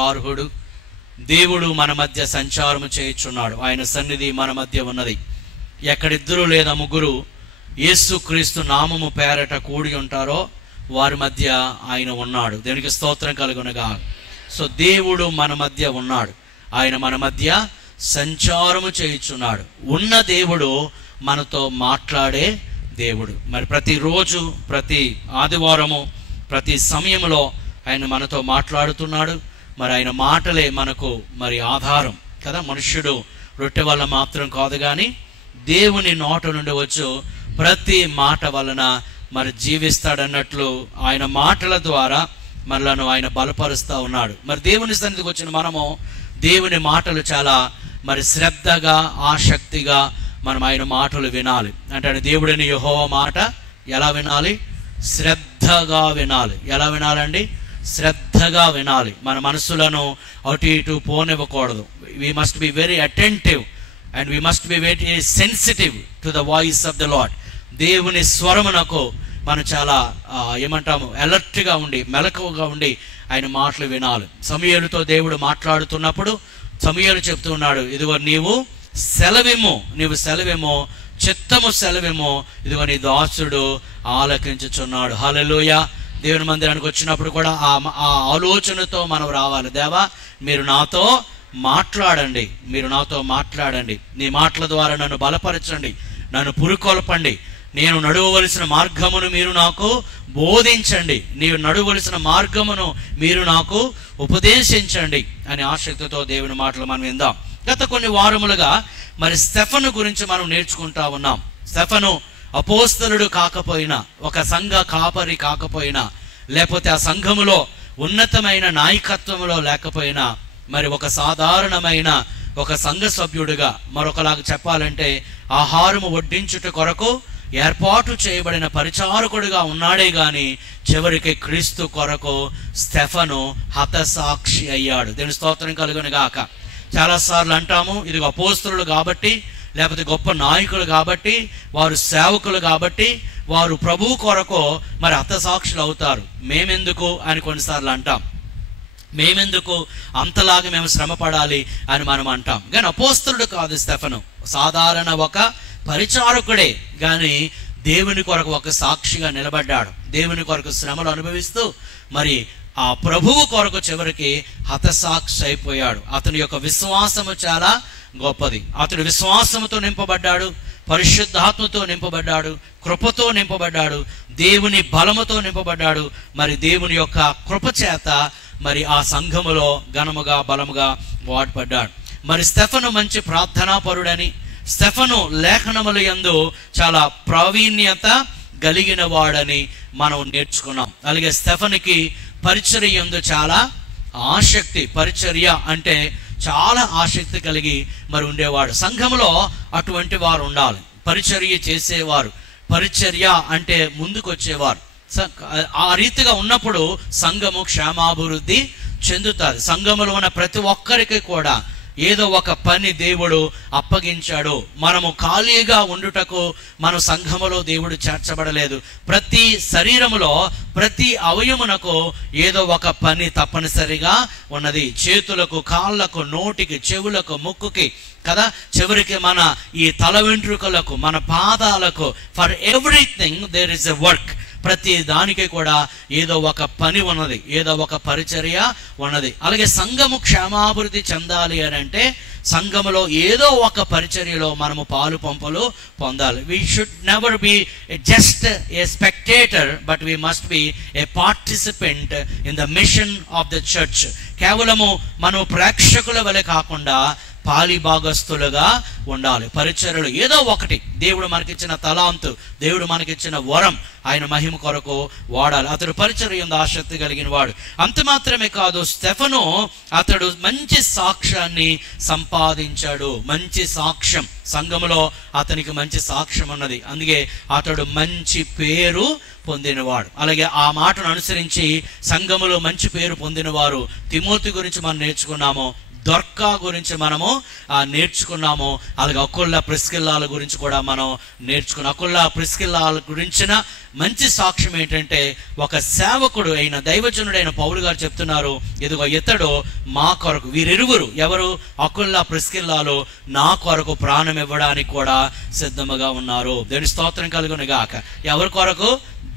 అర్హుడు. దేవుడు మన మధ్య సంచారము చేయుచున్నాడు. ఆయన సన్నిధి మన మధ్య ఉన్నది. ఎక్కడిద్దరు లేదా ముగ్గురు యేసుక్రీస్తు నామము పేరట కూడి ఉంటారో వారి మధ్య ఆయన ఉన్నాడు. దేవునికి స్తోత్రం కలుగునుగా. సో దేవుడు మన మధ్య ఉన్నాడు. ఆయన మన మధ్య సంచారము చేయుచున్నాడు. ఉన్న దేవుడు మనతో మాట్లాడే దేవుడు. మరి ప్రతిరోజు, ప్రతి ఆదివారము, ప్రతి సమయంలో ఆయన మనతో మాట్లాడుతున్నాడు. మరి ఆయన మాటలే మనకు మరి ఆధారం కదా. మనుష్యుడు రొట్టె వల్ల మాత్రం కాదు, కానీ దేవుని నోట నుండి వచ్చు ప్రతి మాట వలన మరి జీవిస్తాడన్నట్లు ఆయన మాటల ద్వారా మనలను ఆయన బలపరుస్తూ ఉన్నాడు. మరి దేవుని సన్నిధికి వచ్చిన మనము దేవుని మాటలు చాలా మరి శ్రద్ధగా, ఆసక్తిగా మనం ఆయన మాటలు వినాలి. అంటే దేవుడిని యెహోవా మాట ఎలా వినాలి? శ్రద్ధగా వినాలి. ఎలా వినాలండి? శ్రద్ధగా వినాలి. మన మనసులను అటు ఇటు పోనివ్వకూడదు. We must be very attentive and we must be very sensitive to the voice of the lord. దేవుని స్వరమునకు మనం చాలా ఏమంటాము, అలర్ట్గా ఉండి, మెలకువగా ఉండి ఆయన మాటలు వినాలి. సమూయేలుతో దేవుడు మాట్లాడుతున్నప్పుడు సమూయేలు చెప్తూ ఉన్నాడు, ఇదిగో నీవు సెలవిమ్ము, నీవు సెలవిమ్ము, చిత్తము సెలవిమ్ము, ఇదిగో నీ దాసుడు ఆలకించుచున్నాడు. హల్లెలూయా. దేవుని మందిరానికి వచ్చినప్పుడు కూడా ఆ ఆలోచనతో మనం రావాలి. దేవా, మీరు నాతో మాట్లాడండి, మీరు నాతో మాట్లాడండి, నీ మాటల ద్వారా నన్ను బలపరచండి, నన్ను పురుకొల్పండి, నేను నడువవలసిన మార్గమును మీరు నాకు బోధించండి, నీవు నడువవలసిన మార్గమును మీరు నాకు ఉపదేశించండి అని ఆసక్తితో దేవుని మాటలు మనం విందాం. గత కొన్ని వారములుగా మరి స్టెఫను గురించి మనం నేర్చుకుంటా ఉన్నాం. స్టెఫను అపోస్తలుడు కాకపోయినా, ఒక సంఘ కాపరి కాకపోయినా, లేకపోతే ఆ సంఘములో ఉన్నతమైన నాయకత్వంలో లేకపోయినా, మరి ఒక సాధారణమైన ఒక సంఘ సభ్యుడిగా, మరొకలాగా చెప్పాలంటే ఆహారము వడ్డించుట కొరకు ఏర్పాటు చేయబడిన పరిచారకుడిగా ఉన్నాడే గాని చివరికి క్రీస్తు కొరకు స్టెఫను హతసాక్షి అయ్యాడు. దీని స్తోత్రం కలుగును గాక. చాలాసార్లు అంటాము, ఇది అపోస్తలుడు కాబట్టి, లేకపోతే గొప్ప నాయకులు కాబట్టి, వారు సేవకులు కాబట్టి వారు ప్రభువు కొరకు మరి హతసాక్షులు అవుతారు. మేమెందుకు అని కొన్నిసార్లు అంటాం. మేమెందుకు అంతలాగా మేము శ్రమ పడాలి అని మనం అంటాం. కానీ అపోస్తలుడు కాదు స్టెఫను, సాధారణ ఒక పరిచారకుడే, కానీ దేవుని కొరకు ఒక సాక్షిగా నిలబడ్డాడు. దేవుని కొరకు శ్రమలు అనుభవిస్తూ మరి ఆ ప్రభువు కొరకు చివరికి హతసాక్షి అయిపోయాడు. అతని యొక్క విశ్వాసము చాలా గొప్పది. అతడు విశ్వాసముతో నింపబడ్డాడు, పరిశుద్ధాత్మతో నింపబడ్డాడు, కృపతో నింపబడ్డాడు, దేవుని బలముతో నింపబడ్డాడు. మరి దేవుని యొక్క కృప చేత మరి ఆ సంఘములో ఘనముగా, బలముగా వాడపడ్డాడు. మరి స్టెఫను మంచి ప్రార్థనాపరుడని, స్టెఫను లేఖనముల యందు చాలా ప్రావీణ్యత కలిగిన వాడని మనం నేర్చుకున్నాం. అలాగే స్టెఫనుకి పరిచర్య యందు చాలా ఆసక్తి, పరిచర్య అంటే చాలా ఆసక్తి కలిగి మరి ఉండేవాడు. సంఘములో అటువంటి వారు ఉండాలి, పరిచర్య చేసేవారు, పరిచర్య అంటే ముందుకు వచ్చేవారు. ఆ రీతిగా ఉన్నప్పుడు సంఘము క్షేమాభివృద్ధి చెందుతుంది. సంఘములో ఉన్న ప్రతి ఒక్కరికి కూడా ఏదో ఒక పని దేవుడు అప్పగించాడు. మనము ఖాళీగా ఉండుటకు మన సంఘములో దేవుడు చేర్చబడలేదు. ప్రతి శరీరములో, ప్రతి అవయమునకు ఏదో ఒక పని తప్పనిసరిగా ఉన్నది. చేతులకు, కాళ్ళకు, నోటికి, చెవులకు, ముక్కుకి కదా, చివరికి మన ఈ తల వెంట్రుకలకు, మన పాదాలకు, for everything there is a work. ప్రతి దానికి కూడా ఏదో ఒక పని ఉన్నది, ఏదో ఒక పరిచర్య ఉన్నది. అలాగే సంఘము క్షేమాభివృద్ధి చెందాలి అని అంటే సంఘములో ఏదో ఒక పరిచర్యలో మనము పాలు పంపులు పొందాలి. We should never be just a spectator, but we must B A participant in the machine of the church. కేవలము మనం ప్రేక్షకుల వలె కాకుండా పాలి భాగస్తులుగా ఉండాలి. పరిచర్యలు ఏదో ఒకటి, దేవుడు మనకిచ్చిన తలాంతు, దేవుడు మనకిచ్చిన వరం ఆయన మహిమ కొరకు వాడాలి. అతడు పరిచర్య ఆసక్తి కలిగిన వాడు. అంత మాత్రమే కాదు, స్టెఫను అతడు మంచి సాక్ష్యాన్ని సంపాదించాడు. మంచి సాక్ష్యం, సంఘములో అతనికి మంచి సాక్ష్యం ఉన్నది. అందుకే అతడు మంచి పేరు పొందినవాడు. అలాగే ఆ మాటను అనుసరించి సంఘములో మంచి పేరు పొందినవారు తిమోతి గురించి మనం నేర్చుకున్నాము. దొర్కా గురించి మనము నేర్చుకున్నాము. అలాగే అకుల్లా ప్రిస్కిల్లాల గురించి కూడా మనం నేర్చుకున్నాం. అకుల్లా ప్రిస్కిల్లాల గురించిన మంచి సాక్ష్యం ఏంటంటే, ఒక సేవకుడు అయిన దైవజనుడైన పౌలు గారు చెప్తున్నారు, ఇదిగో ఇతడు మా కొరకు, వీరిరువురు ఎవరు, అకుల్లా ప్రిస్కిల్లాలు నా కొరకు ప్రాణం ఇవ్వడానికి కూడా సిద్ధముగా ఉన్నారు. దేవుని స్తోత్రం కలుగును గాక. ఎవరి కొరకు?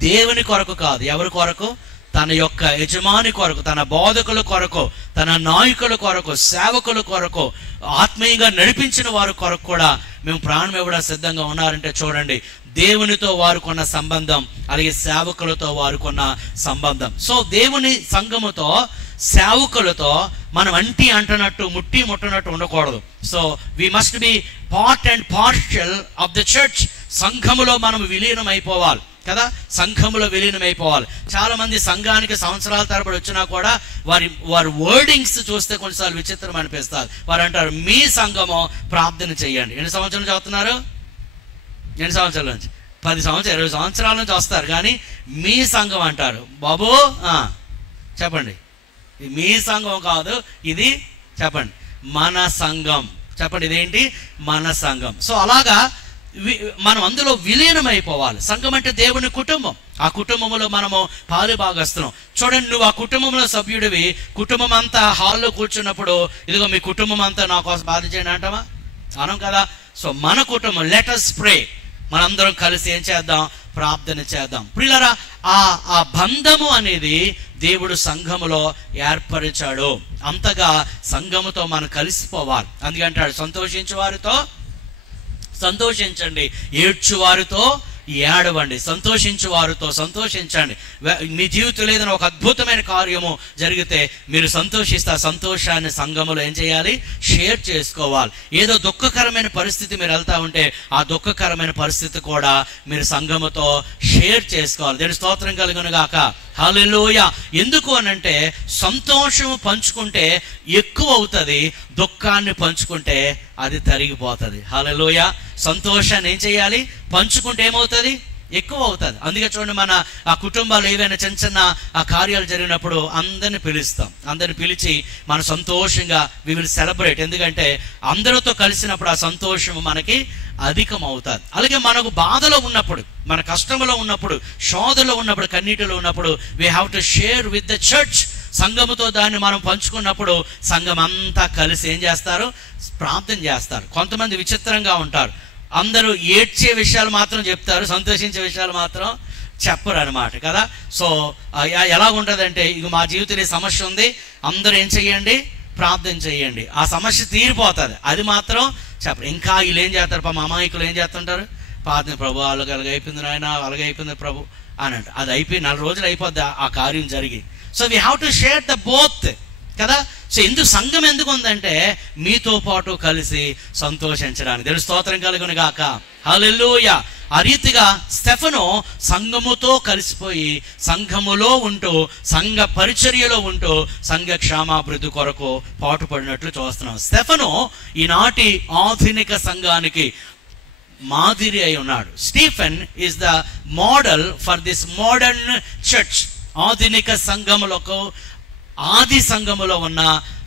దేవుని కొరకు కాదు. ఎవరి కొరకు? తన యొక్క యజమాని కొరకు, తన బోధకుల కొరకు, తన నాయకుల కొరకు, సేవకుల కొరకు, ఆత్మీయంగా నడిపించిన వారి కొరకు కూడా మేము ప్రాణం ఇవ్వడం సిద్ధంగా ఉన్నారంటే చూడండి, దేవునితో వారుకున్న సంబంధం, అలాగే సేవకులతో వారుకున్న సంబంధం. సో దేవుని సంఘముతో సేవకులతో మనం అంటున్నట్టు ముట్టి ముట్టనట్టు ఉండకూడదు. So we must B part and partial of the church. సంఘములో మనం విలీనం అయిపోవాలి కదా, సంఘములో విలీనమైపోవాలి. చాలా మంది సంఘానికి సంవత్సరాల తరబడి వచ్చినా కూడా వారి వర్డింగ్స్ చూస్తే కొన్నిసార్లు విచిత్రం అనిపిస్తారు. వారు అంటారు, మీ సంఘము ప్రార్థన చేయండి. ఎన్ని సంవత్సరాలు చదువుతున్నారు? ఎన్ని సంవత్సరాల నుంచి? 10 సంవత్సరాలు 20 సంవత్సరాల నుంచి వస్తారు, కానీ మీ సంఘం అంటారు. బాబు చెప్పండి, మీ సంఘం కాదు ఇది, చెప్పండి మన సంఘం. చెప్పండి, ఇదేంటి? మన సంఘం. సో అలాగా మనం అందులో విలీనమైపోవాలి. సంఘం అంటే దేవుని కుటుంబం. ఆ కుటుంబంలో మనము పాలు భాగస్తున్నాం. చూడండి, నువ్వు ఆ కుటుంబంలో సభ్యుడివి. కుటుంబం అంతా హాల్లో కూర్చున్నప్పుడు, ఇదిగో మీ కుటుంబం అంతా నా కోసం బాధ చేయండి అంటావా? అనం కదా. సో మన కుటుంబం, లెట్ us pray. మనందరం కలిసి ఏం చేద్దాం? ప్రార్థన చేద్దాం. ప్రియులారా, ఆ బంధము అనేది దేవుడు సంఘములో ఏర్పరిచాడు. అంతగా సంఘముతో మనం కలిసిపోవాలి. అందుకంటాడు, సంతోషించే వారితో సంతోషించండి, ఏడ్చువారితో ఏడవండి. సంతోషించు వారితో సంతోషించండి. మీ జీవితంలో ఏదైనా ఒక అద్భుతమైన కార్యము జరిగితే మీరు సంతోషిస్తే, సంతోషాన్ని సంఘములో ఏం చేయాలి? షేర్ చేసుకోవాలి. ఏదో దుఃఖకరమైన పరిస్థితి మీరు వెళ్తా ఉంటే, ఆ దుఃఖకరమైన పరిస్థితి కూడా మీరు సంఘముతో షేర్ చేసుకోవాలి. దేవుని స్తోత్రం కలుగును గాక. హల్లెలూయా. ఎందుకు అనంటే, సంతోషం పంచుకుంటే ఎక్కువ అవుతుంది, దుఃఖాన్ని పంచుకుంటే అది తరిగిపోతుంది. హల్లెలూయా. సంతోషాన్ని ఏం చేయాలి? పంచుకుంటే ఏమవుతుంది? ఎక్కువ అవుతుంది. అందుకే చూడండి, మన ఆ కుటుంబాలు ఏవైనా చిన్న చిన్న ఆ కార్యాలు జరిగినప్పుడు అందరిని పిలుస్తాం. అందరిని పిలిచి మన సంతోషంగా వి విల్ సెలబ్రేట్. ఎందుకంటే అందరితో కలిసినప్పుడు ఆ సంతోషం మనకి అధికం అవుతుంది. అలాగే మనకు బాధలో ఉన్నప్పుడు, మన కష్టంలో ఉన్నప్పుడు, శోధలో ఉన్నప్పుడు, కన్నీటిలో ఉన్నప్పుడు, we have to share with the church. సంఘముతో దాన్ని మనం పంచుకున్నప్పుడు సంఘం అంతా కలిసి ఏం చేస్తారు? ప్రార్థన చేస్తారు. కొంతమంది విచిత్రంగా ఉంటారు. అందరూ ఏడ్చే విషయాలు మాత్రం చెప్తారు, సంతోషించే విషయాలు మాత్రం చెప్పరు అనమాట కదా. సో ఎలా ఉంటుందంటే, ఇక మా జీవితంలో సమస్య ఉంది, అందరూ ఏం చెయ్యండి? ప్రార్థన చేయండి, ఆ సమస్య తీరిపోతుంది. అది మాత్రం చెప్పరు. ఇంకా వీళ్ళు ఏం చేస్తారు? మా అమాయకులు ఏం చేస్తుంటారు? ప్రార్థన, ప్రభు అలాగే అయిపోయింది నాయన, అలాగే అయిపోయింది ప్రభు అని అంట. అది అయిపోయి 4 రోజులు అయిపోద్ది ఆ కార్యం జరిగి. So we have to share the both కదా. సో ఎందుకు సంఘం ఎందుకు ఉందంటే, మీతో పాటు కలిసి సంతోషించడానికి. దేవుని స్తోత్రం కలుగును గాక. హల్లెలూయా. ఆ రీతిగా స్టెఫను సంఘముతో కలిసిపోయి, సంఘములో ఉంటూ, సంఘ పరిచర్యలో ఉంటూ, సంఘ క్షేమాభివృద్ధి కొరకు పాటుపడినట్లు చూస్తున్నాం. స్టెఫను ఈనాటి ఆధునిక సంఘానికి మాదిరి అయి ఉన్నాడు. Stephen is the model for this modern church. ఆధునిక సంఘములకు, ఆది సంఘములో ఉన్న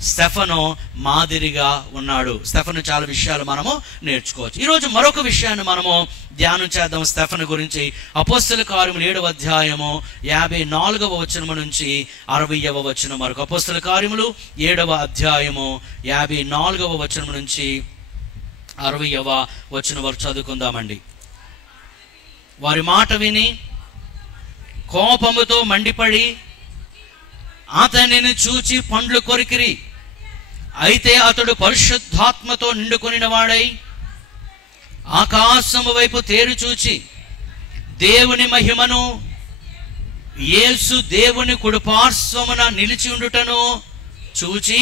స్టెఫను మాదిరిగా ఉన్నాడు. స్టెఫను చాలా విషయాలు మనము నేర్చుకోవచ్చు. ఈరోజు మరొక విషయాన్ని మనము ధ్యానం చేద్దాం స్టెఫను గురించి. అపోస్తల కార్యములు 7వ అధ్యాయము 54వ వచనము నుంచి 60వ వచనం వరకు. అపోస్తల కార్యములు 7వ అధ్యాయము 54వ వచనం నుంచి 60వ వచనం వరకు చదువుకుందామండి. వారి మాట విని కోపముతో మండిపడి అతనిని చూచి పండ్లు కొరికిరి. అయితే అతడు పరిశుద్ధాత్మతో నిండుకొనిన వాడై ఆకాశము వైపు తేరు చూచి దేవుని మహిమను, యేసు దేవుని కుడిపార్శ్వమున నిలిచి ఉండుటను చూచి,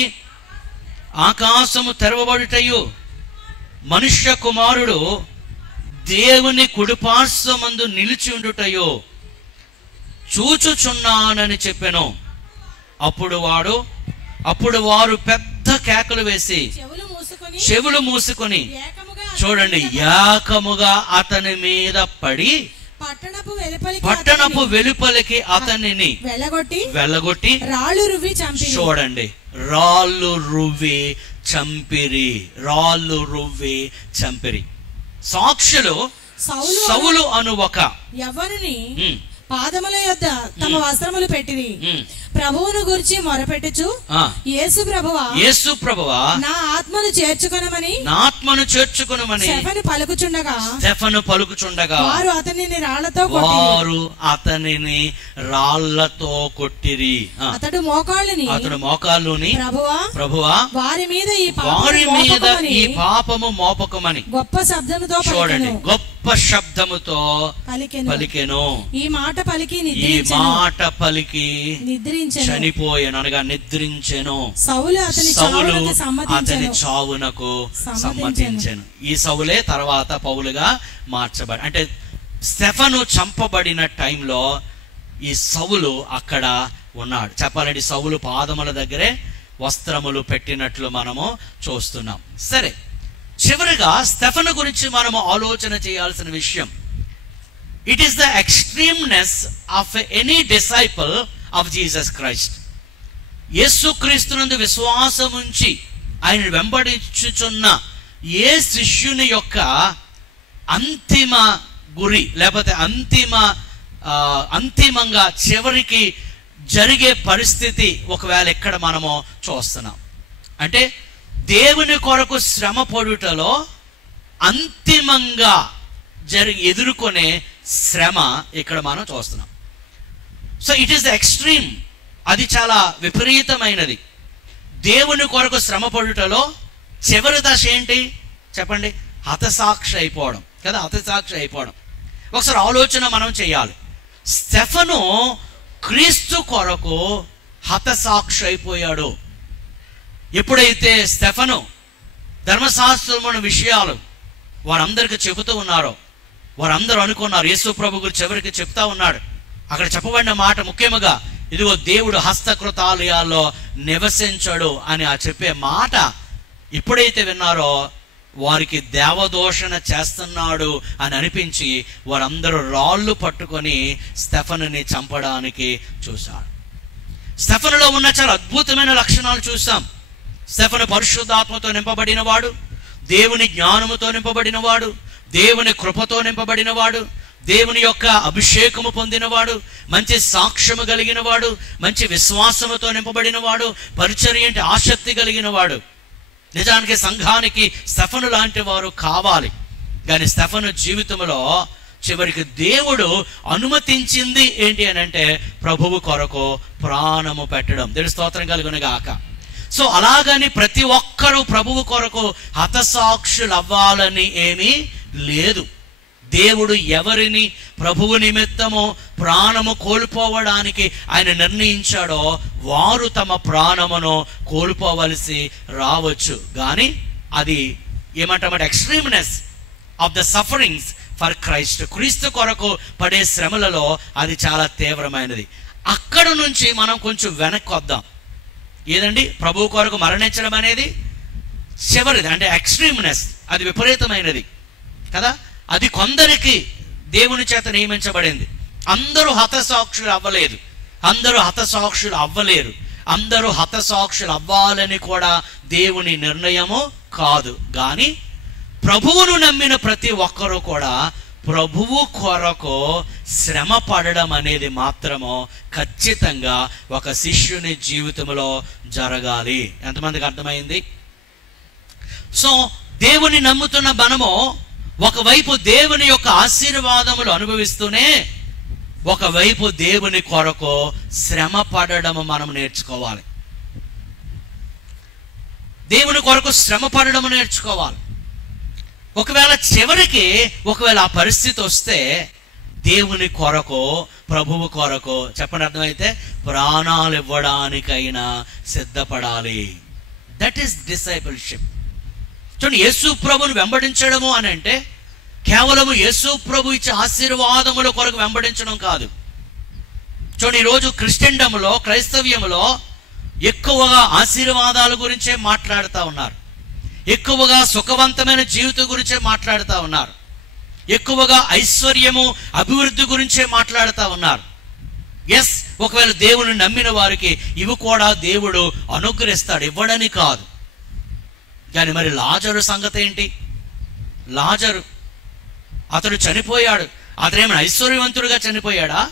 ఆకాశము తెరవబడుటయు మనుష్య కుమారుడు దేవుని కుడిపార్శ్వమందు నిలిచి ఉండుటయు చూచుచున్నానని చెప్పెను. అప్పుడు వారు పెద్ద కేకలు వేసి చెవులు మూసుకొని చూడండి, ఏకముగా అతని మీద పడి పట్టణపు వెలుపలికి అతనిని వెళ్ళగొట్టి రాళ్ళు రువ్వి చంపిరి. చూడండి, రాళ్ళు రువ్వి చంపిరి. సాక్షులు సౌలు అను ఒక యవ్వనుని పాదముల యొద్ద తమ వస్త్రములు పెట్టిరి. ప్రభువును గురించి మొరపెట్టుచు, యేసు ప్రభువా నా ఆత్మను చేర్చుకొనమని స్టెఫను పలుకుచుండగా వారు అతనిని రాళ్లతో కొట్టిరి. అతడు మోకాళ్ళుని ప్రభువా వారి మీద ఈ పాపము మోపకమని గొప్ప శబ్దముతో పలికెను. ఈ మాట పలికి చనిపోయాను అనగా నిద్రించెను. సౌలు అతని చావునకు సమ్మతించెను. ఈ సౌలే తర్వాత పౌలుగా మార్చబడి, అంటే స్టెఫను చంపబడిన టైంలో ఈ సౌలు అక్కడ ఉన్నాడు. చెప్పాలంటే సౌలు పాదముల దగ్గరే వస్త్రములు పెట్టినట్లు మనము చూస్తున్నాం. సరే, చివరిగా స్టెఫను గురించి మనము ఆలోచన చేయాల్సిన విషయం, it is the extremeness of any disciple of Jesus Christ. యేసుక్రీస్తునందు విశ్వాసం ఉంచి ఆయన వెంబడించుచున్న ఏ శిష్యుని యొక్క అంతిమ గురి, లేకపోతే అంతిమంగా చివరికి జరిగే పరిస్థితి ఒకవేళ ఎక్కడ మనము చూస్తున్నాం అంటే, దేవుని కొరకు శ్రమ పడుటలో అంతిమంగా ఎదుర్కొనే శ్రమ ఇక్కడ మనం చూస్తున్నాం. So it is the extreme, అది చాలా విపరీతమైనది. దేవుని కొరకు శ్రమ పడుటలో చివరి దశ ఏంటి చెప్పండి? హతసాక్షి అయిపోవడం కదా, హతసాక్షి అయిపోవడం. ఒకసారి ఆలోచన మనం చేయాలి. స్టెఫను క్రీస్తు కొరకు హతసాక్షి అయిపోయాడు. ఎప్పుడైతే స్టెఫను ధర్మశాస్త్రమున విషయాలు వారందరికీ చెబుతూ ఉన్నారో, వారందరూ అనుకున్నారు యేసు ప్రభు గురించి ఎవరికి చెప్తా ఉన్నాడు. అక్కడ చెప్పబడిన మాట ముఖ్యముగా, ఇదిగో దేవుడు హస్తకృతాలయాల్లో నివసించడు అని ఆ చెప్పే మాట ఎప్పుడైతే విన్నారో వారికి దేవదూషణ చేస్తున్నాడు అని అనిపించి వారందరూ రాళ్ళు పట్టుకొని స్టెఫనుని చంపడానికి చూశారు. స్టెఫనులో ఉన్న చాలా అద్భుతమైన లక్షణాలు చూసాం. స్టెఫను పరిశుద్ధాత్మతో నింపబడినవాడు, దేవుని జ్ఞానముతో నింపబడినవాడు, దేవుని కృపతో నింపబడినవాడు, దేవుని యొక్క అభిషేకము పొందినవాడు, మంచి సాక్ష్యము కలిగినవాడు, మంచి విశ్వాసముతో నింపబడినవాడు, పరిచర్య అంటే ఆసక్తి కలిగినవాడు. నిజానికి సంఘానికి స్టెఫను లాంటి వారు కావాలి. కానీ స్టెఫను జీవితంలో చివరికి దేవుడు అనుమతించింది ఏంటి అని అంటే ప్రభువు కొరకు ప్రాణము పెట్టడం. దేవుని స్తోత్రం కలుగును గాక. సో అలాగని ప్రతి ఒక్కరూ ప్రభువు కొరకు హతసాక్షులు అవ్వాలని ఏమీ లేదు. దేవుడు ఎవరిని ప్రభువు నిమిత్తము ప్రాణము కోల్పోవడానికి ఆయన నిర్ణయించాడో వారు తమ ప్రాణమును కోల్పోవలసి రావచ్చు. కానీ అది ఏమంటామంటే extremeness of the sufferings for Christ, క్రీస్తు కొరకు పడే శ్రమలలో అది చాలా తీవ్రమైనది. అక్కడ నుంచి మనం కొంచెం వెనక్కి వద్దాం. ఏదండి ప్రభు కొరకు మరణించడం అనేది చివరిది, అంటే ఎక్స్ట్రీమ్నెస్, అది విపరీతమైనది కదా. అది కొందరికి దేవుని చేత నియమించబడింది. అందరూ హతసాక్షులు అవ్వలేదు, అందరూ హతసాక్షులు అవ్వలేరు, అందరూ హతసాక్షులు అవ్వాలని కూడా దేవుని నిర్ణయము కాదు. కానీ ప్రభువును నమ్మిన ప్రతి ఒక్కరూ కూడా ప్రభువు కొరకు శ్రమ పడడం అనేది మాత్రము ఖచ్చితంగా ఒక శిష్యుని జీవితంలో జరగాలి. ఎంతమందికి అర్థమైంది? సో దేవుని నమ్ముతున్న మనము ఒకవైపు దేవుని యొక్క ఆశీర్వాదములు అనుభవిస్తూనే ఒకవైపు దేవుని కొరకు శ్రమ పడడం మనం నేర్చుకోవాలి. దేవుని కొరకు శ్రమ పడడం నేర్చుకోవాలి. ఒకవేళ చివరికి ఆ పరిస్థితి వస్తే దేవుని కొరకు ప్రభువు కొరకు చెప్పండి అర్థమైతే ప్రాణాలు ఇవ్వడానికైనా సిద్ధపడాలి. That is discipleship. చూడండి, యేసు ప్రభుని వెంబడించడము అని అంటే కేవలము యేసు ప్రభు ఇచ్చే ఆశీర్వాదముల కొరకు వెంబడించడం కాదు. చూడండి, ఈరోజు క్రిస్టియన్డములో, క్రైస్తవ్యంలో ఎక్కువగా ఆశీర్వాదాల గురించే మాట్లాడుతూ ఉన్నారు, ఎక్కువగా సుఖవంతమైన జీవితం గురించే మాట్లాడుతూ ఉన్నారు. ఎక్కువగా ఐశ్వర్యము, అభివృద్ధి గురించే మాట్లాడుతూ ఉన్నారు. ఎస్, ఒకవేళ దేవుని నమ్మిన వారికి ఇవి కూడా దేవుడు అనుగ్రహిస్తాడు, ఇవ్వడని కాదు. కానీ మరి లాజరు సంగతి ఏంటి? లాజరు అతడు చనిపోయాడు. అతనేమైనా ఐశ్వర్యవంతుడుగా చనిపోయాడా?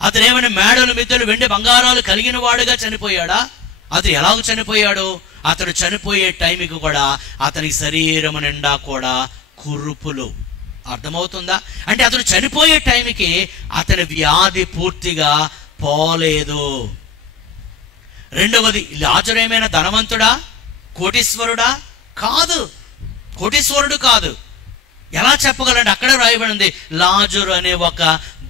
అతనేమైనా మేడలు, మిద్దెలు, వెండి బంగారాలు కలిగిన వాడుగా చనిపోయాడా? అతడు ఎలాగ చనిపోయాడు? అతడు చనిపోయే టైంకి కూడా అతని శరీరం నిండా కూడా కురుపులు. అర్థమవుతుందా? అంటే అతడు చనిపోయే టైంకి అతని వ్యాధి పూర్తిగా పోలేదు. రెండవది, లాజరు ఏమైనా ధనవంతుడా, కోటీశ్వరుడా? కాదు, కోటీశ్వరుడు కాదు. ఎలా చెప్పగలండి? అక్కడే రాయబడింది, లాజరు అనే ఒక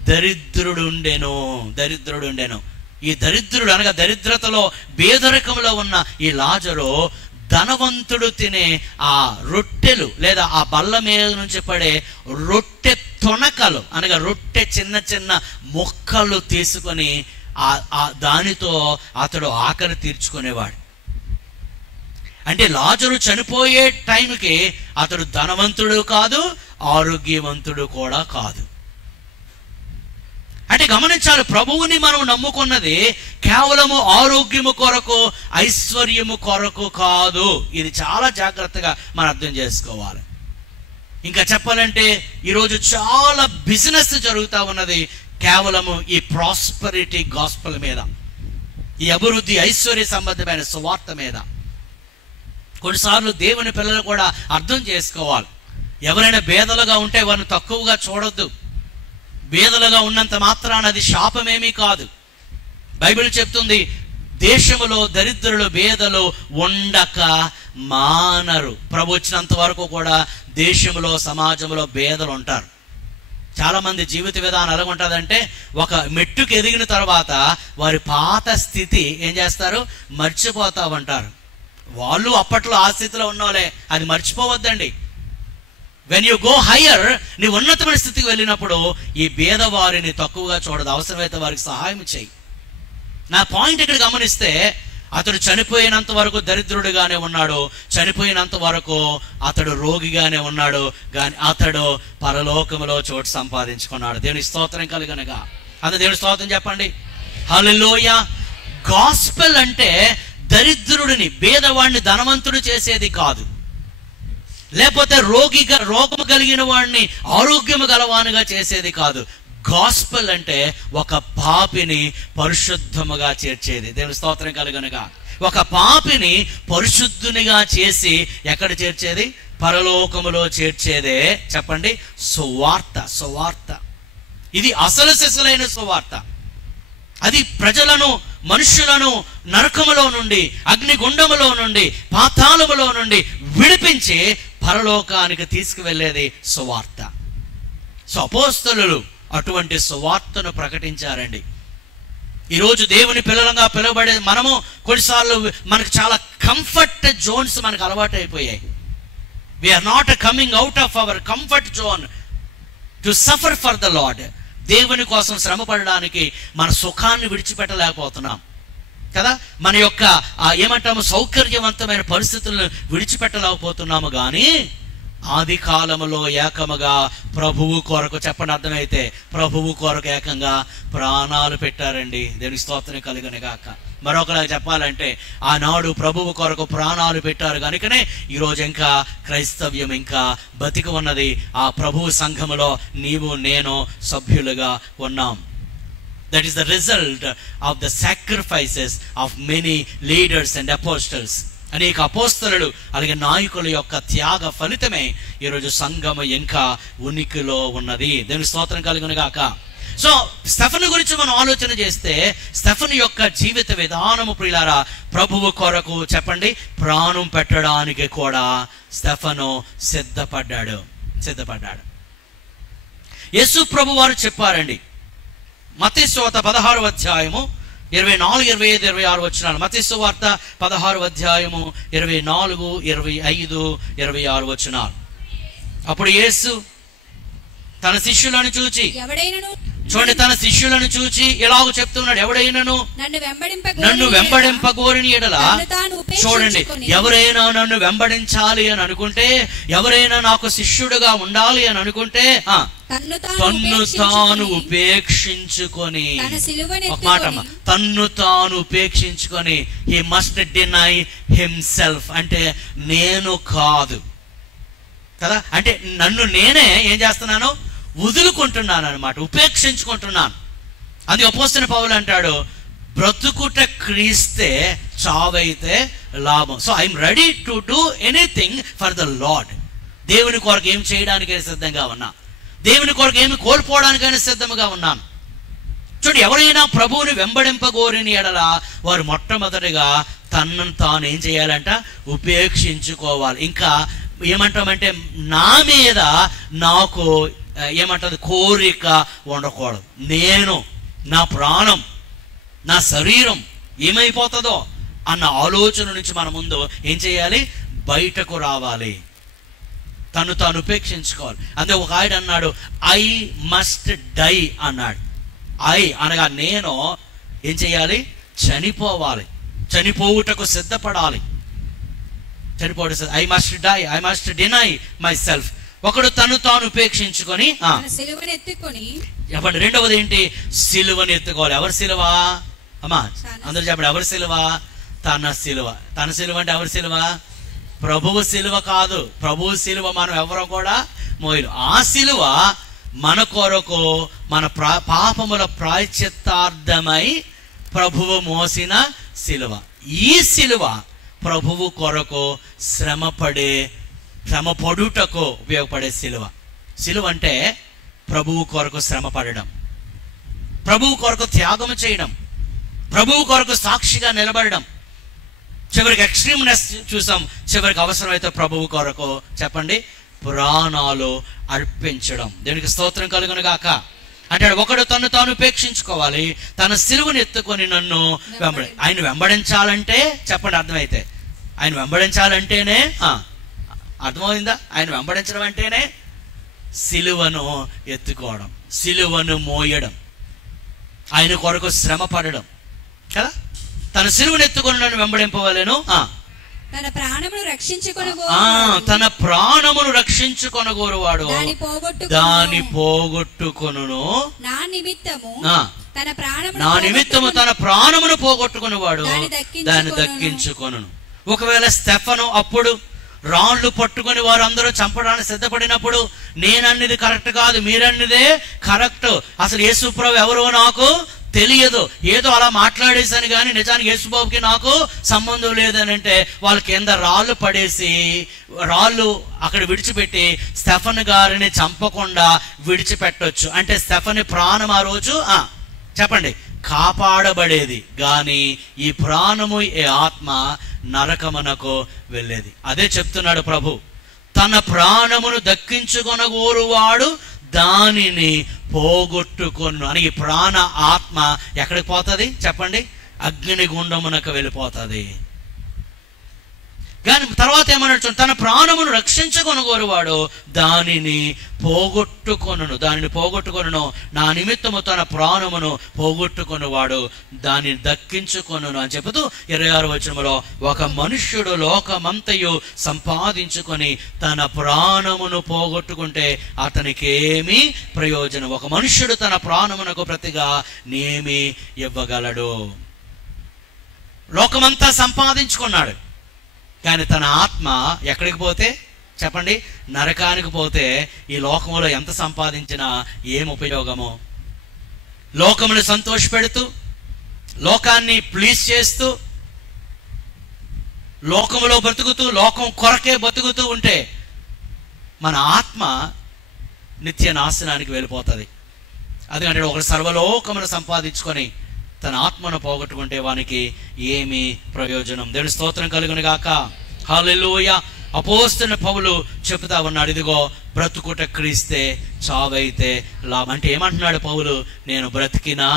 దరిద్రుడు ఉండెను. ఈ దరిద్రుడు అనగా దరిద్రతలో, పేదరికంలో ఉన్న ఈ లాజరు ధనవంతుడు తినే ఆ రొట్టెలు లేదా ఆ బల్ల మీద నుంచి పడే రొట్టె తొనకలు అనగా రొట్టె చిన్న చిన్న ముక్కలు తీసుకొని దానితో అతడు ఆకలి తీర్చుకునేవాడు. అంటే లాజరు చనిపోయే టైంకి అతడు ధనవంతుడు కాదు, ఆరోగ్యవంతుడు కూడా కాదు. అంటే గమనించాలి, ప్రభువుని మనం నమ్ముకున్నది కేవలము ఆరోగ్యము కొరకు, ఐశ్వర్యము కొరకు కాదు. ఇది చాలా జాగ్రత్తగా మనం అర్థం చేసుకోవాలి. ఇంకా చెప్పాలంటే ఈరోజు చాలా బిజినెస్ జరుగుతూ ఉన్నది కేవలము ఈ ప్రాస్పరిటీ గాస్పెల్ మీద, ఈ అభివృద్ధి, ఐశ్వర్య సంబంధమైన సువార్త మీద. కొన్నిసార్లు దేవుని పిల్లలు కూడా అర్థం చేసుకోవాలి. ఎవరైనా బేదలుగా ఉంటే వారిని తక్కువగా చూడొద్దు. బేదలుగా ఉన్నంత మాత్రాన అది శాపమేమీ కాదు. బైబిల్ చెప్తుంది, దేశములో దరిద్రులు, బేదలు ఉండక మానరు. ప్రభు వచ్చినంత వరకు కూడా దేశంలో, సమాజంలో బేదలు ఉంటారు. చాలా మంది జీవిత విధానం ఎలా ఉంటుందంటే, ఒక మెట్టుకు ఎదిగిన తర్వాత వారి పాత స్థితి ఏం చేస్తారు, మర్చిపోతా ఉంటారు. వాళ్ళు అప్పట్లో ఆ స్థితిలో ఉన్నవాళ్ళే, అది మర్చిపోవద్దండి. వెన్ యూ గో హయ్యర్, నీ ఉన్నతమైన స్థితికి వెళ్ళినప్పుడు ఈ బేదవారిని తక్కువగా చూడదు, అవసరమైతే వారికి సహాయం చేయి. నా పాయింట్ ఇక్కడ గమనిస్తే, అతడు చనిపోయినంత వరకు దరిద్రుడిగానే ఉన్నాడు, చనిపోయినంత వరకు అతడు రోగిగానే ఉన్నాడు, కానీ అతడు పరలోకములో చోటు సంపాదించుకున్నాడు. దేవుని స్తోత్రం కలుగనగా. అదే దేవుని స్తోత్రం చెప్పండి, హల్లెలూయా. గాస్పెల్ అంటే దరిద్రుడిని, బేదవాడిని ధనవంతుడు చేసేది కాదు, లేకపోతే రోగము కలిగిన వాడిని ఆరోగ్యము గలవానుగా చేసేది కాదు. గాస్పెల్ అంటే ఒక పాపిని పరిశుద్ధముగా చేర్చేది. దేవుని స్తోత్రం కలుగనగా. ఒక పాపిని పరిశుద్ధునిగా చేసి ఎక్కడ చేర్చేది? పరలోకములో చేర్చేదే చెప్పండి, సువార్త. ఇది అసలు సిసలైన సువార్త. అది ప్రజలను, మనుషులను నరకములో నుండి, అగ్నిగుండములో నుండి, పాతాళములో నుండి విడిపించి పరలోకానికి తీసుకువెళ్ళేది సువార్త. సో అపోస్తలులు అటువంటి సువార్తను ప్రకటించారండి. ఈరోజు దేవుని పిల్లలుగా పిలువబడే మనము కొన్నిసార్లు మనకు చాలా కంఫర్ట్ జోన్స్ మనకు అలవాటు అయిపోయాయి. We are not coming out of our comfort zone to suffer for the lord. దేవుని కోసం శ్రమ పడడానికి మన సుఖాన్ని విడిచిపెట్టలేకపోతున్నాం కదా. మన యొక్క ఏమంటాము, సౌకర్యవంతమైన పరిస్థితులను విడిచిపెట్టలేకపోతున్నాము. కానీ ఆది కాలములో ఏకముగా ప్రభువు కొరకు, చెప్పండి అర్థమైతే, ప్రభువు కొరకు ఏకంగా ప్రాణాలు పెట్టారండి. దేవుని స్తోత్రం కలుగునుగాక. మరొకలా చెప్పాలంటే, ఆనాడు ప్రభువు కొరకు ప్రాణాలు పెట్టారు కనుకనే ఈరోజు ఇంకా క్రైస్తవ్యం ఇంకా బతికి ఉన్నది. ఆ ప్రభువు సంఘములో నీవు నేను సభ్యులుగా ఉన్నాం. That is the result of the sacrifices of many leaders and apostles. అనేక అపోస్తలులు అలాగే నాయకుల యొక్క త్యాగ ఫలితమే ఈరోజు సంఘము ఇంకా ఉనికిలో ఉన్నది. దేవుని స్తోత్రం కలుగునుగాక. సో స్టెఫను గురించి మనం ఆలోచన చేస్తే, స్టెఫను యొక్క జీవిత విధానము ప్రియులారా, ప్రభువు కొరకు చెప్పండి ప్రాణం పెట్టడానికి కూడా స్టెఫను సిద్ధపడ్డాడు. యేసు ప్రభు వారు చెప్పారండి, మత్తయి సువార్త 16వ అధ్యాయము 24, 25, 26 వచనాలు. మత్తయి సువార్త 16వ అధ్యాయము 24, 25, 26 వచనాలు. అప్పుడు యేసు తన శిష్యులను చూచి, చూడండి, తన శిష్యులను చూచి ఇలాగ చెప్తున్నాడు, ఎవడైనాను నన్ను వెంబడింపగోరిని ఎడల, చూడండి, ఎవరైనా నన్ను వెంబడించాలి అని అనుకుంటే, ఎవరైనా నాకు శిష్యుడుగా ఉండాలి అని అనుకుంటే తన్ను తాను ఉపేక్షించుకొని, ఒక మాట, తన్ను తాను ఉపేక్షించుకొని, హీ మస్ట్ డినై హిమ్సెల్ఫ్, అంటే నేను కాదు కదా, అంటే నన్ను నేనే ఏం చేస్తున్నాను, వదులుకుంటున్నాను అనమాట, ఉపేక్షించుకుంటున్నాను. అది అపోస్తలుడైన పౌలు అంటాడు, బ్రతుకుట క్రీస్తే, చావైతే లాభం. So I'm ready to do anything for the lord. దేవుని కొరకు ఏం చేయడానికైనా సిద్ధంగా ఉన్నా, దేవుని కొరకు ఏమి కోల్పోవడానికైనా సిద్ధంగా ఉన్నాను. చూడు, ఎవరైనా ప్రభువుని వెంబడింపగోరిని ఎడల వారు మొట్టమొదటిగా తనను తాను ఏం చేయాలంట, ఉపేక్షించుకోవాలి. ఇంకా ఏమంటామంటే, నా మీద నాకు ఏమంటుంది, కోరిక ఉండకూడదు. నేను, నా ప్రాణం, నా శరీరం ఏమైపోతుందో అన్న ఆలోచన నుంచి మన ముందు ఏం చేయాలి, బయటకు రావాలి, తను తాను ఉపేక్షించుకోవాలి. అందుకే ఒక ఆయన అన్నాడు, ఐ మస్ట్ డై అన్నాడు. ఐ అనగా నేను ఏం చేయాలి, చనిపోవాలి, చనిపోవుటకు సిద్ధపడాలి, చనిపోవడం. I must die, I must deny myself. ఒకడు తను తాను ఉపేక్షించుకొని చెప్పండి. రెండవది ఏంటి, సిలువని ఎత్తుకోవాలి. ఎవరి సిలువ అమ్మా, అందరూ చెప్పండి, ఎవరి సిలువ, తన సిలువ. తన సిలువ అంటే ఎవరి సిలువ, ప్రభువు సిలువ కాదు. ప్రభువు సిలువ మనం ఎవరో కూడా మోయలు. ఆ సిలువ మన కొరకు, మన పాపముల ప్రాయశ్చిత్తార్థమై ప్రభువు మోసిన సిలువ. ఈ సిలువ ప్రభువు కొరకు శ్రమపడుటకు ఉపయోగపడే సిలువ. సిలువ అంటే ప్రభువు కొరకు శ్రమ పడడం, ప్రభువు కొరకు త్యాగం చేయడం, ప్రభువు కొరకు సాక్షిగా నిలబడడం. చివరికి ఎక్స్ట్రీమ్నెస్ చూసాం. చివరికి అవసరమైతే ప్రభువు కొరకు చెప్పండి ప్రాణాలు అర్పించడం. దేవునికి స్తోత్రం కలుగును గాక. అంటే ఒకడు తను తాను ఉపేక్షించుకోవాలి, తన సిలువను ఎత్తుకొని నన్ను ఆయన వెంబడించాలంటే చెప్పండి, అర్థమైతే ఆయన వెంబడించాలంటేనే, అర్థమైందా, ఆయన వెంబడించడం అంటేనే సిలువను ఎత్తుకోవడం, సిలువను మోయడం, ఆయన కొరకు శ్రమ పడడం కదా. తన సిలువను ఎత్తుకొని నన్ను వెంబడింపవలెను, తన ప్రాణమును రక్షించుకొనగోరువాడు దాని పోగొట్టుకొనును, నా నిమిత్తము తన ప్రాణమును పోగొట్టుకునేవాడు దాన్ని దక్కించుకొనును. ఒకవేళ స్టెఫను అప్పుడు రాళ్ళు పట్టుకొని వారు అందరూ చంపడానికి సిద్ధపడినప్పుడు, నేనన్నది కరెక్ట్ కాదు, మీరన్నదే కరెక్ట్, అసలు యేసుప్రభు ఎవరో నాకు తెలియదు, ఏదో అలా మాట్లాడేశాను కానీ నిజానికి యేసుబాబుకి నాకు సంబంధం లేదని అంటే, వాళ్ళ కింద రాళ్ళు పడేసి రాళ్ళు అక్కడ విడిచిపెట్టి స్టెఫన్ గారిని చంపకుండా విడిచిపెట్టొచ్చు. అంటే స్టెఫన్ ప్రాణం ఆ రోజు చెప్పండి కాపాడబడేది, కానీ ఈ ప్రాణము, ఈ ఆత్మ నరకమునకు వెళ్ళేది. అదే చెప్తున్నాడు ప్రభు, తన ప్రాణమును దక్కించుకొనగోరువాడు దానిని పోగొట్టుకొను అని. ఈ ప్రాణ ఆత్మ ఎక్కడికి పోతుంది చెప్పండి, అగ్నిగుండమునకు వెళ్ళిపోతుంది. కానీ తర్వాత ఏమన్నాడు, తన ప్రాణమును రక్షించుకొనగోరువాడు దానిని పోగొట్టుకొనును, నా నిమిత్తము తన ప్రాణమును పోగొట్టుకొనువాడు దానిని దక్కించుకొనును అని చెబుతూ 26వ వచనములో, ఒక మనుష్యుడు లోకమంతయు సంపాదించుకొని తన ప్రాణమును పోగొట్టుకుంటే అతనికి ఏమి ప్రయోజనం? ఒక మనుష్యుడు తన ప్రాణమునకు ప్రతిగా నేమి ఇవ్వగలడు? లోకమంతా సంపాదించుకున్నాడు, కానీ తన ఆత్మ ఎక్కడికి పోతే చెప్పండి, నరకానికి పోతే ఈ లోకంలో ఎంత సంపాదించినా ఏం ఉపయోగము? లోకమును సంతోషపెడుతూ, లోకాన్ని ప్లీజ్ చేస్తూ, లోకములో బ్రతుకుతూ, లోకం కొరకే బతుకుతూ ఉంటే మన ఆత్మ నిత్య నాశనానికి వెళ్ళిపోతుంది. అందుకంటే ఒకరు సర్వలోకమును సంపాదించుకొని తన ఆత్మను పోగొట్టుకుంటే వానికి ఏమి ప్రయోజనం? దేవుని స్తోత్రం కలుగును గాక. హల్లెలూయా. అపోస్తలుడైన పౌలు చెప్తా ఉన్నాడు, ఇదిగో బ్రతుకుట క్రీస్తే, చావైతే లాభం. అంటే ఏమంటున్నాడు పౌలు? నేను బ్రతికినా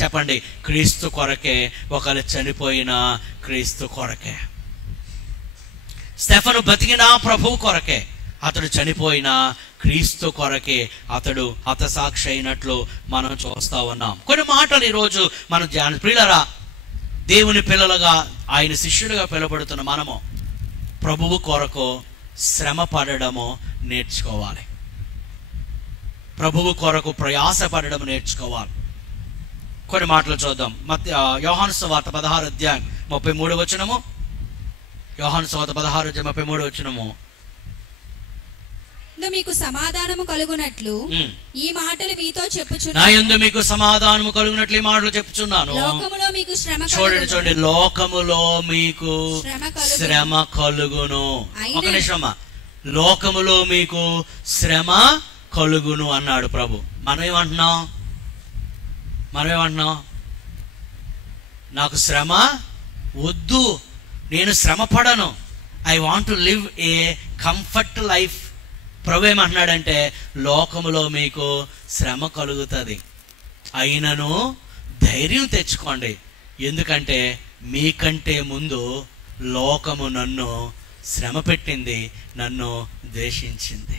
చెప్పండి క్రీస్తు కొరకే, ఒకరు చనిపోయినా క్రీస్తు కొరకే. స్టెఫను బ్రతికినా ప్రభువు కొరకే, అతడు చనిపోయినా క్రీస్తు కొరకే అతడు హతసాక్షి అయినట్లు మనం చూస్తా ఉన్నాం. కొన్ని మాటలు ఈరోజు మనం ప్రియులరా, దేవుని పిల్లలుగా ఆయన శిష్యులుగా పిలువబడుతున్న మనము ప్రభువు కొరకు శ్రమ పడడము నేర్చుకోవాలి. ప్రభువు కొరకు ప్రయాస పడడం నేర్చుకోవాలి. కొన్ని మాటలు చూద్దాం. యోహాను సువార్త 16 అధ్యాయం 33 వచనము. యోహాను సువార్త 16 అధ్యాయం 33 వచనము. మీకు సమాధానము కలుగునట్లు ఈ మాటలు మీతో చెప్పుచున్నాను. నా యందు మీకు సమాధానము కలుగునట్లు ఈ మాటలు చెప్పుచున్నాను. లోకములో మీకు శ్రమ చూడండి, లోకములో మీకు శ్రమ కలుగును. ఒక నిమిషం, లోకములో మీకు శ్రమ కలుగును అన్నాడు ప్రభు. మనమేమంటున్నాం? నాకు శ్రమ వద్దు, నేను శ్రమ పడను, I want to live a comfort life. ప్రభు ఏమంటున్నాడంటే లోకములో మీకు శ్రమ కలుగుతుంది, అయినను ధైర్యం తెచ్చుకోండి, ఎందుకంటే మీకంటే ముందు లోకము నన్ను శ్రమ పెట్టింది, నన్ను ద్వేషించింది.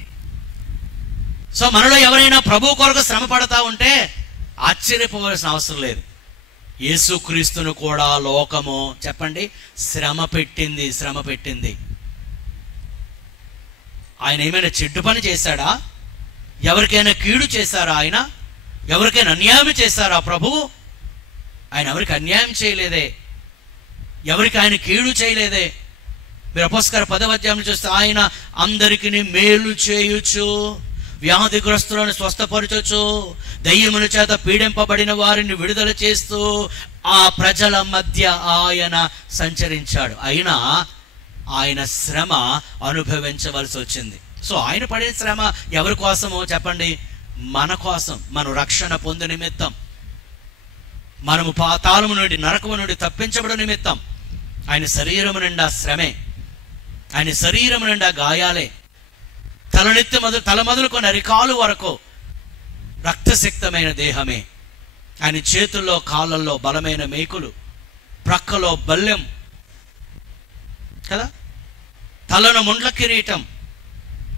సో మనలో ఎవరైనా ప్రభు కొరకు శ్రమ పడతా ఉంటే ఆశ్చర్యపోవాల్సిన అవసరం లేదు. యేసుక్రీస్తును కూడా లోకము చెప్పండి శ్రమ పెట్టింది. ఆయన ఏమైనా చెడ్డు పని చేశాడా? ఎవరికైనా కీడు చేశారా? ఆయన ఎవరికైనా అన్యాయం చేశారా ప్రభువు? ఆయన ఎవరికి అన్యాయం చేయలేదే, ఎవరికి ఆయన కీడు చేయలేదే. మీరు అపోస్తలుల 10వ అధ్యాయం చూస్తే ఆయన అందరికీ మేలు చేయుచు, వ్యాధిగ్రస్తులను స్వస్థపరచొచ్చు, దయ్యముల చేత పీడింపబడిన వారిని విడుదల చేస్తూ ఆ ప్రజల మధ్య ఆయన సంచరించాడు. అయినా ఆయన శ్రమ అనుభవించవలసి వచ్చింది. సో ఆయన పడిన శ్రమ ఎవరి కోసమో చెప్పండి? మన కోసం, మన రక్షణ పొందు నిమిత్తం, మనము పాతాళము నుండి నరకము నుండి తప్పించబడు నిమిత్తం. ఆయన శరీరము నిండా శ్రమే, ఆయన శరీరము నిండా గాయాలే, తల మొదలుకొని అరికాలు వరకు రక్తసిక్తమైన దేహమే. ఆయన చేతుల్లో కాళ్ళల్లో బలమైన మేకులు, ప్రక్కలో బల్లెం కదా, తలను ముండ్ల కిరీటం.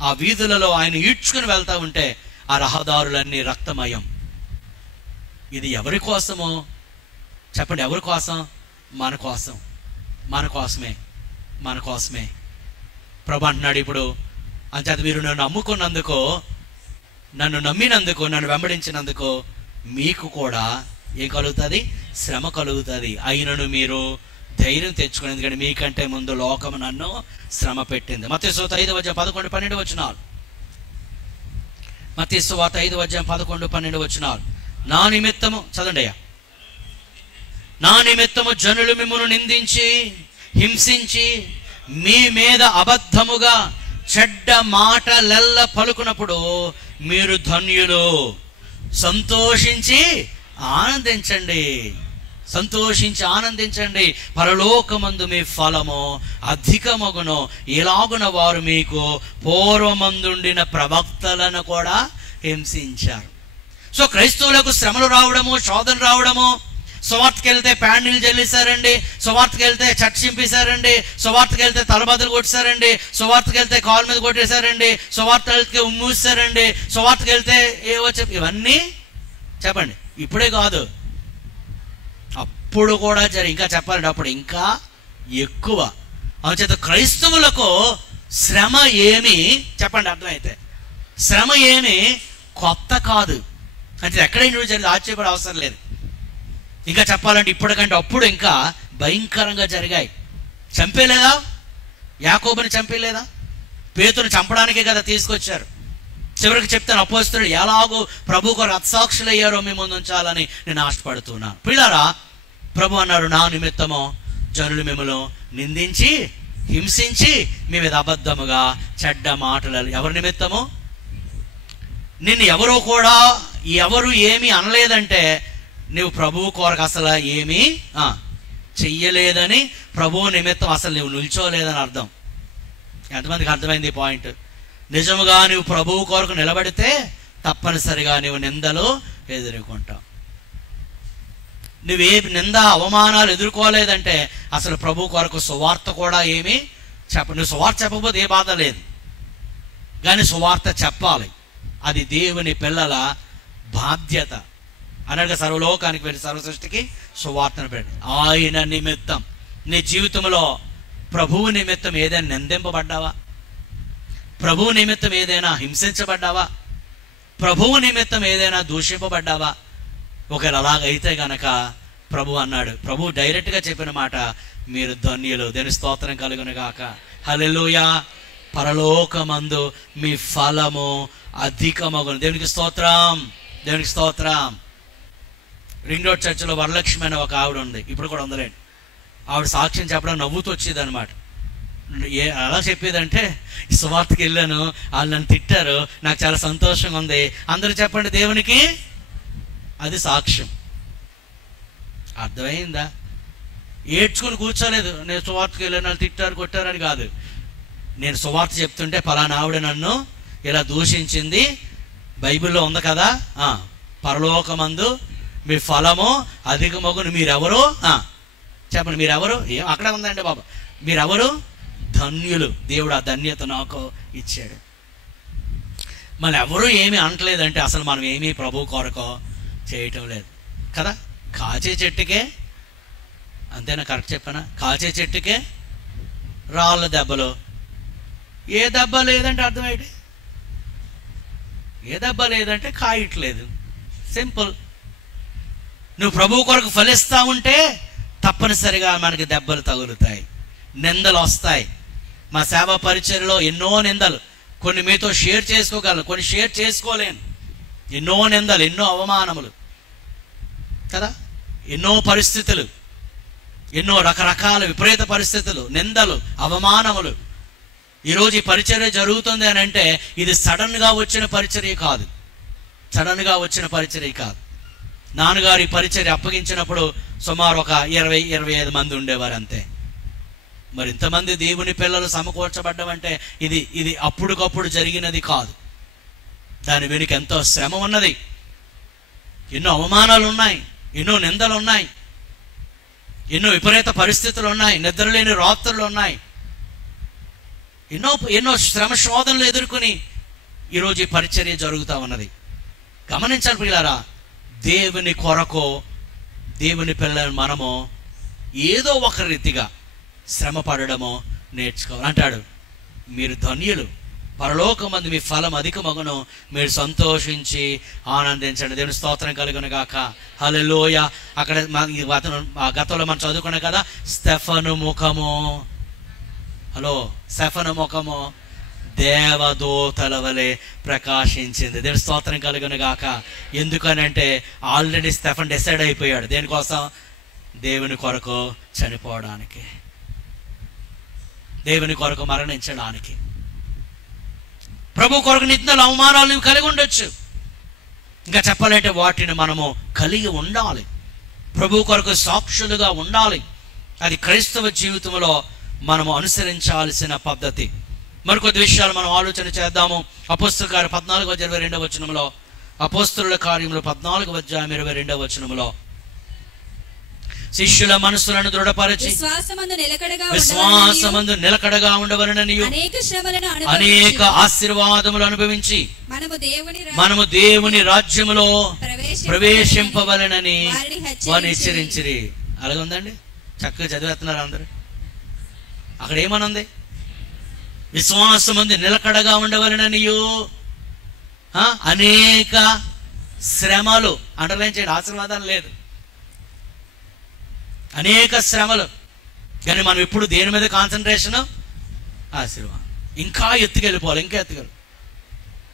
ఆ వీధులలో ఆయన ఈడ్చుకుని వెళ్తా ఉంటే ఆ రహదారులన్నీ రక్తమయం. ఇది ఎవరి కోసమో చెప్పండి? ఎవరి కోసం? మన కోసమే. ప్రభు అంటున్నాడు ఇప్పుడు, అంచేత మీరు నన్ను నమ్ముకున్నందుకో, నన్ను నమ్మినందుకో, నన్ను వెంబడించినందుకో మీకు కూడా ఏం కలుగుతుంది? శ్రమ కలుగుతుంది. అయినను మీరు ధైర్యం తెచ్చుకుని, ఎందుకంటే మీకంటే ముందు లోకము నన్ను శ్రమ పెట్టింది. మత్తయి సువార్త 5వ అధ్యాయం 11-12 వచనాలు. మత్తయి సువార్త 5వ అధ్యాయం 11-12 వచనాలు. నా నిమిత్తము చదవండి అయ్యా. నా నిమిత్తము జనులు మిమ్మును నిందించి హింసించి మీ మీద అబద్ధముగా చెడ్డ మాటలెల్ల పలుకునప్పుడు మీరు ధన్యులు, సంతోషించి ఆనందించండి, పరలోకమందు మీ ఫలము అధికమగును. ఇలాగున వారు మీకు పూర్వమందుండిన ప్రవక్తలను కూడా హింసించారు. సో క్రైస్తవులకు శ్రమలు రావడము, శోధన రావడము, సువార్తకి వెళ్తే ప్యాండిల్ జల్లిస్తారండి, సువార్తకి వెళ్తే చట్ చింపేశారండి, సువార్తకి వెళ్తే తలబద్దలు కొట్టేశారండి, సువార్తకి వెళ్తే కాలు మీద కొట్టేశారండి, సువార్తకి వెళ్తే ఉమ్మూసారండి, సువార్తకి వెళ్తే ఏవో ఇవన్నీ చెప్పండి. ఇప్పుడే కాదు, అప్పుడు కూడా ఇంకా చెప్పాలంటే అప్పుడు ఇంకా ఎక్కువ. అందుచేత క్రైస్తవులకు శ్రమ ఏమి చెప్పండి అర్థమైతే, శ్రమ ఏమి కొత్త కాదు. అంటే ఎక్కడైనా జరిగింది ఆశ్చర్యపడే అవసరం లేదు. ఇంకా చెప్పాలంటే ఇప్పటికంటే అప్పుడు ఇంకా భయంకరంగా జరిగాయి. చంపేలేదా? యాకోబుని చంపేలేదా? పేతురుని చంపడానికే కదా తీసుకొచ్చారు. చివరికి చెప్తాను, అపోస్తలుడు ఎలాగో ప్రభు కొరకు హతసాక్షులు అయ్యారో మీ ముందు ఉంచాలని నేను ఆశపడుతున్నాను. పిల్లారా, ప్రభు అన్నారు, నా నిమిత్తము జనులు మిమ్మల్ని నిందించి హింసించి మీ మీద అబద్ధముగా చెడ్డ మాటలు. ఎవరి నిమిత్తము? నిన్ను ఎవరు ఏమీ అనలేదంటే నువ్వు ప్రభువు కొరకు అసలు ఏమీ చెయ్యలేదని, ప్రభువు నిమిత్తం అసలు నువ్వు నిల్చోలేదని అర్థం. ఎంతమందికి అర్థమైంది ఈ పాయింట్? నిజముగా నువ్వు ప్రభువు కొరకు నిలబడితే తప్పనిసరిగా నువ్వు నిందలు ఎదుర్కొంటావు. నువ్వే నింద అవమానాలు ఎదుర్కోలేదంటే అసలు ప్రభు కొరకు సువార్త కూడా ఏమీ నువ్వు సువార్త చెప్పకపోతే ఏ బాధ లేదు. కానీ సువార్త చెప్పాలి. అది దేవుని పిల్లల బాధ్యత. అనగా సర్వలోకానికి వెళ్ళి సర్వ సృష్టికి సువార్తను పెట్టి ఆయన నిమిత్తం నీ జీవితంలో ప్రభువు నిమిత్తం ఏదైనా నిందింపబడ్డావా? ప్రభువు నిమిత్తం ఏదైనా హింసించబడ్డావా? ప్రభువు నిమిత్తం ఏదైనా దూషింపబడ్డావా? ఒకవేళ అలాగైతే గనక ప్రభు అన్నాడు, ప్రభు డైరెక్ట్గా చెప్పిన మాట, మీరు ధన్యులు. దేవుని స్తోత్రం కలుగును గాక. హల్లెలూయా. పరలోకమందు మీ ఫలము అధికమగును. దేవునికి స్తోత్రం, దేవునికి స్తోత్రం. రింగ్ రోడ్ చర్చిలో వరలక్ష్మి అనే ఒక ఆవిడ ఉంది, ఇప్పుడు కూడా ఉందలేండి. ఆవిడ సాక్ష్యం చెప్పడం నవ్వుతూ వచ్చేది అనమాట. అలా చెప్పేదంటే, సువార్తకి వెళ్ళాను, వాళ్ళు నన్ను తిట్టారు, నాకు చాలా సంతోషంగా ఉంది, అందరూ చెప్పండి దేవునికి. అది సాక్ష్యం. అర్థమైందా? ఏడ్చుకుని కూర్చోలేదు. నేను సువార్తకి వెళ్ళాను, వాళ్ళు తిట్టారు కొట్టారని కాదు. నేను సువార్త చెప్తుంటే పలానా ఆవిడ నన్ను ఇలా దూషించింది, బైబిల్లో ఉంది కదా, పరలోకమందు మీ ఫలము అధికమగును. మీరెవరు చెప్పండి, మీరెవరు? ఏం అక్కడే ఉందండి బాబా, మీరెవరు? ధన్యులు. దేవుడు ఆ ధన్యత నాకు ఇచ్చాడు. మన ఎవరు ఏమీ అనట్లేదంటే అసలు మనం ఏమీ ప్రభు కొరకు చేయటం లేదు కదా. కాచే చెట్టుకే, అంతేనా? కరెక్ట్ చెప్పానా? కాచే చెట్టుకే రాళ్ళ దెబ్బలు. ఏ దెబ్బ లేదంటే అర్థం ఏంటి? ఏ దెబ్బ లేదంటే కాయట్లేదు. సింపుల్. నువ్వు ప్రభు కొరకు ఫలిస్తూ ఉంటే తప్పనిసరిగా మనకి దెబ్బలు తగులుతాయి, నిందలు వస్తాయి. మా సేవా పరిచర్యలో ఎన్నో నిందలు, కొన్ని మీతో షేర్ చేసుకోగలను, కొన్ని షేర్ చేసుకోలేను. ఎన్నో నిందలు, ఎన్నో అవమానములు కదా, ఎన్నో పరిస్థితులు, ఎన్నో రకరకాల విపరీత పరిస్థితులు, నిందలు, అవమానములు. ఈరోజు ఈ పరిచర్య జరుగుతుంది అని అంటే ఇది సడన్గా వచ్చిన పరిచర్య కాదు, సడన్గా వచ్చిన పరిచర్య కాదు. నాన్నగారు ఈ పరిచర్య అప్పగించినప్పుడు సుమారు ఒక 20-25 మంది ఉండేవారు అంతే. మరి ఇంతమంది దేవుని పిల్లలు సమకూర్చబడ్డం అంటే ఇది అప్పుడుకప్పుడు జరిగినది కాదు. దాని వెనుక ఎంతో శ్రమ ఉన్నది, ఎన్నో అవమానాలు ఉన్నాయి, ఎన్నో నిందలు ఉన్నాయి, ఎన్నో విపరీత పరిస్థితులు ఉన్నాయి, నిద్రలేని రాత్రులు ఉన్నాయి, ఎన్నో శ్రమ శోధనలు ఎదుర్కొని ఈరోజు ఈ పరిచర్య జరుగుతూ ఉన్నది. గమనించాలి ప్రియులారా, దేవుని కొరకు దేవుని పిల్లలు మనము ఏదో ఒక రీతిగా శ్రమ పడడమో నేర్చుకోవాలి. అంటాడు, మీరు ధన్యులు, పరలోకమందు మీ ఫలం అధికమగును, మీరు సంతోషించి ఆనందించండి. దేవుని స్తోత్రం కలుగును గాక. హల్లెలూయా. అక్కడ గతంలో మనం చదువుకున్నాం కదా, స్టెఫను ముఖము, స్టెఫను ముఖము దేవదూతల వలె ప్రకాశించింది. దేవుని స్తోత్రం కలుగును గాక. ఎందుకనంటే ఆల్రెడీ స్టెఫన్ డిసైడ్ అయిపోయాడు. దేనికోసం? దేవుని కొరకు చనిపోవడానికి, దేవుని కొరకు మరణించడానికి. ప్రభు కొరకు నిందలు అవమానాలు నువ్వు కలిగి ఉండొచ్చు. ఇంకా చెప్పాలంటే వాటిని మనము కలిగి ఉండాలి, ప్రభు కొరకు సాక్షులుగా ఉండాలి. అది క్రైస్తవ జీవితంలో మనము అనుసరించాల్సిన పద్ధతి. మరికొద్ది విషయాలు మనం ఆలోచన చేద్దాము. అపోస్తలుల కార్యం 14:22 అపోస్తలుల కార్యములు 14:22 శిష్యుల మనసులను దృఢపరచి విశ్వాసమందు నిలకడగా ఉండవలననియు అనేక ఆశీర్వాదములు అనుభవించి మనము దేవుని రాజ్యములో ప్రవేశింపవలనని వారిని హెచ్చరించిరి. అలాగే ఉందండి, చక్కగా చదివేస్తున్నారు అందరు. అక్కడ ఏమనుంది? విశ్వాసమందు నిలకడగా ఉండవలననియు అనేక శ్రమలు. అండర్లైన్ చేయండి, ఆశీర్వాదాలు లేదు, అనేక శ్రమలు. కానీ మనం ఇప్పుడు దేని మీద కాన్సన్ట్రేషన్? ఆశీర్వాదం. ఇంకా ఎత్తుకెళ్ళిపోవాలి, ఇంకా ఎత్తుకెళ్ళి,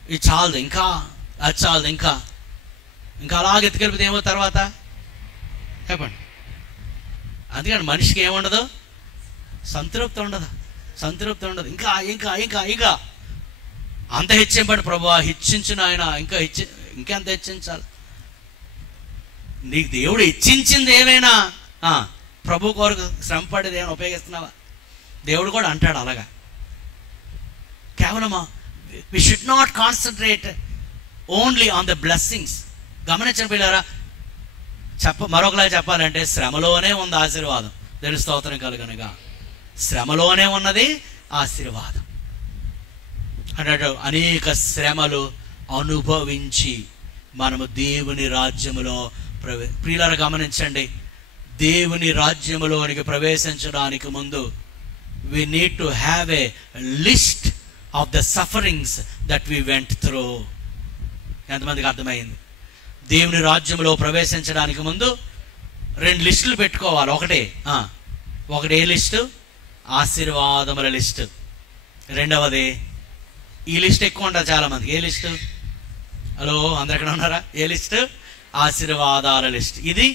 ఇది చాలదు, ఇంకా అది చాలదు, ఇంకా అలాగ ఎత్తుకెళ్ళిపోతే ఏమో తర్వాత చెప్పండి. అందుకని మనిషికి ఏముండదు? సంతృప్తి ఉండదు. ఇంకా ఇంకా ఇంకా ఇంకా అంత హెచ్చింపండి ప్రభువా, హెచ్చించిన ఆయన, ఇంకెంత హెచ్చించాలి? నీకు దేవుడు హెచ్చించింది ఏమైనా ప్రభు కొరకు శ్రమపడేది ఏమైనా ఉపయోగిస్తున్నావా? దేవుడు కూడా అంటాడు అలాగా. కేవలమా we should not concentrate only on the blessings. గమనించిన పిల్లారా, మరొకలాగా చెప్పాలంటే శ్రమలోనే ఉంది ఆశీర్వాదం. దేవుని స్తోత్రం కలుగునుగా. శ్రమలోనే ఉన్నది ఆశీర్వాదం. అన్నాడు అనేక శ్రమలు అనుభవించి మనము దేవుని రాజ్యములో ప్రియులారా గమనించండి, దేవుని రాజ్యములోనికి ప్రవేశించడానికి ముందు we need to have a list of the sufferings that we went through. ఎంతమందికి అర్థమైంది? దేవుని రాజ్యంలో ప్రవేశించడానికి ముందు 2 లిస్టులు పెట్టుకోవాలి. ఒకటి ఏ లిస్టు? ఆశీర్వాదముల లిస్టు. రెండవది, ఈ లిస్ట్ ఎక్కువ ఉంటుంది చాలా మందికి. ఏ లిస్టు? హలో, అందరు ఎక్కడ ఉన్నారా? ఏ లిస్టు? ఆశీర్వాదాల లిస్ట్. ఇది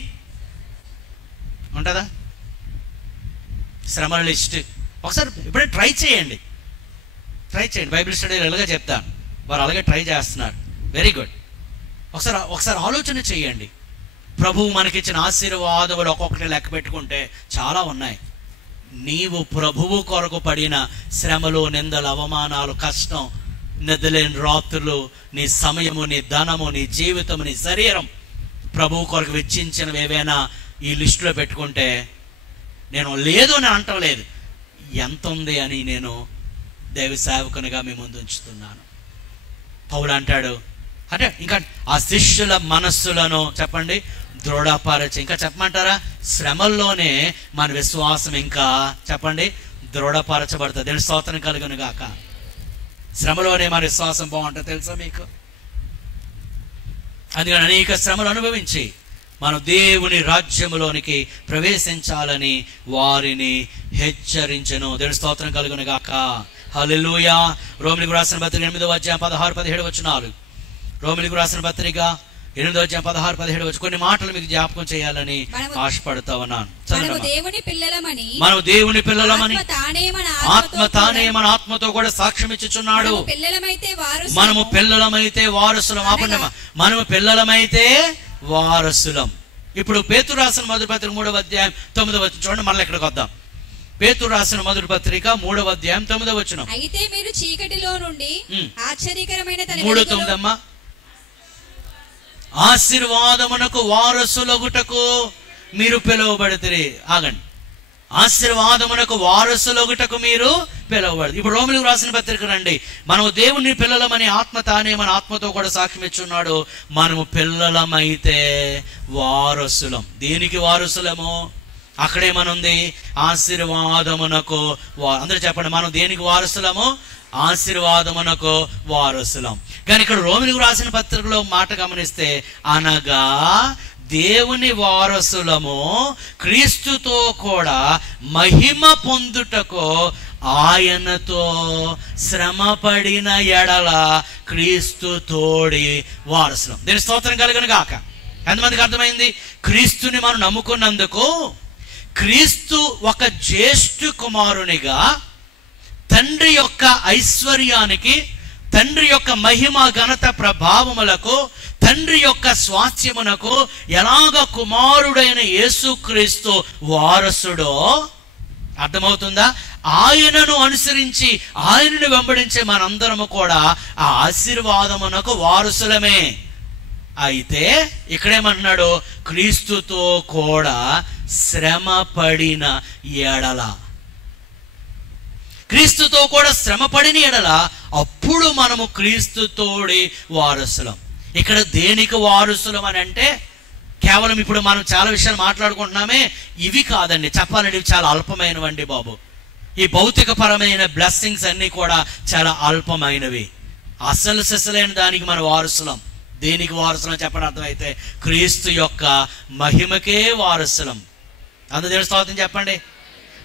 ఉంటుందా? శ్రమల లిస్ట్. ఒకసారి ఇప్పుడే ట్రై చేయండి. బైబిల్ స్టడీలో ఎలాగ చెప్తాను, వారు అలాగే ట్రై చేస్తున్నారు. Very good. ఒకసారి ఆలోచన చేయండి. ప్రభువు మనకిచ్చిన ఆశీర్వాదములు ఒక్కొక్కటి లెక్క పెట్టుకుంటే చాలా ఉన్నాయి. నీవు ప్రభువు కొరకు పడిన శ్రమలు, నిందలు, అవమానాలు, కష్టం, నిద్రలేని రాత్రులు, నీ సమయము, నీ ధనము, నీ జీవితము, నీ శరీరం ప్రభువు కొరకు వెచ్చించినవి ఏవైనా ఈ లిస్టులో పెట్టుకుంటే, నేను లేదు అని అంటం లేదు, ఎంత ఉంది అని నేను దైవ సేవకునిగా మీ ముందు ఉంచుతున్నాను. పౌలు అంటాడు, అంటే ఇంకా ఆ శిష్యుల మనస్సులను చెప్పండి దృఢపరచి, ఇంకా చెప్పమంటారా, శ్రమల్లోనే మన విశ్వాసం ఇంకా చెప్పండి దృఢపరచబడుతుంది. దేవుని స్తోత్రం కలుగును గాక. శ్రమలోనే మన విశ్వాసం బాగుంటుంది తెలుసా మీకు? అందుకని అనేక శ్రమలు అనుభవించి మనం దేవుని రాజ్యములోనికి ప్రవేశించాలని వారిని హెచ్చరించెను. దేవుని స్తోత్రం కలుగును గాక. హల్లెలూయా. రోమిలికి రాసిన పత్రిక 8వ అధ్యాయం 16-17 వచనాలు. రోమిలికి రాసిన పత్రిక 8వ అధ్యాయం 16-17 వచ్చి కొన్ని మాటలు మీకు జ్ఞాపకం చేయాలని ఆశపడతా ఉన్నాను. మనము దేవుని పిల్లలమని ఆత్మ తానే మన ఆత్మతో కూడా సాక్ష్యం ఇచ్చుచున్నాడు. మనము పిల్లలమైతే వారసులం. మనము పిల్లలమైతే వారసులం. ఇప్పుడు పేతురు రాసిన మొదటి పత్రిక 3వ అధ్యాయం 9వ వచనం చూడండి. మళ్ళీ ఇక్కడికి వద్దాం. పేతురు రాసిన మొదటి పత్రిక 3వ అధ్యాయం 9వ వచనం. అయితే మీరు చీకటిలో నుండి ఆశ్చర్యకరమైన 3:9 అమ్మా. ఆశీర్వాదమునకు వారసులగుటకు మీరు పిలువబడితిరి. ఆగండి. ఆశీర్వాదమునకు వారసులగుటకు మీరు పిలువబడి. ఇప్పుడు రోమిలికి రాసిన పత్రిక రండి. మనము దేవుని పిల్లలమని ఆత్మ తానే మన ఆత్మతో కూడా సాక్ష్యం ఇచ్చున్నాడు. మనము పిల్లలమైతే వారసులం. దేనికి వారసులము? అక్కడేమనుంది? ఆశీర్వాదమునకు. అందరూ చెప్పండి, మనం దేనికి వారసులము? ఆశీర్వాదమునకు వారసులం. కానీ ఇక్కడ రోమిలికి రాసిన పత్రికలో మాట గమనిస్తే, అనగా దేవుని వారసులము క్రీస్తుతో కూడా మహిమ పొందుటకు ఆయనతో శ్రమపడిన ఎడల క్రీస్తు తోడి వారసులం. దీని స్తోత్రం కలుగును గాక. ఎంతమందికి అర్థమైంది? క్రీస్తుని మనం నమ్ముకున్నందుకు క్రీస్తు ఒక జ్యేష్ఠ కుమారునిగా తండ్రి యొక్క ఐశ్వర్యానికి, తండ్రి యొక్క మహిమ ఘనత ప్రభావములకు, తండ్రి యొక్క స్వాస్థ్యమునకు ఎలాగ కుమారుడైన యేసుక్రీస్తు వారసుడో అర్థమవుతుందా? ఆయనను అనుసరించి ఆయనను వెంబడించే మనందరము కూడా ఆ ఆశీర్వాదమునకు వారసులమే. అయితే ఇక్కడేమన్నాడు? క్రీస్తుతో కూడా శ్రమ పడిన ఎడల. క్రీస్తుతో కూడా శ్రమ పడిన ఎడల అప్పుడు మనము క్రీస్తుతోడి వారసులం. ఇక్కడ దేనికి వారసులం అని అంటే, కేవలం ఇప్పుడు మనం చాలా విషయాలు మాట్లాడుకుంటున్నామే, ఇవి కాదండి. చెప్పాలంటే ఇవి చాలా అల్పమైనవండి బాబు. ఈ భౌతిక పరమైన బ్లెస్సింగ్స్ అన్నీ కూడా చాలా అల్పమైనవి. అసలు సిసలైన దానికి మన వారసులం. దేనికి వారసులం చెప్పడం అర్థమైతే, క్రీస్తు యొక్క మహిమకే వారసులం. అందరూ స్తోత్రం చెప్పండి.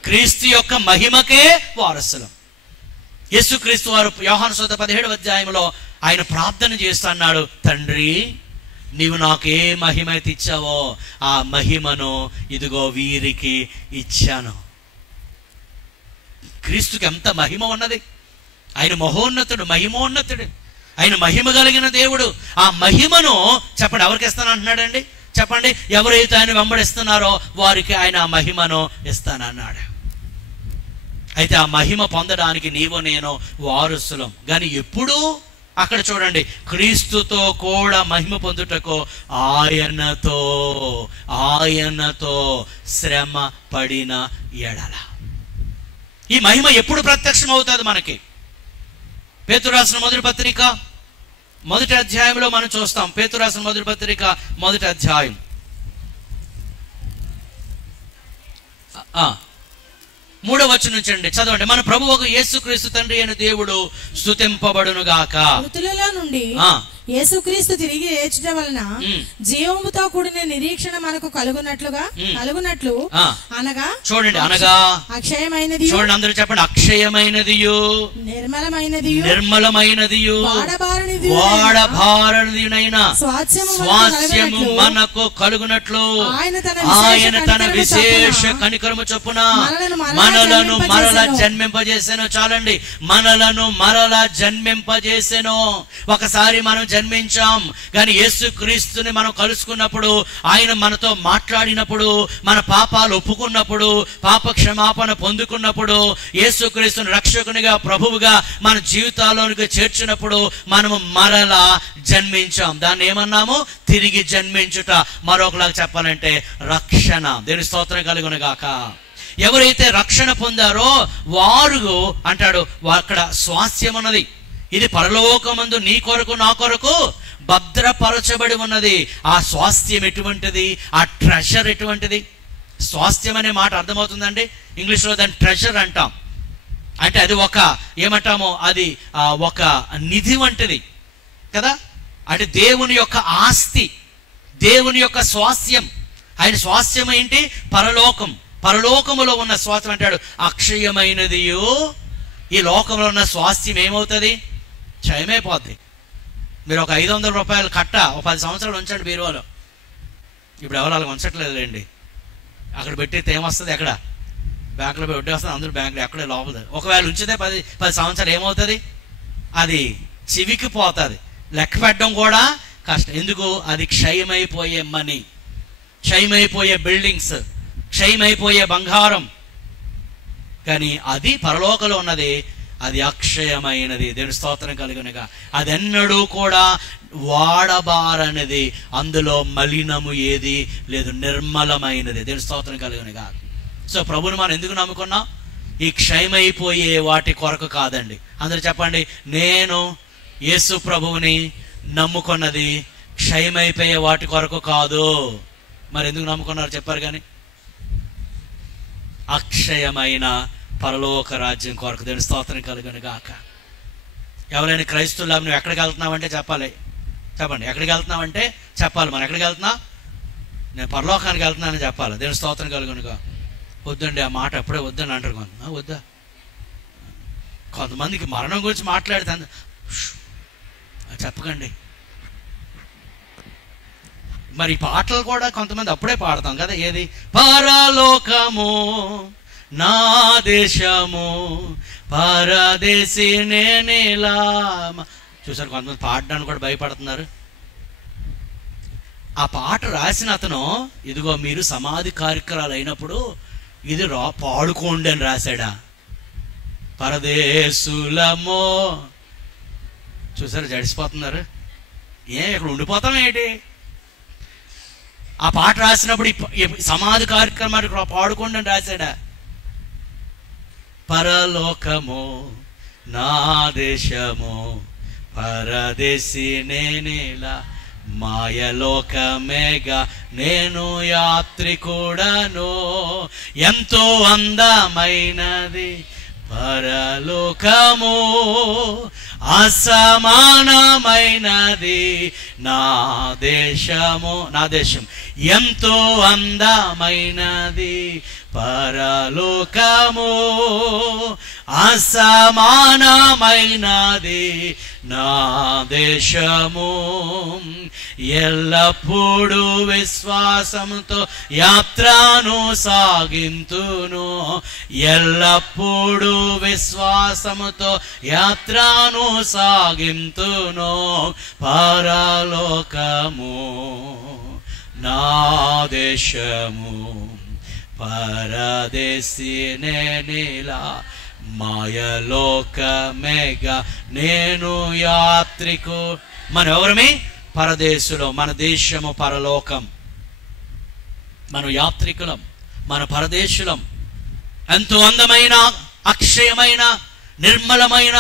క్రీస్తు యొక్క మహిమకే వారసులం. యేసుక్రీస్తు వారు యోహాను సువార్త 17వ అధ్యాయంలో ఆయన ప్రార్థన చేస్తున్నాడు, తండ్రి నీవు నాకు ఏ మహిమ అయితే ఇచ్చావో ఆ మహిమను ఇదిగో వీరికి ఇచ్చాను. క్రీస్తుకి ఎంత మహిమ ఉన్నది. ఆయన మహోన్నతుడు, మహిమోన్నతుడు, ఆయన మహిమ కలిగిన దేవుడు. ఆ మహిమను చెప్పండి ఎవరికి ఇస్తానంటున్నాడండి? చెప్పండి, ఎవరైతే ఆయన వెంబడిస్తున్నారో వారికి ఆయన ఆ మహిమను ఇస్తానన్నాడు. అయితే ఆ మహిమ పొందడానికి నీవు నేను వారసులం. కానీ ఎప్పుడు? అక్కడ చూడండి, క్రీస్తుతో కూడా మహిమ పొందుటకు ఆయనతో శ్రమ పడిన ఎడల. ఈ మహిమ ఎప్పుడు ప్రత్యక్షం అవుతుంది మనకి? పేతురు రాసిన మొదటి పత్రిక మొదటి అధ్యాయంలో మనం చూస్తాం. పేతురు రాసిన మొదటి పత్రిక మొదటి అధ్యాయం 3వ వచనం నుంచి అండి చదవండి. మన ప్రభువుకు యేసుక్రీస్తు తండ్రి అయిన దేవుడు స్తుతింపబడును గాక. మృతులలో నుండి యేసుక్రీస్తు తిరిగి లేచుట వలన జీవముతో కూడిన నిరీక్షణ మనకు కలుగునట్లు అనగా చూడండి, అనగా అక్షయమైనది, చూడండి అందరూ చెప్పండి, అక్షయమైనదియు నిర్మలమైనదియు వాడబారనిదినైన స్వాస్యము మనకు కలుగునట్లు ఆయన తన విశేష కనికరము చొప్పున మనలను మరలా జన్మింపజేసెను. చాలండి, మనలను మరలా జన్మింపజేసెను. ఒకసారి మనం జన్మించాం, కానీ యేసుక్రీస్తుని మనం కలుసుకున్నప్పుడు, ఆయన మనతో మాట్లాడినప్పుడు, మన పాపాలు ఒప్పుకున్నప్పుడు, పాప క్షమాపణ పొందుకున్నప్పుడు, యేసుక్రీస్తుని రక్షకునిగా ప్రభువుగా మన జీవితాల్లోనికి చేర్చినప్పుడు మనము మరలా జన్మించాం. దాన్ని ఏమన్నాము? తిరిగి జన్మించుట. మరొకలాగా చెప్పాలంటే రక్షణ. దేవుని స్తోత్రం కలుగును గాక. ఎవరైతే రక్షణ పొందారో వారు అంటాడు అక్కడ స్వాస్థ్యం ఉన్నది. ఇది పరలోకమందు నీ కొరకు నా కొరకు భద్రపరచబడి ఉన్నది. ఆ స్వాస్థ్యం ఎటువంటిది? ఆ ట్రెషర్ ఎటువంటిది? స్వాస్థ్యం అనే మాట అర్థమవుతుందండి. ఇంగ్లీష్లో దాన్ని ట్రెషర్ అంటాం. అంటే అది ఒక ఏమంటామో, అది ఒక నిధి వంటిది కదా. అంటే దేవుని యొక్క ఆస్తి, దేవుని యొక్క స్వాస్థ్యం. ఆయన స్వాస్థ్యం ఏంటి? పరలోకం. పరలోకములో ఉన్న స్వాస్థ్యం అంటాడు అక్షయమైనదియు. ఈ లోకంలో ఉన్న స్వాస్థ్యం ఏమవుతుంది? క్షయమైపోద్ది. మీరు ఒక 500 రూపాయలు కట్ట ఒక 10 సంవత్సరాలు ఉంచండి బీరువాలో. ఇప్పుడు ఎవరు అలా ఉంచట్లేదులేండి. అక్కడ పెట్టితే ఏమొస్తుంది? ఎక్కడ బ్యాంకులో వడ్డీ వస్తుంది, అందరూ బ్యాంకులో ఎక్కడే లోపల. ఒకవేళ ఉంచితే 10 సంవత్సరాలు ఏమవుతుంది? అది చివికి పోతుంది. లెక్క పెట్టడం కూడా కష్టం. ఎందుకు? అది క్షయమైపోయే మనీ, క్షయమైపోయే బిల్డింగ్స్, క్షయమైపోయే బంగారం. కానీ అది పరలోకలో ఉన్నది, అది అక్షయమైనది. దేవుని స్తోత్రం కలుగునుగా. అది ఎన్నడూ కూడా వాడబారనిది, అందులో మలినము ఏది లేదు, నిర్మలమైనది. దేవుని స్తోత్రం కలుగునుగా. సో ప్రభుని మనం ఎందుకు నమ్ముకున్నాం? ఈ క్షయమైపోయే వాటి కొరకు కాదండి. అందరూ చెప్పండి, నేను యేసు ప్రభువుని నమ్ముకున్నది క్షయమైపోయే వాటి కొరకు కాదు. మరి ఎందుకు నమ్ముకున్నారు చెప్పారు? కానీ అక్షయమైన పరలోక రాజ్యం కొరకు. దేవుని స్తోత్రం కలుగును గాక. ఎవరైనా క్రైస్తవులు నువ్వు ఎక్కడికి వెళ్తున్నావంటే చెప్పాలి. చెప్పండి, ఎక్కడికి వెళ్తున్నావంటే చెప్పాలి. మనం ఎక్కడికి వెళ్తున్నా? నేను పరలోకానికి వెళ్తున్నానని చెప్పాలి. దేవుని స్తోత్రం కలుగునుగా. వద్దండి ఆ మాట ఎప్పుడే వద్దని అంటారు. వద్దా? కొంతమందికి మరణం గురించి మాట్లాడితే చెప్పకండి. మరి పాటలు కూడా కొంతమంది అప్పుడే పాడతాం కదా. ఏది? పరలోకము నా దేశము పరదేశీ నేనేలా. చూసారు, కొంతమంది పాడడానికి కూడా భయపడుతున్నారు. ఆ పాట రాసిన అతను ఇదిగో మీరు సమాధి కార్యక్రమాలు అయినప్పుడు ఇది పాడుకోండి అని రాశాడా? పరదేశులమో. చూసారు, జడిసిపోతున్నారు. ఇక్కడ ఉండిపోతాం ఏంటి? ఆ పాట రాసినప్పుడు సమాధి కార్యక్రమానికి పాడుకోండి అని రాశాడా? పరలోకము నా దేశము పరదేశీ నేనేలా మాయలోకమేగా నేను యాత్రికుడను. ఎంతో అందమైనది పరలోకము, అసమానమైనది నా దేశము. నా దేశం ఎంతో అందమైనది పరలోకము, అసమానమైనది నా దేశము. ఎల్లప్పుడూ విశ్వాసంతో యాత్రను సాగింతును, ఎల్లప్పుడూ విశ్వాసముతో యాత్రను సాగింతును. పరలోకము నా దేశము పరదేశీ నేనేలా మాయలోకమేగా నేను యాత్రికు. మనం ఎవరమే? పరదేశులం. మన దేశము పరలోకం. మనం యాత్రికులం, మన పరదేశులం. ఎంతో అందమైన, అక్షయమైన, నిర్మలమైన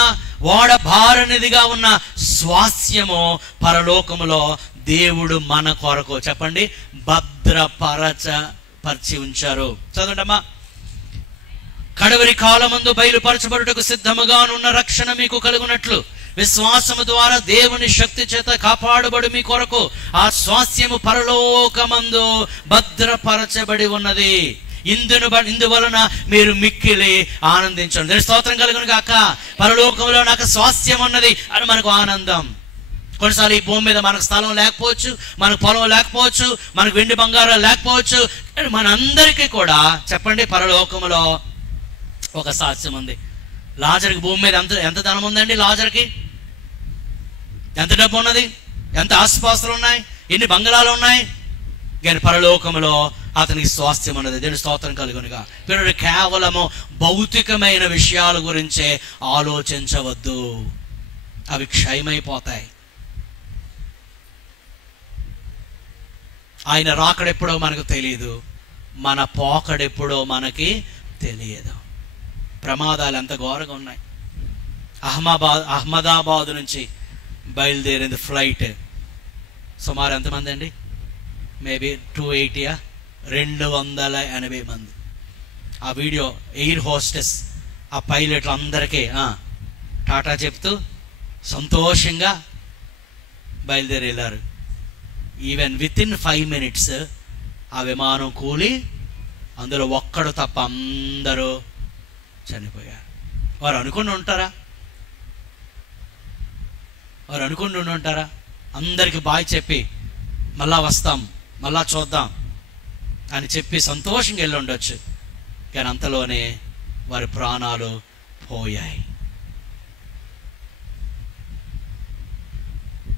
వాడబారనిదిగా ఉన్న స్వాస్థ్యము పరలోకములో దేవుడు మన కొరకు చెప్పండి భద్రపరిచి ఉంచారు. చదవండమ్మా. కడవరి కాలమందు బయలుపరచబడుటకు సిద్ధముగానున్న రక్షణ మీకు కలుగునట్లు విశ్వాసము ద్వారా దేవుని శక్తి చేత కాపాడబడు మీ కొరకు ఆ స్వాస్థ్యము పరలోకమందు భద్రపరచబడి ఉన్నది. ఇందువలన మీరు మిక్కిలి ఆనందించండి. నేను స్తోత్రం కలుగును గాక. పరలోకంలో నాకు స్వాస్థ్యం ఉన్నది అని మనకు ఆనందం. కొన్నిసార్లు ఈ భూమి మీద మనకు స్థలం లేకపోవచ్చు, మనకు పొలం లేకపోవచ్చు, మనకు వెండి బంగారాలు లేకపోవచ్చు. మనందరికీ కూడా చెప్పండి పరలోకంలో ఒక సాక్ష్యం ఉంది. లాజర్కి భూమి మీద ఎంత ధనం ఉందండి? లాజర్కి ఎంత డబ్బు ఉన్నది? ఎంత ఆస్తిపాస్తులు ఉన్నాయి? ఎన్ని బంగళాలు ఉన్నాయి? కానీ పరలోకంలో అతనికి స్వాస్థ్యం ఉన్నది. దేవుని స్తోత్రం కలుగునుగా. పిల్లలు కేవలము భౌతికమైన విషయాల గురించే ఆలోచించవద్దు, అవి క్షయమైపోతాయి. ఆయన రాకడెప్పుడో మనకు తెలియదు, మన పోకడెప్పుడో మనకి తెలియదు. ప్రమాదాలు ఎంత ఘోరంగా ఉన్నాయి. అహ్మదాబాద్ నుంచి బయలుదేరింది ఫ్లైట్. సుమారు ఎంతమంది అండి? మేబీ 280 280 మంది. ఆ వీడియో ఎయిర్ హోస్టెస్ ఆ పైలట్లు అందరికీ టాటా చెప్తూ సంతోషంగా బయలుదేరి వెళ్ళారు. ఈవెన్ వితిన్ 5 minutes ఆ విమానం కూలి అందులో ఒక్కడు తప్ప అందరూ చనిపోయారు. వారు అనుకుని ఉంటారా? అందరికి బాయ్ చెప్పి మళ్ళా వస్తాం, మళ్ళా చూద్దాం అని చెప్పి సంతోషంగా వెళ్ళి ఉండొచ్చు. కానీ అంతలోనే వారి ప్రాణాలు పోయాయి.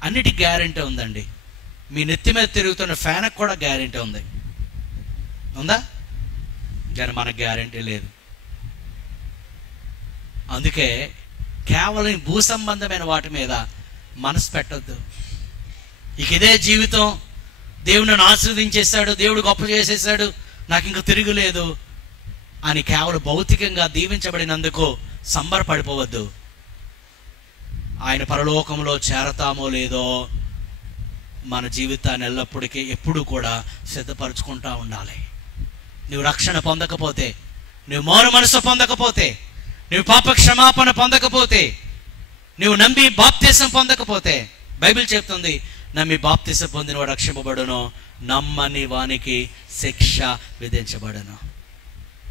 అన్నిటికీ గ్యారెంటీ ఉందండి. మీ నెత్తి మీద తిరుగుతున్న ఫ్యాన్కి కూడా గ్యారెంటీ ఉంది, ఉందా? కానీ మనకు గ్యారెంటీ లేదు. అందుకే కేవలం భూ సంబంధమైన వాటి మీద మనసు పెట్టద్దు. ఇక ఇదే జీవితం, దేవుడు నన్ను ఆశీర్వదించేశాడు, దేవుడు గొప్ప చేసేసాడు, నాకు ఇంక తిరుగులేదు అని కేవలం భౌతికంగా దీవించబడినందుకు సంబరపడిపోవద్దు. ఆయన పరలోకంలో చేరతామో లేదో మన జీవితాన్ని ఎల్లప్పటికీ ఎప్పుడు కూడా సిద్ధపరచుకుంటా ఉండాలి. నువ్వు రక్షణ పొందకపోతే, నువ్వు మారు మనసు పొందకపోతే, నువ్వు పాప క్షమాపణ పొందకపోతే, నువ్వు నమ్మి బాప్తిసం పొందకపోతే, బైబిల్ చెప్తుంది నమ్మి బాప్తిసం పొందిన వాడు రక్షింపబడును, నమ్మని వానికి శిక్ష విధించబడును.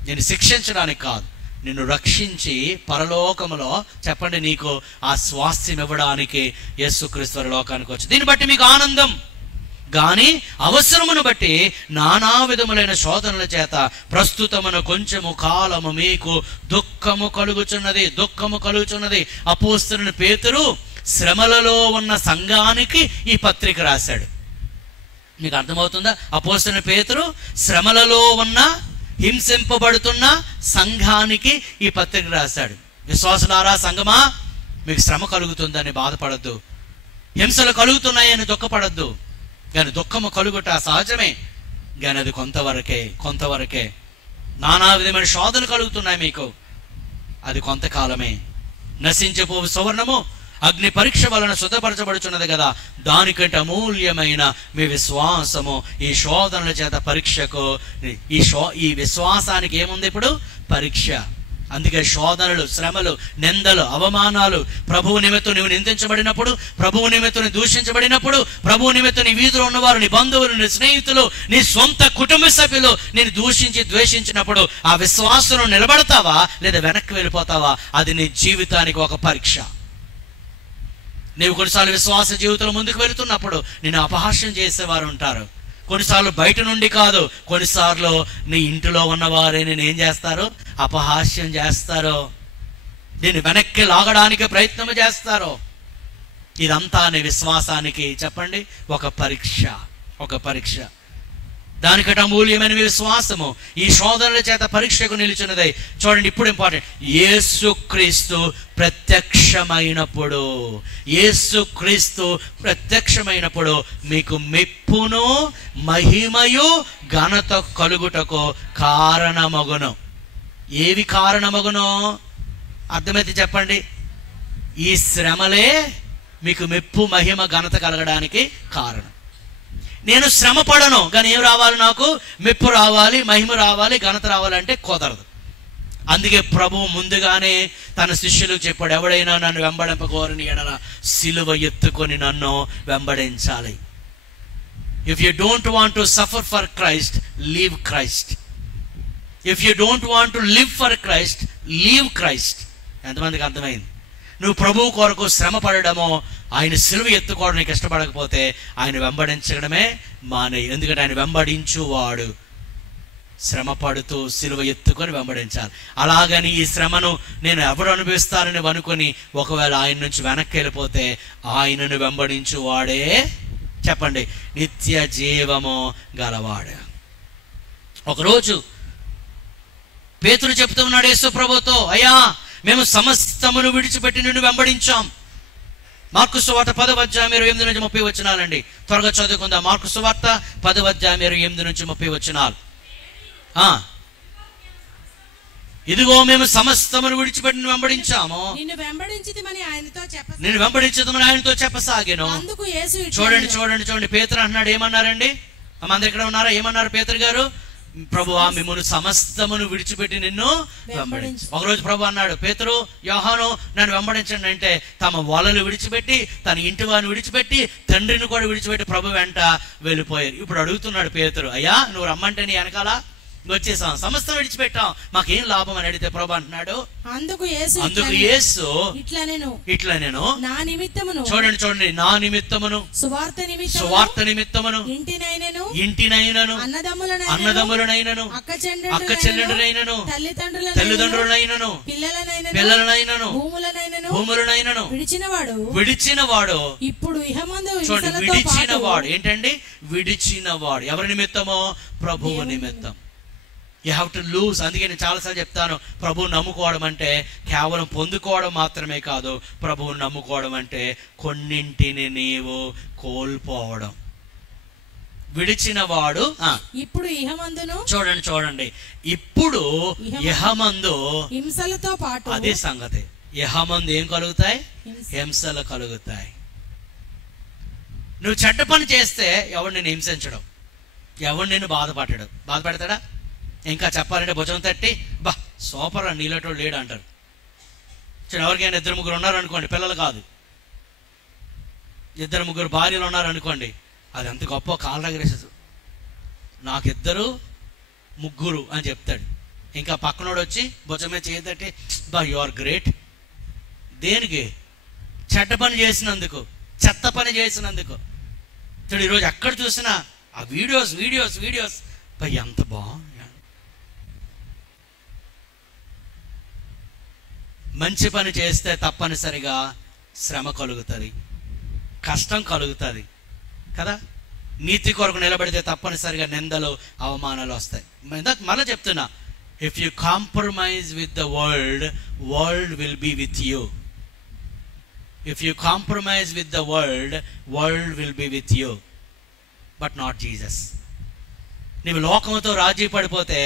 నేను శిక్షించడానికి కాదు, నిన్ను రక్షించి పరలోకములో చెప్పండి నీకు ఆ స్వాస్థ్యం ఇవ్వడానికి యేసుక్రీస్తు లోకానికి వచ్చి. దీన్ని బట్టి మీకు ఆనందం, గాని అవసరమును బట్టి నానా విధములైన శోధనల చేత ప్రస్తుతమున కొంచెము కాలము మీకు దుఃఖము కలుగుచున్నది. అపోస్తలుని పేతురు శ్రమలలో ఉన్న సంఘానికి ఈ పత్రిక రాశాడు. మీకు అర్థమవుతుందా? అపోస్తలుని పేతురు శ్రమలలో ఉన్న, హింసింపబడుతున్న సంఘానికి ఈ పత్రిక రాశాడు. విశ్వాసులారా, సంఘమా, మీకు శ్రమ కలుగుతుందని బాధపడద్దు, హింసలు కలుగుతున్నాయని దుఃఖపడద్దు. కానీ దుఃఖము కలుగుట సహజమే, కానీ అది కొంతవరకే. నానా విధమైన శోధనలు కలుగుతున్నాయి మీకు, అది కొంతకాలమే. నశించిపోవు సువర్ణము అగ్ని పరీక్ష వలన శుద్ధపరచబడుచున్నది కదా, దానికంటే అమూల్యమైన మీ విశ్వాసము ఈ శోధనల చేత పరీక్షకు, ఈ విశ్వాసానికి ఏముంది ఇప్పుడు? పరీక్ష. అందుకే శోధనలు, శ్రమలు, నిందలు, అవమానాలు, ప్రభువు నిమిత్తం నువ్వు నిందించబడినప్పుడు, ప్రభువు నిమిత్తం దూషించబడినప్పుడు, ప్రభువు నిమిత్తం నీ వీధిలో ఉన్నవారు, నీ బంధువులు, నీ స్నేహితులు, నీ సొంత కుటుంబ సభ్యులు నేను దూషించి ద్వేషించినప్పుడు ఆ విశ్వాసం నిలబడతావా లేదా వెనక్కి వెళ్ళిపోతావా? అది నీ జీవితానికి ఒక పరీక్ష. నీవు కొన్నిసార్లు విశ్వాస జీవితంలో ముందుకు వెళుతున్నప్పుడు నిన్ను అపహాస్యం చేసేవారు ఉంటారు. కొన్నిసార్లు బయట నుండి కాదు, కొన్నిసార్లు నీ ఇంటిలో ఉన్నవారే నేను ఏం చేస్తారు? అపహాస్యం చేస్తారు, నేను వెనక్కి లాగడానికి ప్రయత్నం చేస్తారు. ఇదంతా నీ విశ్వాసానికి చెప్పండి ఒక పరీక్ష. దానికంటే అమూల్యమైన విశ్వాసము ఈ శోధనల చేత పరీక్షకు నిలిచినదై. చూడండి, ఇప్పుడు ఇంపార్టెంట్, యేసుక్రీస్తు ప్రత్యక్షమైనప్పుడు మీకు మెప్పును, మహిమయు, ఘనత కలుగుటకు కారణమగును. ఏవి కారణమగును? అర్థమైతే చెప్పండి. ఈ శ్రమలే మీకు మెప్పు మహిమ ఘనత కలగడానికి కారణం. నేను శ్రమ పడను కానీ ఏం రావాలి, నాకు మెప్పు రావాలి, మహిమ రావాలి, ఘనత రావాలంటే కుదరదు. అందుకే ప్రభువు ముందుగానే తన శిష్యులకు చెప్పాడు, ఎవడైనా నన్ను వెంబడింపకోరని ఎడల సిలువ ఎత్తుకొని నన్ను వెంబడించాలి. If you don't want to suffer for Christ, leave Christ. If you don't want to live for Christ, leave Christ. ఎంతమందికి అర్థమైంది? నువ్వు ప్రభువు కొరకు శ్రమ పడడమో, ఆయన సిలువ ఎత్తుకోవడానికి ఇష్టపడకపోతే ఆయన వెంబడించడమే మానే. ఎందుకంటే ఆయన వెంబడించువాడు శ్రమ పడుతూ సిలువ ఎత్తుకొని వెంబడించాలి. అలాగని ఈ శ్రమను నేను ఎవరు అనుభవిస్తానని అనుకొని ఒకవేళ ఆయన నుంచి వెనక్కి వెళ్ళిపోతే ఆయనను వెంబడించువాడే, చెప్పండి, నిత్య జీవము గలవాడు. ఒకరోజు పేతురు చెప్తూ ఉన్నాడు యేసు ప్రభుతో, అయ్యా మేము సమస్తమును విడిచిపెట్టి నిన్ను వెంబడించాం. మార్కు సువార్త 10:28-30 వచనాలండి. త్వరగా చదువుకుందాం. మార్కు సువార్త 10:28-30 వచనాలు. ఇదిగో మేము సమస్తమును విడిచిపెట్టి వెంబడించాము, నిన్ను వెంబడించితిమని ఆయనతో చెప్పసాగాను. చూడండి చూడండి చూడండి, పేతురు అంటున్నాడు. ఏమన్నారండి? అందరు ఇక్కడ ఉన్నారా? ఏమన్నారు పేతురు గారు? ప్రభువా మిమ్మును సమస్తమును విడిచిపెట్టి నిన్ను వెంబడించు. ఒకరోజు ప్రభు అన్నాడు, పేతురు, యోహాను నన్ను వెంబడించండి అంటే తమ వలలు విడిచిపెట్టి, తన ఇంటి వారిని విడిచిపెట్టి, తండ్రిని కూడా విడిచిపెట్టి ప్రభు వెంట వెళ్ళిపోయారు. ఇప్పుడు అడుగుతున్నాడు పేతురు, అయ్యా నువ్వు రమ్మంటే నీ వెనకాల వచ్చేసాం, సమస్తం విడిచిపెట్టాం, మాకేం లాభం అని అడిగితే ప్రభు అంటున్నాడు, అందుకు యేసు ఇట్లా నేను నా నిమిత్తమును, చూడండి చూడండి, నా నిమిత్తమును, సువార్త నిమిత్తమును, ఇంటినైనను, అన్నదమ్ములనైనను, అక్క చెల్లెండునైనను, తల్లిదండ్రులనైనను, పిల్లలనైనను, భూములనైనను విడిచినవాడు. ఇప్పుడు చూడండి, విడిచినవాడు ఏంటండి? విడిచినవాడు ఎవరి నిమిత్తమో? ప్రభువు నిమిత్తం. You have to lose. అందుకే నేను చాలాసార్లు చెప్తాను, ప్రభువుని నమ్ముకోవడం అంటే కేవలం పొందుకోవడం మాత్రమే కాదు. ప్రభువుని నమ్ముకోవడం అంటే కొన్నింటిని నీవు కోల్పోవడం. విడిచిన వాడు ఇప్పుడు ఇహమందును, చూడండి చూడండి, ఇప్పుడు ఇహమందు హింసలతో పాటు, అదే సంగతి. ఇహమందు ఏం కలుగుతాయి? హింసలు కలుగుతాయి. నువ్వు చెడ్డ పని చేస్తే ఎవడు నిన్ను హింసించడం, ఎవడు నిన్ను బాధపడతాడా? ఇంకా చెప్పాలంటే భుజం తట్టి, బా సూపర్ అని నీళ్ళటోడు లేడు అంటారు. ఎవరికైనా 2-3 ఉన్నారనుకోండి, పిల్లలు కాదు, 2-3 భార్యలు ఉన్నారనుకోండి, అది ఎంత గొప్ప కాళ్ళ దగ్గరేసేది, నాకు 2-3 అని చెప్తాడు. ఇంకా పక్కనోడు వచ్చి భుజమే చేయతట్టి, బా యు ఆర్ గ్రేట్. దేనికి? చెడ్డ పని చేసినందుకు, చెత్త పని చేసినందుకు. చూడు ఈరోజు ఎక్కడ చూసినా ఆ వీడియోస్ వీడియోస్ వీడియోస్, బా ఎంత బాగుంది. మంచి పని చేస్తే తప్పనిసరిగా శ్రమ కలుగుతుంది, కష్టం కలుగుతుంది కదా. నీతి కొరకు నిలబడితే తప్పనిసరిగా నిందలు, అవమానాలు వస్తాయి. మళ్ళీ చెప్తున్నా, if you compromise with the world, world will be with you. If you compromise with the world, world will be with you, but not Jesus. నీవు లోకంతో రాజీ పడిపోతే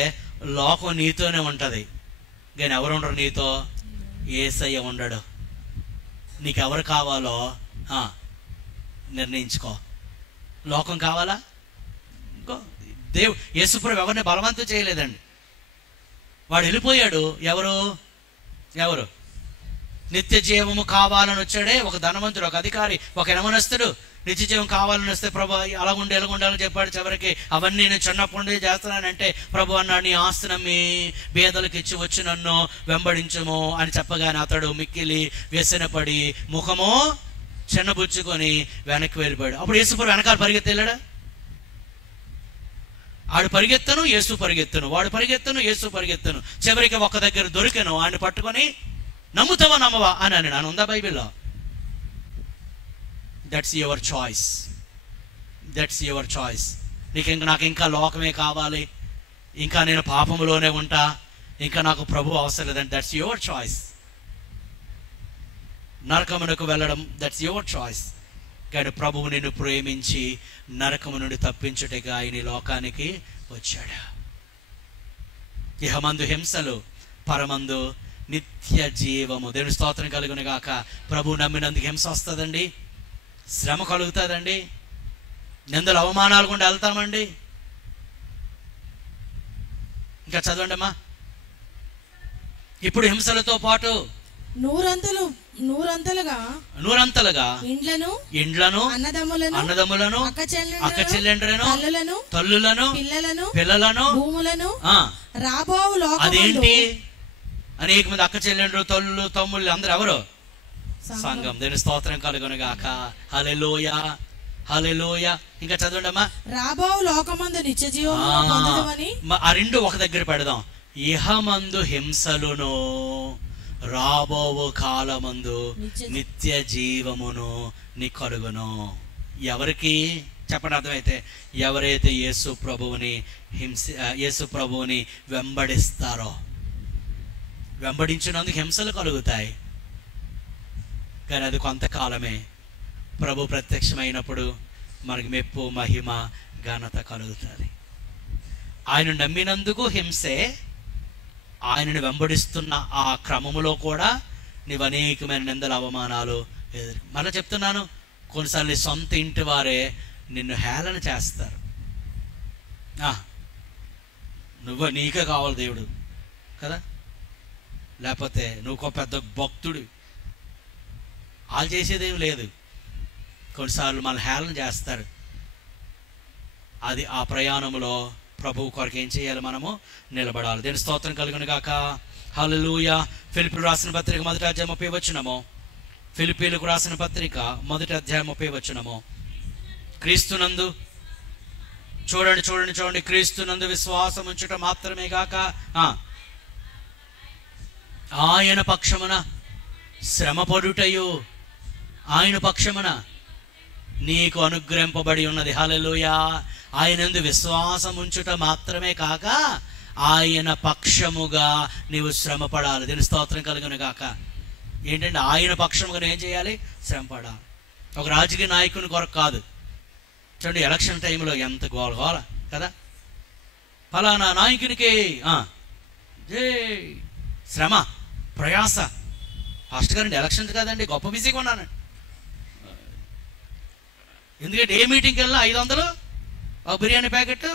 లోకం నీతోనే ఉంటుంది, కానీ ఎవరు ఉండరు నీతో? యేసయ్య ఉండడు. నీకెవరు కావాలో నిర్ణయించుకో. లోకం కావాలా? యేసుప్రభు ఎవరిని బలవంతం చేయలేదండి. వాడు వెళ్ళిపోయాడు. ఎవరు నిత్య జీవము కావాలని వచ్చాడే, ఒక ధనవంతుడు, ఒక అధికారి, ఒక యవనస్తుడు. నిత్య జీవం కావాలని వస్తే ప్రభు అలా ఉండి ఎలా ఉండాలని చెప్పాడు. చివరికి అవన్నీ నేను చిన్నప్పటి నుండి చేస్తున్నానంటే ప్రభు అన్నాడు, నీ ఆస్తి నమ్మి పేదలకు ఇచ్చి వచ్చి నన్ను వెంబడించము అని చెప్పగానే అతడు మిక్కిలి వ్యసనపడి ముఖము చిన్నబుచ్చుకొని వెనక్కి వెళ్ళిపోయాడు. అప్పుడు యేసుప్రభు వెనకాల పరిగెత్తేళ్ళాడా? ఆడు పరిగెత్తను, యేసు పరిగెత్తను, వాడు పరిగెత్తను, యేసు పరిగెత్తను. చివరికి ఒక దగ్గర దొరికాను, ఆయన పట్టుకొని నమ్ముతావా నమ్మవా అని అన్నాను. ఉందా బైబిల్లో? That's your choice, that's your choice. నాకు ఇంకా లోకమే కావాలి, ఇంకా నేను పాపములోనే ఉంటా, ఇంకా నాకు ప్రభు అవసరం లేదంటే దట్స్ యువర్ చాయిస్. నరకమునకు వెళ్ళడం దట్స్ యువర్ చాయిస్. కానీ ప్రభువు నిన్ను ప్రేమించి నరకము నుండి తప్పించుటగా ఆయన ఈ లోకానికి వచ్చాడు. ఇహమందు హింసలు, పరమందు నిత్య జీవము. దేవుని స్తోత్రం కలుగును గాక. ప్రభు నమ్మినందుకు హింస వస్తుందండి, శ్రమ కలుగుతుందండి, నిందలు అవమానాలు గుండా వెళ్తామండి. ఇంకా చదవండి అమ్మా. ఇప్పుడు హింసలతో పాటు నూరంతలుగా ఇండ్లను అన్నదమ్ములను అక్క చెల్లెండ్రను తల్లులను పిల్లలను భూములను అదేంటి? అనేక మంది అక్క చెల్లెండ్రు తల్లులు తమ్ముళ్ళు అందరూ ఎవరు? సంఘం. దేవుని స్తోత్రం కలుగును గాక. హల్లెలూయా హల్లెలూయా. ఇంకా చదవండి అమ్మా. రాబో లోకమందు నిత్య జీవమును పొందుదువని. ఆ రెండు ఒక దగ్గర పెడదాం. ఇహమందు హింసలును రాబోవు కాలమందు నిత్య జీవమును నీ కలుగును. ఎవరికి చెప్పండి అర్థమైతే? ఎవరైతే యేసు ప్రభువుని వెంబడిస్తారో. వెంబడించినందుకు హింసలు కలుగుతాయి, కానీ అది కొంతకాలమే. ప్రభు ప్రత్యక్షమైనప్పుడు మనకి మెప్పు మహిమ ఘనత కలుగుతుంది. ఆయన నమ్మినందుకు హింసే, ఆయనను వెంబడిస్తున్న ఆ క్రమములో కూడా నీవు అనేకమైన నిందల అవమానాలు మళ్ళీ చెప్తున్నాను. కొన్నిసార్లు సొంత ఇంటి వారే నిన్ను హేళన చేస్తారు. నీకే కావాలి దేవుడు కదా, లేకపోతే నువ్వు పెద్ద భక్తుడు, వాళ్ళు చేసేదేం లేదు. కొన్నిసార్లు మన హేళన చేస్తారు. అది ఆ ప్రయాణంలో ప్రభువు కొరకు ఏం చేయాలి? మనము నిలబడాలి. దేని స్తోత్రం కలుగును గాక. హల్లెలూయా. ఫిలిప్పీయులకు రాసిన పత్రిక 1వ అధ్యాయం 30వ వచనము. ఫిలిప్పీయులకు రాసిన పత్రిక 1వ అధ్యాయం 30వ వచనము. క్రీస్తునందు చూడండి క్రీస్తునందు విశ్వాసం ఉంచుట మాత్రమే గాక ఆయన పక్షమున శ్రమపడుటయు ఆయన పక్షమున నీకు అనుగ్రహింపబడి ఉన్నది. హల్లెలూయా. ఆయనందు విశ్వాసం ఉంచుట మాత్రమే కాక ఆయన పక్షముగా నీవు శ్రమ పడాలి. దీని స్తోత్రం కలుగును గాక. ఏంటంటే ఆయన పక్షముగా ఏం చేయాలి? శ్రమ పడాలి. ఒక రాజకీయ నాయకుని కొరకు కాదు. చూడండి, ఎలక్షన్ టైంలో ఎంత గోల కదా, ఫలానా నాయకునికి శ్రమ ప్రయాస. ఫాస్ట్ గారండి ఎలక్షన్ కాదండి, గొప్ప బిజీగా ఉన్నాను. ఎందుకంటే ఏ మీటింగ్కి వెళ్ళినా 500 ఒక బిర్యానీ ప్యాకెట్.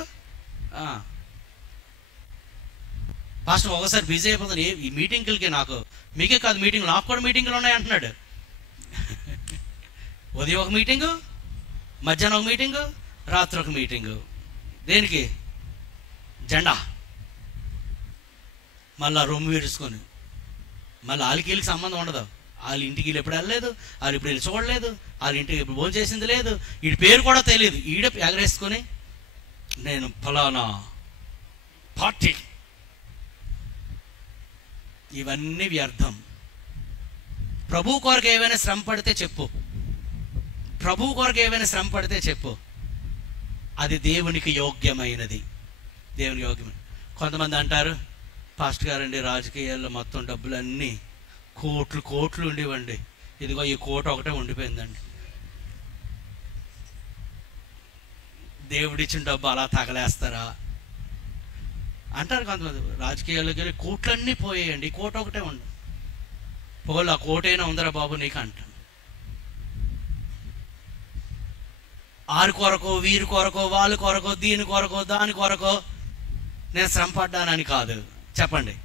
ఫాస్ట్ ఒకసారి బిజీ అయిపోతుంది. ఈ మీటింగ్లకి మీకే కాదు మీటింగ్లు, నాకు కూడా మీటింగ్లు ఉన్నాయి అంటున్నాడు. ఉదయం ఒక మీటింగు, మధ్యాహ్నం ఒక మీటింగు, రాత్రి ఒక మీటింగు. దేనికి? జెండా. మళ్ళీ రొమ్ము విరుచుకొని మళ్ళీ వాళ్ళకి వీళ్ళకి సంబంధం ఉండదు. వాళ్ళ ఇంటికి వీళ్ళు ఎప్పుడు వెళ్ళలేదు, వాళ్ళు ఇప్పుడు వీళ్ళు చూడలేదు, వాళ్ళ ఇంటికి ఇప్పుడు భోజనం చేసింది లేదు, వీడి పేరు కూడా తెలియదు. ఈడ ఎగరేసుకొని నేను ఫలానా పార్టీ. ఇవన్నీ వ్యర్థం. ప్రభు కొరకు ఏమైనా శ్రమ పడితే చెప్పు. ప్రభు కొరకు ఏమైనా శ్రమ పడితే చెప్పు. అది దేవునికి యోగ్యమైనది. దేవునికి యోగ్యమైన. కొంతమంది అంటారు, పాస్టర్ గారండి రాజకీయాల్లో మొత్తం డబ్బులన్నీ కోట్లు ఉండేవండి, ఇదిగో ఈ కోట ఒకటే ఉండిపోయిందండి. దేవుడిచ్చిన డబ్బు అలా తగలేస్తారా అంటారు కొంతమంది. రాజకీయాల్లోకి వెళ్ళి కోట్లన్నీ పోయాయండి, కోట ఒకటే ఉండు. పోలు ఆ కోటైనా ఉందరా బాబు నీకు అంటాను. ఆరి కొరకో వీరి కొరకో వాళ్ళ కొరకో దీని కొరకో దాని కొరకో నేను శ్రమ పడ్డానని కాదు. చెప్పండి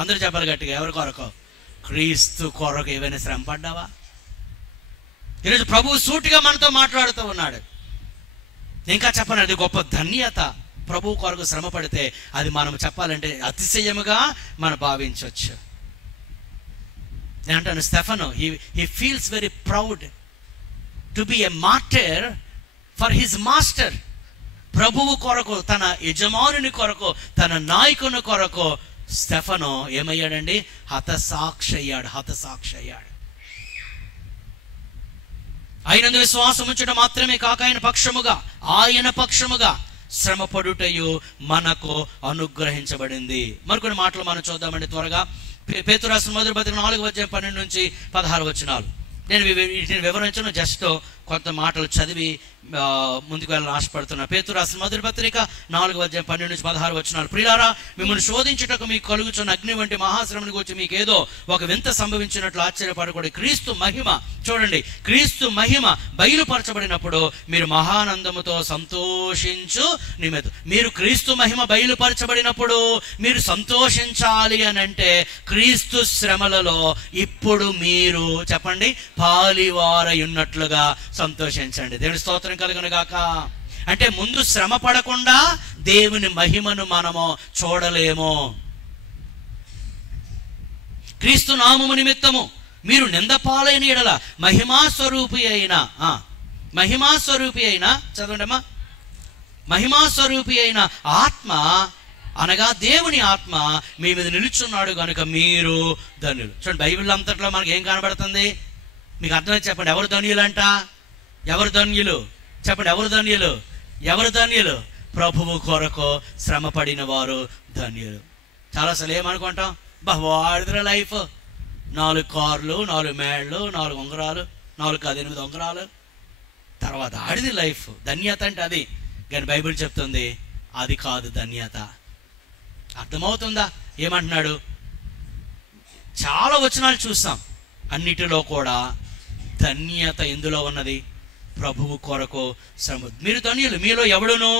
అందరూ చెప్పాలి గట్టిగా. ఎవరి కొరకో? క్రీస్తు కొరకు ఏమైనా శ్రమ పడ్డావా? ఈరోజు ప్రభువు సూటిగా మనతో మాట్లాడుతూ ఉన్నాడు. ఇంకా చెప్పండి, అది గొప్ప ధన్యత. ప్రభు కొరకు శ్రమ పడితే అది మనం చెప్పాలంటే అతిశయముగా మనం భావించవచ్చు. నేను అంటాను, Stephen he feels very proud to be a martyr for his master. ప్రభువు కొరకు, తన యజమానుని కొరకు, తన నాయకుని కొరకు స్టెఫను ఏమయ్యాడండి? హతసాక్షి అయ్యాడు. ఆయనందు విశ్వాసం ఉంచడం మాత్రమే కాక ఆయన పక్షముగా శ్రమ పడుటయు మనకు అనుగ్రహించబడింది. మరికొన్ని మాటలు మనం చూద్దామండి త్వరగా. పేతురు రాసిన 1వ పత్రిక 4వ అధ్యాయం 12 నుంచి 16 వచనాలు. నేను వీటిని వివరించను, జస్ట్ కొంత మాటలు చదివి ముందుకు వెళ్ళాలని ఆశపడుతున్నా. పేతురు రాసిన మొదటి పత్రిక 4:12-16 ప్రియులారా, మిమ్మల్ని శోధించుటకు మీకు కలుగుచున్న అగ్ని వంటి మహాశ్రమని గురించి మీకు ఏదో ఒక వింత సంభవించినట్లు ఆశ్చర్యపడకూడదు. క్రీస్తు మహిమ, చూడండి, క్రీస్తు మహిమ బయలుపరచబడినప్పుడు మీరు మహానందముతో సంతోషించు నిమిత్తం. మీరు క్రీస్తు మహిమ బయలుపరచబడినప్పుడు మీరు సంతోషించాలి అని అంటే క్రీస్తు శ్రమలలో ఇప్పుడు మీరు చెప్పండి పాలివారై ఉన్నట్లుగా సంతోషించండి. దేవుని స్తోత్రం కలుగును గాక. అంటే ముందు శ్రమ పడకుండా దేవుని మహిమను మనము చూడలేము. క్రీస్తు నామము నిమిత్తము మీరు నిందపాలైన ఎడల మహిమాస్వరూపి అయిన చదవండమ్మా, మహిమాస్వరూపి అయిన ఆత్మ అనగా దేవుని ఆత్మ మీ మీద నిలుచున్నాడు కనుక మీరు ధన్యులు. చూడండి, బైబిల్ అంతట్లో మనకి ఏం కనబడుతుంది? మీకు అర్థమైతే చెప్పండి. ఎవరు ధన్యులంట? ఎవరు ధన్యులు? చెప్పండి, ఎవరు ధన్యులు? ఎవరు ధన్యులు? ప్రభువు కొరకు శ్రమ పడిన వారు ధన్యులు. చాలాసార్లు ఏమనుకుంటాం, వాడిదిరా లైఫ్, 4 కార్లు, 4 మేళ్ళు, 4 ఉంగరాలు, 8 ఉంగరాలు, తర్వాత ఆడిది లైఫ్. ధన్యత అంటే అది. కానీ బైబిల్ చెప్తుంది అది కాదు ధన్యత. అర్థమవుతుందా ఏమంటున్నాడు? చాలా వచనాలు చూస్తాం, అన్నిటిలో కూడా ధన్యత ఎందులో ఉన్నది? ప్రభువు కొరకు శ్రమ. మీరు ధన్యులు. మీలో ఎవడును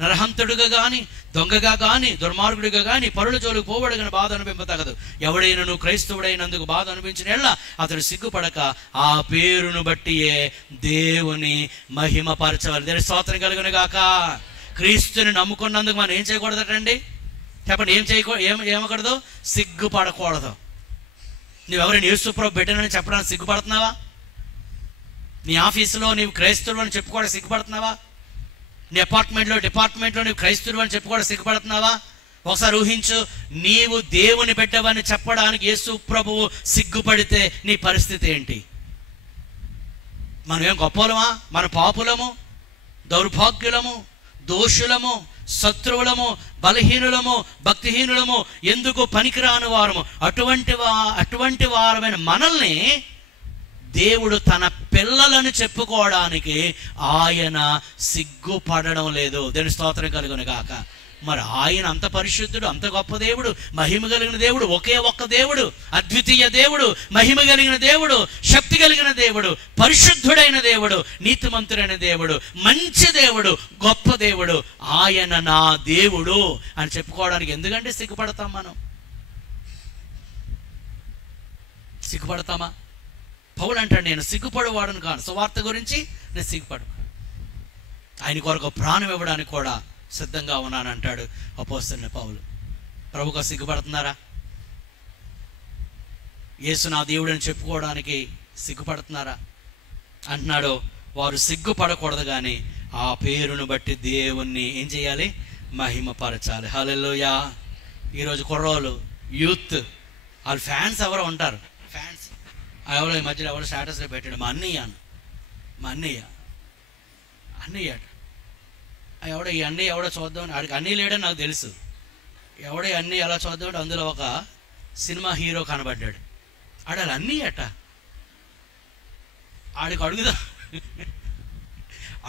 నరహంతుడుగా గాని, దొంగగా గాని, దుర్మార్గుడిగా గాని, పరుల జోలికి పోవడగని బాధ అనిపింపతగదు. ఎవడైనను క్రైస్తవుడైనందుకు బాధ అనిపించిన ఎళ్ళ అతడు సిగ్గుపడక ఆ పేరును బట్టియే దేవుని మహిమ పరచవాలి. దేవుని స్తోత్రం కలుగును గాక. క్రీస్తుని నమ్ముకున్నందుకు మనం ఏం చేయకూడదటండి? చెప్పండి, ఏమకూడదు? సిగ్గుపడకూడదు. నువ్వెవరైనా యేసుప్రభు బిడ్డనని చెప్పడానికి సిగ్గుపడుతున్నావా? నీ ఆఫీసులో నీవు క్రైస్తవుడు అని చెప్పుకోవడం సిగ్గుపడుతున్నావా? నీ డిపార్ట్మెంట్లో నీవు క్రైస్తవుడు అని చెప్పుకోవడం సిగ్గుపడుతున్నావా? ఒకసారి ఊహించు, నీవు దేవుని బిడ్డవని చెప్పడానికి యేసు ప్రభువు సిగ్గుపడితే నీ పరిస్థితి ఏంటి? మనం ఏం గొప్పలమా? మన పాపులము, దౌర్భాగ్యులము, దోషులము, శత్రువులము, బలహీనులము, భక్తిహీనులము, ఎందుకు పనికిరాని వారము. అటువంటి వారమైన మనల్ని దేవుడు తన పిల్లలను చెప్పుకోవడానికి ఆయన సిగ్గుపడడం లేదు. దేవుని స్తోత్రం కలుగును గాక. మరి ఆయన అంత పరిశుద్ధుడు, అంత గొప్ప దేవుడు, మహిమ కలిగిన దేవుడు, ఒకే ఒక్క దేవుడు, అద్వితీయ దేవుడు, మహిమ కలిగిన దేవుడు, శక్తి కలిగిన దేవుడు, పరిశుద్ధుడైన దేవుడు, నీతిమంతుడైన దేవుడు, మంచి దేవుడు, గొప్ప దేవుడు, ఆయన నా దేవుడు అని చెప్పుకోవడానికి ఎందుకంటే సిగ్గుపడతాం? మనం సిగ్గుపడతామా? పౌలు అంటాడు, నేను సిగ్గుపడేవాడను కాను, సువార్త గురించి నేను సిగ్గుపడు, ఆయన కొరకు ప్రాణం ఇవ్వడానికి కూడా సిద్ధంగా ఉన్నానంటాడు అపోస్తలుడైన పౌలు. ప్రభువుకు సిగ్గుపడుతున్నారా? యేసు నా దేవుడని చెప్పుకోవడానికి సిగ్గుపడుతున్నారా? అంటున్నాడు, వారు సిగ్గుపడకూడదు కానీ ఆ పేరును బట్టి దేవుణ్ణి ఏం చేయాలి? మహిమపరచాలి. హల్లెలూయా. ఈరోజు కుర్రోళ్ళు, యూత్, వాళ్ళ ఫ్యాన్స్ ఎవరో ఉంటారు. ఫ్యాన్స్ ఎవరో ఈ మధ్యలో ఎవరో స్టేటస్లో పెట్టాడు, మా అన్నయ్య అన్నయ్య ఎవడో ఈ అన్నయ్య ఎవడో చూద్దామని, ఆడికి అన్నయ్య లేడని నాకు తెలుసు. ఎవడో ఈ అన్నయ్య ఎలా చూద్దామంటే అందులో ఒక సినిమా హీరో కనబడ్డాడు. ఆడ అన్నయ్య అట. ఆడికి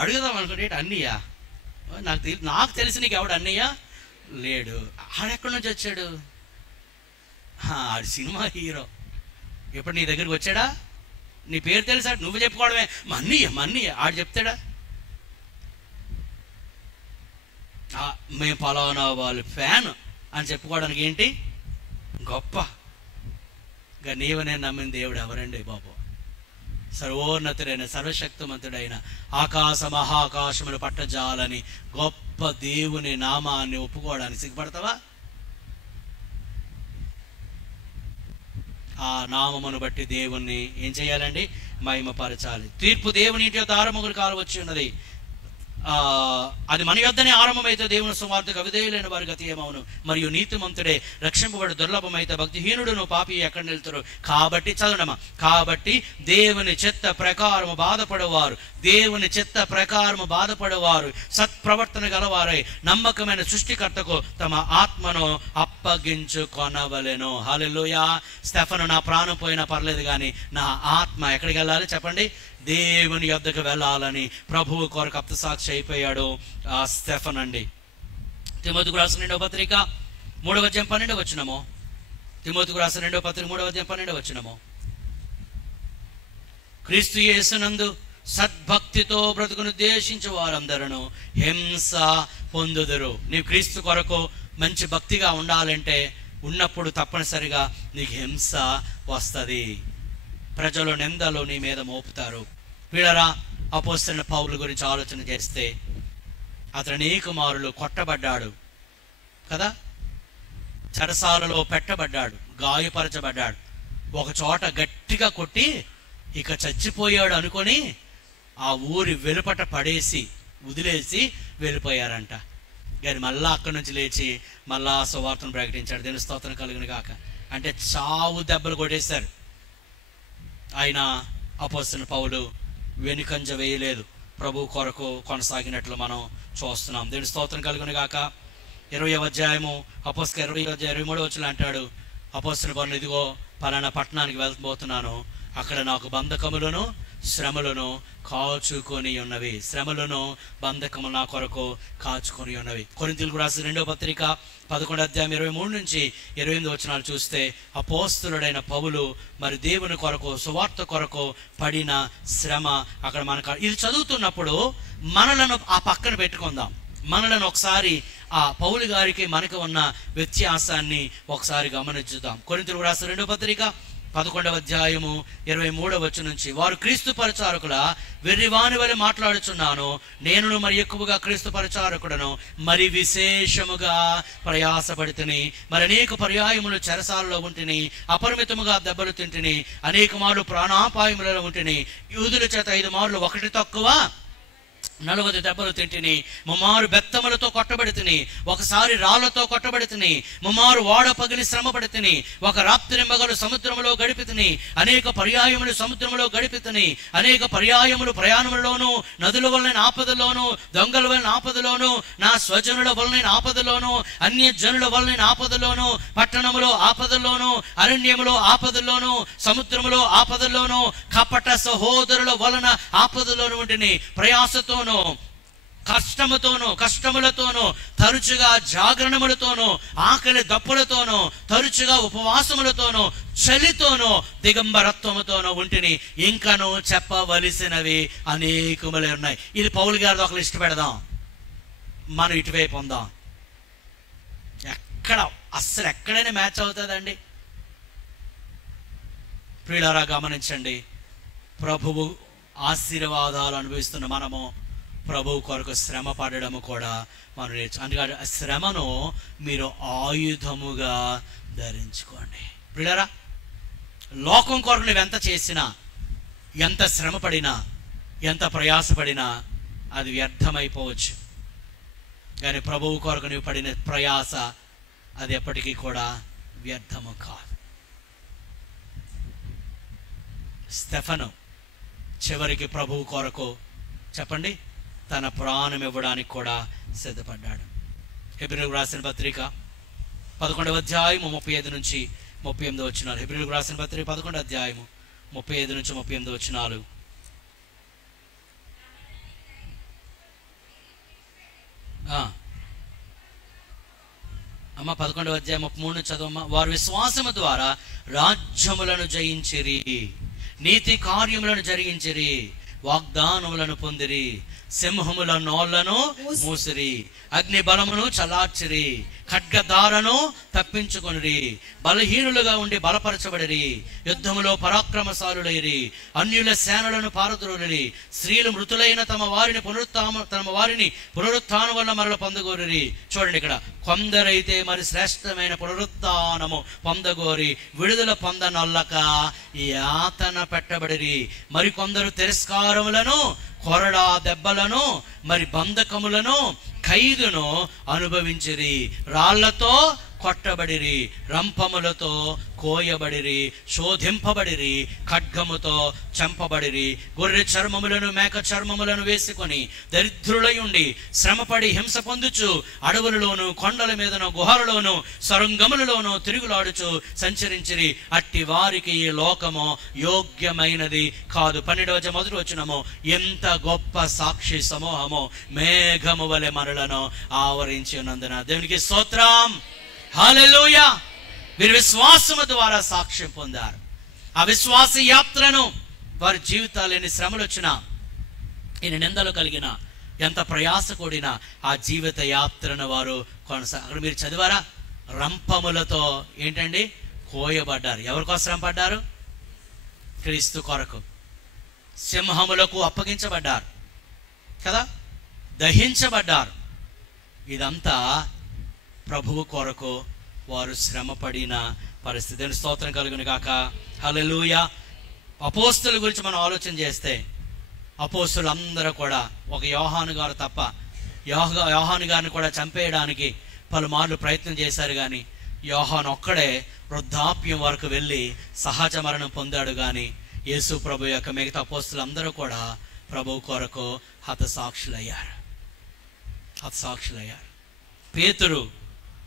అడుగుదాం అనుకుంటే అన్నయ్య నాకు తెలిసి నీకు ఎవడు అన్నయ్య లేడు. ఆడెక్కడి నుంచి వచ్చాడు? ఆడు సినిమా హీరో. ఎప్పుడు నీ దగ్గరికి వచ్చాడా? నీ పేరు తెలుసా? నువ్వు చెప్పుకోవడమే మా అన్నయ్య. ఆడు చెప్తాడా? మేము పలానా వాళ్ళు ఫ్యాన్ అని చెప్పుకోవడానికి ఏంటి గొప్ప? ఇంకా నీవు నేను నమ్మిన దేవుడు ఎవరండి బాబు? సర్వోన్నతుడైన, సర్వశక్తిమంతుడైన, ఆకాశ మహాకాశములు పట్టజాలని గొప్ప దేవుని నామాన్ని ఒప్పుకోవడానికి సిగ్గుపడతావా? ఆ నామమును బట్టి దేవుణ్ణి ఏం చేయాలండి? మహిమపరచాలి. తీర్పు దేవుని ఇంటి యొక్క ఆరంభములు కాలు వచ్చి ఉన్నది. అది మన యొద్దనే ఆరంభమైతే దేవుని సువార్తకు అవిధేయులైన వారి గతి ఏమవును? మరియు నీతిమంతుడే రక్షింపబడి దుర్లభమైతే భక్తిహీనుడును పాపి ఎక్కడ నిలుతారు? కాబట్టి చదవడమా, కాబట్టి దేవుని చిత్త ప్రకారము బాధపడేవారు దేవుని చిత్త ప్రకారము బాధపడేవారు, సత్ప్రవర్తన గలవారై నమ్మకమైన సృష్టికర్తకు తమ ఆత్మను అప్పగించుకొనవలెను. హల్లెలూయా. స్టెఫను, నా ప్రాణం పోయినా పర్లేదు కానీ నా ఆత్మ ఎక్కడికి వెళ్ళాలి చెప్పండి? దేవుని యొద్దకు వెళ్ళాలని ప్రభువు కొరకు అప్తసాక్షి అయిపోయాడు ఆ స్టెఫన్ అండి. తిమోతికి రాసిన 2వ పత్రిక 3వ అధ్యాయం 12వ వచనము. తిమోతికి రాసిన 2వ పత్రిక 3వ అధ్యాయం 12వ వచనము. క్రీస్తు యేసునందు సద్భక్తితో బ్రతుకును ఉద్దేశించే వారందరూ హింస పొందుదురు. నీవు క్రీస్తు కొరకు మంచి భక్తిగా ఉండాలంటే ఉన్నప్పుడు తప్పనిసరిగా నీకు హింస వస్తుంది. ప్రజలు నిందలు నీ మీద మోపుతారు. వీళ్ళరా అపోస్తలుడైన పౌలు గురించి ఆలోచన చేస్తే అతడు అనేక మారులు కొట్టబడ్డాడు కదా, చెరసాలలో పెట్టబడ్డాడు, గాయపరచబడ్డాడు. ఒక చోట గట్టిగా కొట్టి ఇక చచ్చిపోయాడు అనుకొని ఆ ఊరి వెలుపట పడేసి వదిలేసి వెళ్ళిపోయారంట. కానీ మళ్ళా అక్కడి నుంచి లేచి మళ్ళా సువార్తను ప్రకటించాడు. దేవుని స్తోత్రం కలుగును గాక. అంటే చావు దెబ్బలు కొట్టేశారు. ఆయన అపోస్తలుడైన పౌలు వెనుకంజ వేయలేదు, ప్రభు కొరకు కొనసాగినట్లు మనం చూస్తున్నాం. దేవుని స్తోత్రం కలుగును గాక. 20వ అధ్యాయము అపోస్తలుల 20వ అధ్యాయం 23వ వచనం అంటాడు, అపోస్తలుల పౌలు, ఇదిగో పలానా పట్టణానికి వెళ్ళబోతున్నాను, అక్కడ నాకు బంధకములను శ్రమలను కాచుకొని ఉన్నవి. శ్రమలను బంధకములు నా కొరకు కాచుకొని ఉన్నవి. కొరింథీయులకు రాసిన 2వ పత్రిక 11వ అధ్యాయం 23 నుంచి 28 వచనాలు చూస్తే అపోస్తలుడైన పౌలు మరి దేవుని కొరకు సువార్త కొరకు పడిన శ్రమ అక్కడ మనకు ఇది చదువుతున్నప్పుడు మనలను ఆ పక్కన పెట్టుకుందాం. మనలను ఒకసారి ఆ పౌలు గారికి మనకు ఉన్న వ్యత్యాసాన్ని ఒకసారి గమనించుదాం. కొరింథీయులకు రాసిన 2వ పత్రిక 11వ అధ్యాయము 23వ వచనం నుంచి, వారు క్రీస్తు పరిచారకుల వెర్రివాని వలె మాట్లాడుచున్నాను, నేను మరి ఎక్కువగా క్రీస్తు పరిచారకుడను, మరి విశేషముగా ప్రయాసపడితిని, మరి అనేక పర్యాయములు చెరసాలలో ఉంటిని, అపరిమితముగా దెబ్బలు తింటిని, అనేక మార్లు ప్రాణాపాయములలో ఉంటిని, యూదుల చేత 5 మార్లు ఒకటి తక్కువ 40 దెబ్బలు తింటిని, ముమ్మారు బెత్తములతో కొట్టబడితిని, ఒకసారి రాళ్లతో కొట్టబడితిని, ముమ్మారు వాడ పగిలి శ్రమ పడితిని, ఒక రాత్రింబగలు సముద్రములో గడిపితిని, అనేక పర్యాయములు సముద్రములో గడిపితిని, అనేక పర్యాయములు ప్రయాణములలోను, నదుల వలన ఆపదలోను, దొంగల వలన ఆపదలోను, నా స్వజనుల వలన ఆపదలోను, అన్య జనుల వలన ఆపదలోను, పట్టణములో ఆపదలోను, అరణ్యములో ఆపదలోను, సముద్రములో ఆపదలోను, కపట సహోదరుల వలన ఆపదలోను ఉంటిని, ప్రయాసతో కష్టములతోనూ తరచుగా జాగరణములతోనూ ఆకలి దప్పులతోనూ తరచుగా ఉపవాసములతోనూ చలితోనూ దిగంబరత్వముతోనూ ఉంటిని, ఇంకను చెప్పవలసినవి అనేకములే ఉన్నాయి. ఇది పౌలు గారితో ఒకరు ఇష్టపెడదాం, మనం ఇటువైపు ఉందాం. అస్సలు ఎక్కడైనా మ్యాచ్ అవుతుందండి? ప్రియులారా గమనించండి, ప్రభువు ఆశీర్వాదాలు అనుభవిస్తున్న మనము ప్రభువు కొరకు శ్రమ పడడము కూడా మనం అందుకని శ్రమను మీరు ఆయుధముగా ధరించుకోండి. ప్రియులారా, లోకం కొరకు నువ్వు ఎంత చేసినా, ఎంత శ్రమ పడినా, ఎంత ప్రయాసపడినా అది వ్యర్థమైపోవచ్చు. కానీ ప్రభువు కొరకు నువ్వు పడిన ప్రయాస అది ఎప్పటికీ కూడా వ్యర్థము కాదు. స్టెఫను చివరికి ప్రభువు కొరకు చెప్పండి తన ప్రాణం ఇవ్వడానికి కూడా సిద్ధపడ్డాడు. హెబ్రీయులకు రాసిన పత్రిక 11వ అధ్యాయము 35 నుంచి 38 వచనాలు. హెబ్రీయులకు రాసిన పత్రిక 11వ అధ్యాయము 35 నుంచి 38 వచనాలు. అమ్మ 11వ అధ్యాయం 33 చదవమ్మ. వారు విశ్వాసము ద్వారా రాజ్యములను జయించిరి, నీతి కార్యములను జరిగించిరి, వాగ్దానములను పొందిరి, సింహముల నోళ్లను మూసిరి, అగ్ని బలమును చలార్చిరి, ఖడ్గదారను తప్పించుకొనిరి, బలహీనులుగా ఉండి బలపరచబడిరి, యుద్ధములో పరాక్రమశాలులైరి, అన్యుల సేనలను పారద్రోలిరి, స్త్రీలు మృతులైన తమ వారిని పునరుత్థానం వల్ల మరల పొందగోరిరి. చూడండి, ఇక్కడ కొందరైతే మరి శ్రేష్టమైన పునరుత్థానము పొందగోరి విడుదల పొందనొల్లక యాతన పెట్టబడిరి, మరి కొందరు తిరస్కారములను, కొరడా దెబ్బలను, మరి బంధకములను, ఖైదును అనుభవించిరి, రాళ్లతో కొట్టబడిరి, రంపములతో కోయబడిరి, శోధింపబడిరి, ఖడ్గముతో చంపబడిరి, గొర్రె చర్మములను మేక చర్మములను వేసుకొని దరిద్రులై ఉండి శ్రమపడి హింస పొందుచు అడవులలోను కొండల మీదను గుహలలోను సొరంగములలోను తిరుగులాడుచు సంచరించిరి. అట్టి వారికి ఈ లోకము యోగ్యమైనది కాదు. 12వ ఎంత గొప్ప సాక్షి సమూహము మేఘము వలె మనలను ఆవరించి ఉన్నందున దేవునికి స్తోత్రం. హల్లెలూయా. వీరు విశ్వాసము ద్వారా సాక్ష్యం పొందారు. ఆ విశ్వాస యాత్రను వారి జీవితాలు ఎన్ని శ్రమలు వచ్చినా, ఎన్ని నిందలు కలిగిన, ఎంత ప్రయాస కూడిన ఆ జీవిత యాత్రను వారు అక్కడ మీరు చదివారా? రంపములతో ఏంటండి కోయబడ్డారు. ఎవరి కోసం పడ్డారు? క్రీస్తు కొరకు. సింహములకు అప్పగించబడ్డారు కదా, దహించబడ్డారు. ఇదంతా ప్రభువు కొరకు వారు శ్రమపడిన పరిస్థితి. స్తోత్రం కలుగును గాక. హల్లెలూయా. అపోస్తుల గురించి మనం ఆలోచన చేస్తే, అపోస్తులు అందరూ కూడా ఒక యోహాను గారు తప్ప, యోహాను గారిని కూడా చంపేయడానికి పలుమార్లు ప్రయత్నం చేశారు. కానీ యోహాను ఒక్కడే వృద్ధాప్యం వరకు వెళ్ళి సహజ మరణం పొందాడు. కానీ యేసు ప్రభు యొక్క మిగతా అపోస్తులు అందరూ కూడా ప్రభు కొరకు హతసాక్షులయ్యారు. పేతురు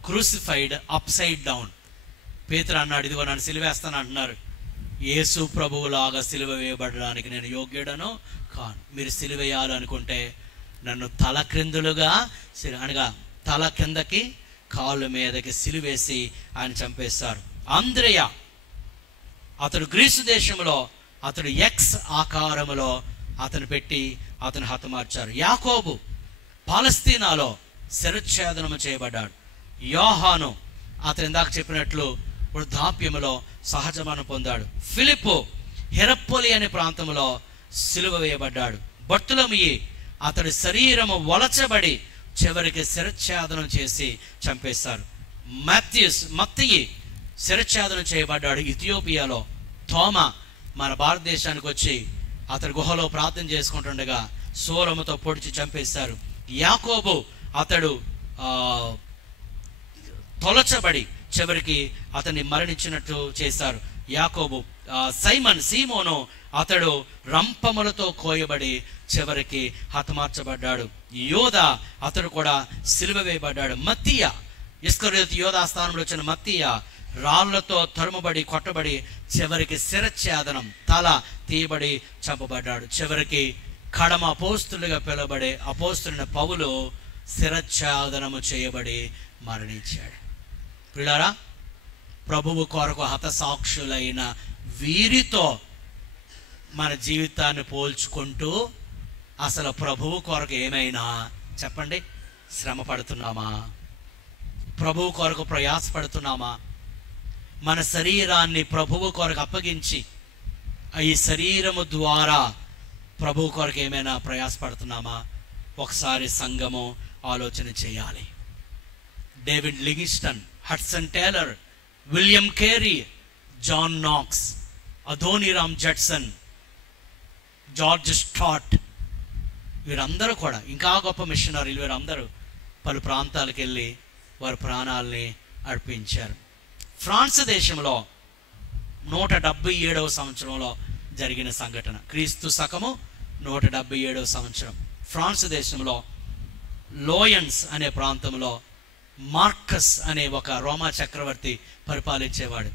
క్రూసిఫైడ్ అప్సైడ్ డౌన్. పేతురు అన్నాడు, ఇదిగో నన్ను సిలువేస్తాను అంటున్నారు. యేసు ప్రభువులాగా సిలువ వేయబడడానికి నేను యోగ్యుడను కాను. మీరు సిలువేయాలనుకుంటే నన్ను తల క్రిందులుగా, అనగా తల కిందకి కాళ్ళ మీదకి సిలువేసి ఆయన చంపేస్తారు. అంద్రెయ, అతడు గ్రీసు దేశంలో, అతడు ఎక్స్ ఆకారములో అతను పెట్టి అతను హతమార్చారు. యాకోబు పాలస్తీనాలో శిరచ్ఛేదనము చేయబడ్డాడు. యోహాను అతను ఇందాక చెప్పినట్లు వృద్ధాప్యములో సహజమరణం పొందాడు. ఫిలిప్పు హెరప్పొలి అనే ప్రాంతంలో సిలువ వేయబడ్డాడు. బర్తులమియి అతడి శరీరము వలచబడి చివరికి శిరచ్ఛేదనం చేసి చంపేశారు. మత్తయి శిరచ్ఛేదనం చేయబడ్డాడు ఇథియోపియాలో. తోమా మన భారతదేశానికి వచ్చి అతడు గుహలో ప్రార్థన చేసుకుంటుండగా సోలముతో పొడిచి చంపేశారు. యాకోబు అతడు తొలచబడి చివరికి అతన్ని మరణించినట్టు చేశారు. యాకోబు సీమోను అతడు రంపములతో కోయబడి చివరికి హతమార్చబడ్డాడు. యోధా అతడు కూడా సిలువ వేయబడ్డాడు. మత్తీయ, ఇస్కరియోతు యోధా స్థానంలో వచ్చిన మత్తీయ రాళ్లతో తరుమబడి కొట్టబడి చివరికి శిరచ్ఛేదనం, తల తీయబడి చంపబడ్డాడు. చివరికి కడమ అపోస్తులుగా పిలువబడే అపోస్తులైన పౌలు శిరచ్ఛేదనము చేయబడి మరణించాడు. పిల్లారా, ప్రభువు కొరకు హతసాక్షులైన వీరితో మన జీవితాన్ని పోల్చుకుంటూ అసలు ప్రభువు కొరకు ఏమైనా చెప్పండి, శ్రమ పడుతున్నామా? ప్రభువు కొరకు ప్రయాసపడుతున్నామా? మన శరీరాన్ని ప్రభువు కొరకు అప్పగించి ఈ శరీరము ద్వారా ప్రభువు కొరకు ఏమైనా ప్రయాసపడుతున్నామా? ఒకసారి సంఘము ఆలోచన చేయాలి. David Livingstone, Hudson Taylor, William Carey, John Knox, Adoniram Judson, George Stott, వీరందరూ కూడా ఇంకా గొప్ప మిషనరీలు. వీరందరూ పలు ప్రాంతాలకు వెళ్ళి వారి ప్రాణాలని అర్పించారు. ఫ్రాన్స్ దేశంలో 177వ సంవత్సరంలో జరిగిన సంఘటన. క్రీస్తు శకము 177వ సంవత్సరం. ఫ్రాన్స్ దేశంలో లోయన్స్ అనే ప్రాంతంలో మార్కస్ అనే ఒక రోమా చక్రవర్తి పరిపాలించేవాడు.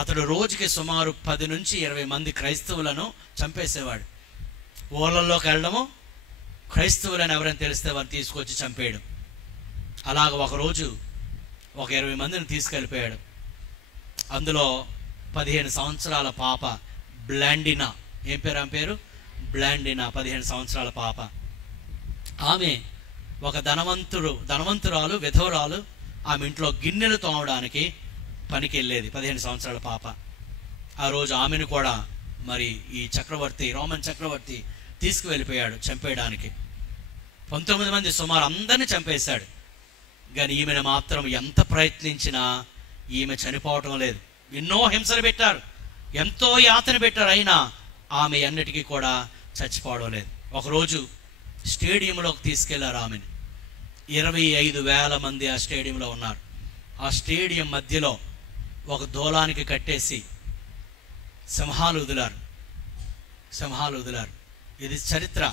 అతడు రోజుకి సుమారు 10 నుంచి 20 మంది క్రైస్తవులను చంపేసేవాడు. ఊళ్ళల్లోకి వెళ్ళడము, క్రైస్తవులను ఎవరైనా తెలిస్తే వారిని తీసుకొచ్చి చంపేయడం. అలాగ ఒకరోజు ఒక 20 మందిని తీసుకెళ్ళిపోయాడు. అందులో 15 సంవత్సరాల పాప బ్లాండినా. ఏం పేరు ఆమె పేరు? బ్లాండినా. 15 సంవత్సరాల పాప. ఆమె ఒక ధనవంతురాలు, విధవరాలు. ఆమె ఇంట్లో గిన్నెలు తోమడానికి పనికి వెళ్ళేది. 15 సంవత్సరాల పాప. ఆ రోజు ఆమెను కూడా మరి ఈ చక్రవర్తి, రోమన్ చక్రవర్తి తీసుకువెళ్ళిపోయాడు చంపేయడానికి. 19 మంది సుమారు అందరినీ చంపేశాడు. కానీ ఈమెను మాత్రం ఎంత ప్రయత్నించినా ఈమె చనిపోవటం లేదు. ఎన్నో హింసలు పెట్టారు, ఎంతో యాతన పెట్టారు, అయినా ఆమె అన్నిటికీ కూడా చచ్చిపోవడం లేదు. ఒకరోజు స్టేడియంలోకి తీసుకెళ్లారు ఆమెను. 25,000 మంది ఆ స్టేడియంలో ఉన్నారు. ఆ స్టేడియం మధ్యలో ఒక దూలానికి కట్టేసి సింహాలు వదిలారు. ఇది చరిత్ర,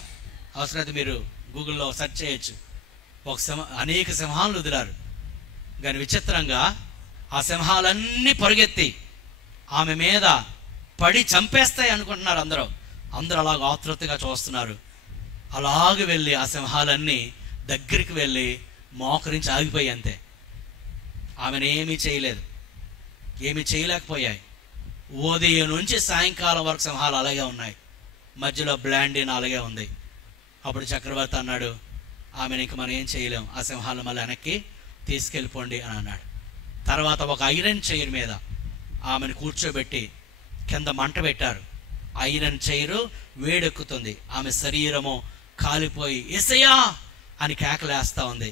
అవసరమైతే మీరు గూగుల్లో సెర్చ్ చేయొచ్చు. అనేక సింహాలు వదిలారు. కానీ విచిత్రంగా ఆ సింహాలన్నీ పరుగెత్తి ఆమె మీద పడి చంపేస్తాయి అనుకుంటున్నారు. అందరూ అలాగ ఆతృతగా చూస్తున్నారు. అలాగ వెళ్ళి ఆ సింహాలన్నీ దగ్గరికి వెళ్ళి మోకరించి ఆగిపోయి అంతే. ఆమెను ఏమీ చేయలేకపోయాయి. ఉదయం నుంచి సాయంకాలం వరకు సింహాలు అలాగే ఉన్నాయి. మధ్యలో బ్లాండిన్ అలాగే ఉంది. అప్పుడు చక్రవర్తి అన్నాడు, ఆమెను ఇంక మనం ఏం చేయలేం, ఆ సింహాలు మళ్ళీ వెనక్కి తీసుకెళ్ళిపోండి అని అన్నాడు. తర్వాత ఒక ఐరన్ చైర్ మీద ఆమెను కూర్చోబెట్టి కింద మంట పెట్టారు. ఐరన్ చైరు వేడెక్కుతుంది. ఆమె శరీరము కాలిపోయి యేసయ్యా అని కేకలేస్తా ఉంది.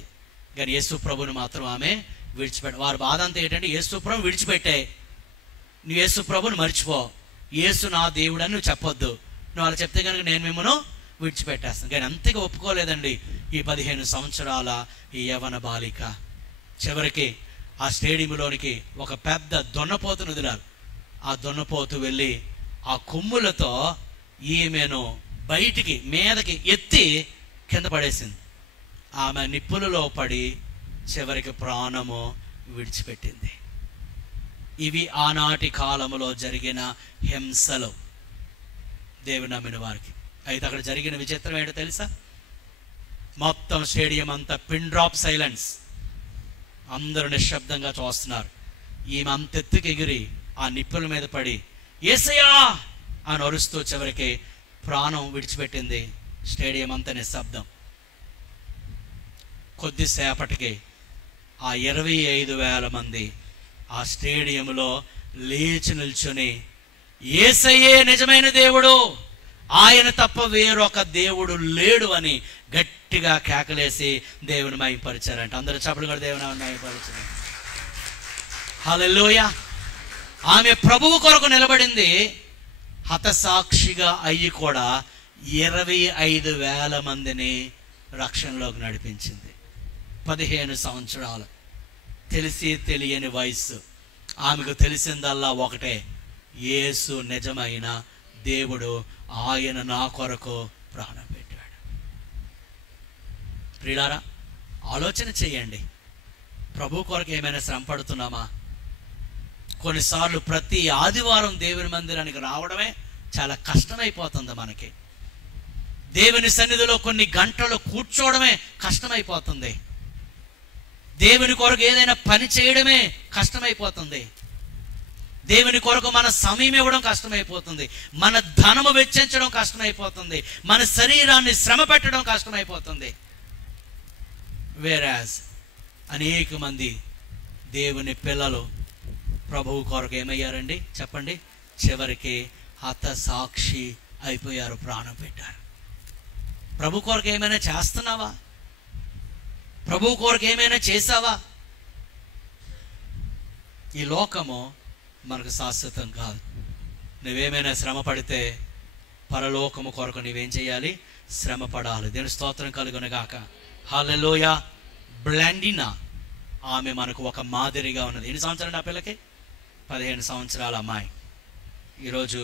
కానీ యేసు ప్రభుని మాత్రం ఆమె వారి బాధ అంతా ఏంటంటే, యేసు ప్రభు విడిచిపెట్టే, నువ్వు యేసు ప్రభుని మర్చిపో, యేసు నా దేవుడు అని నువ్వు చెప్పొద్దు, నువ్వు అలా చెప్తే కనుక నేను మిమ్మల్ని విడిచిపెట్టేస్తాను. కానీ అంతగా ఒప్పుకోలేదండి ఈ 15 సంవత్సరాల ఈ యవన బాలిక. చివరికి ఆ స్టేడియంలోనికి ఒక పెద్ద దొన్నపోతును వదిలారు. ఆ దొన్నపోతు వెళ్ళి ఆ కొమ్ములతో ఈమెను బయటికి మీదకి ఎత్తి కింద పడేసింది. ఆమె నిప్పులలో పడి చివరికి ప్రాణము విడిచిపెట్టింది. ఇవి ఆనాటి కాలంలో జరిగిన హింసలు దేవుని నమ్మిన వారికి. అయితే అక్కడ జరిగిన విచిత్రం ఏంటో తెలుసా? మొత్తం స్టేడియం అంతా పిన్ డ్రాప్ సైలెన్స్. అందరూ నిశ్శబ్దంగా చూస్తున్నారు. ఈమె అంతెత్తుకి ఎగిరి ఆ నిప్పుల మీద పడి యేసయ్యా అని అరుస్తూ చివరికి ప్రాణం విడిచిపెట్టింది. స్టేడియం అంతా నిశ్శబ్దం. కొద్దిసేపటికి ఆ 25,000 మంది ఆ స్టేడియంలో లేచి నిల్చుని యేసయ్యే నిజమైన దేవుడు, ఆయన తప్ప వేరొక దేవుడు లేడు అని గట్టిగా కేకలేసి దేవుని మహిమపరిచారంట. అందరూ చప్పట్లు కూడా దేవుని మహిమపరిచారు. హల్లెలూయా. ఆమె ప్రభువు కొరకు నిలబడింది. హతసాక్షిగా అయ్యి కూడా 25,000 మందిని రక్షణలోకి నడిపించింది. 15 సంవత్సరాలు, తెలిసి తెలియని వయస్సు. ఆమెకు తెలిసిందల్లా ఒకటే, యేసు నిజమైన దేవుడు, ఆయన నా కొరకు ప్రాణం పెట్టాడు. ప్రియులారా, ఆలోచన చేయండి. ప్రభు కొరకు ఏమైనా శ్రమ పడుతున్నామా? కొన్నిసార్లు ప్రతి ఆదివారం దేవుని మందిరానికి రావడమే చాలా కష్టమైపోతుంది మనకి. దేవుని సన్నిధిలో కొన్ని గంటలు కూర్చోవడమే కష్టమైపోతుంది. దేవుని కొరకు ఏదైనా పని చేయడమే కష్టమైపోతుంది. దేవుని కొరకు మన సమయం ఇవ్వడం కష్టమైపోతుంది. మన ధనము వెచ్చించడం కష్టమైపోతుంది. మన శరీరాన్ని శ్రమ పెట్టడం కష్టమైపోతుంది. వేరాజ్ అనేక మంది దేవుని పిల్లలు ప్రభువు కొరకు ఏమయ్యారండి చెప్పండి? చివరికి హతసాక్షి అయిపోయారు, ప్రాణం పెట్టారు. ప్రభు కొరకు ఏమైనా చేస్తున్నావా? ప్రభు కొరకు ఏమైనా చేసావా? ఈ లోకము మనకు శాశ్వతం కాదు. నువ్వేమైనా శ్రమ పడితే పరలోకము కొరకు నువ్వేం చేయాలి? శ్రమ పడాలి. దేవుని స్తోత్రం కలుగును గాక. హల్లెలూయా. బ్లాండినా ఆమె మనకు ఒక మాదిరిగా ఉన్నది. ఎన్ని సంవత్సరాలు ఆ పిల్లకి? 15 సంవత్సరాల అమ్మాయి. ఈరోజు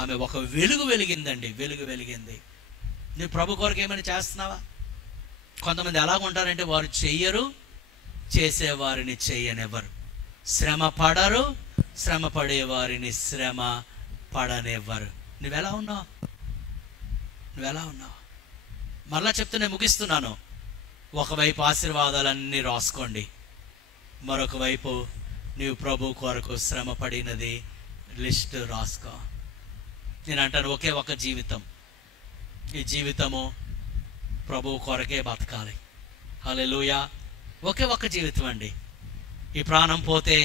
ఆమె ఒక వెలుగు వెలిగిందండి. వెలుగు వెలిగింది. నువ్వు ప్రభు కొరకు ఏమైనా చేస్తున్నావా? కొంతమంది ఎలాగుంటారంటే, వారు చెయ్యరు, చేసేవారిని చెయ్యనివ్వరు. శ్రమ పడరు, శ్రమ పడేవారిని శ్రమ పడనివ్వరు. నువ్వెలా ఉన్నావు? మరలా చెప్తూనే ముగిస్తున్నాను. ఒకవైపు ఆశీర్వాదాలన్నీ రాసుకోండి, మరొక వైపు నీవు ప్రభు కొరకు శ్రమ పడినది లిస్ట్ రాసుకో. నేను అంటాను, ఒకే ఒక జీవితం. ఈ జీవితము ప్రభు కొరకే బతకాలి. హల్లెలూయా. ఒకే ఒక్క జీవితం అండి. ఈ ప్రాణం పోతే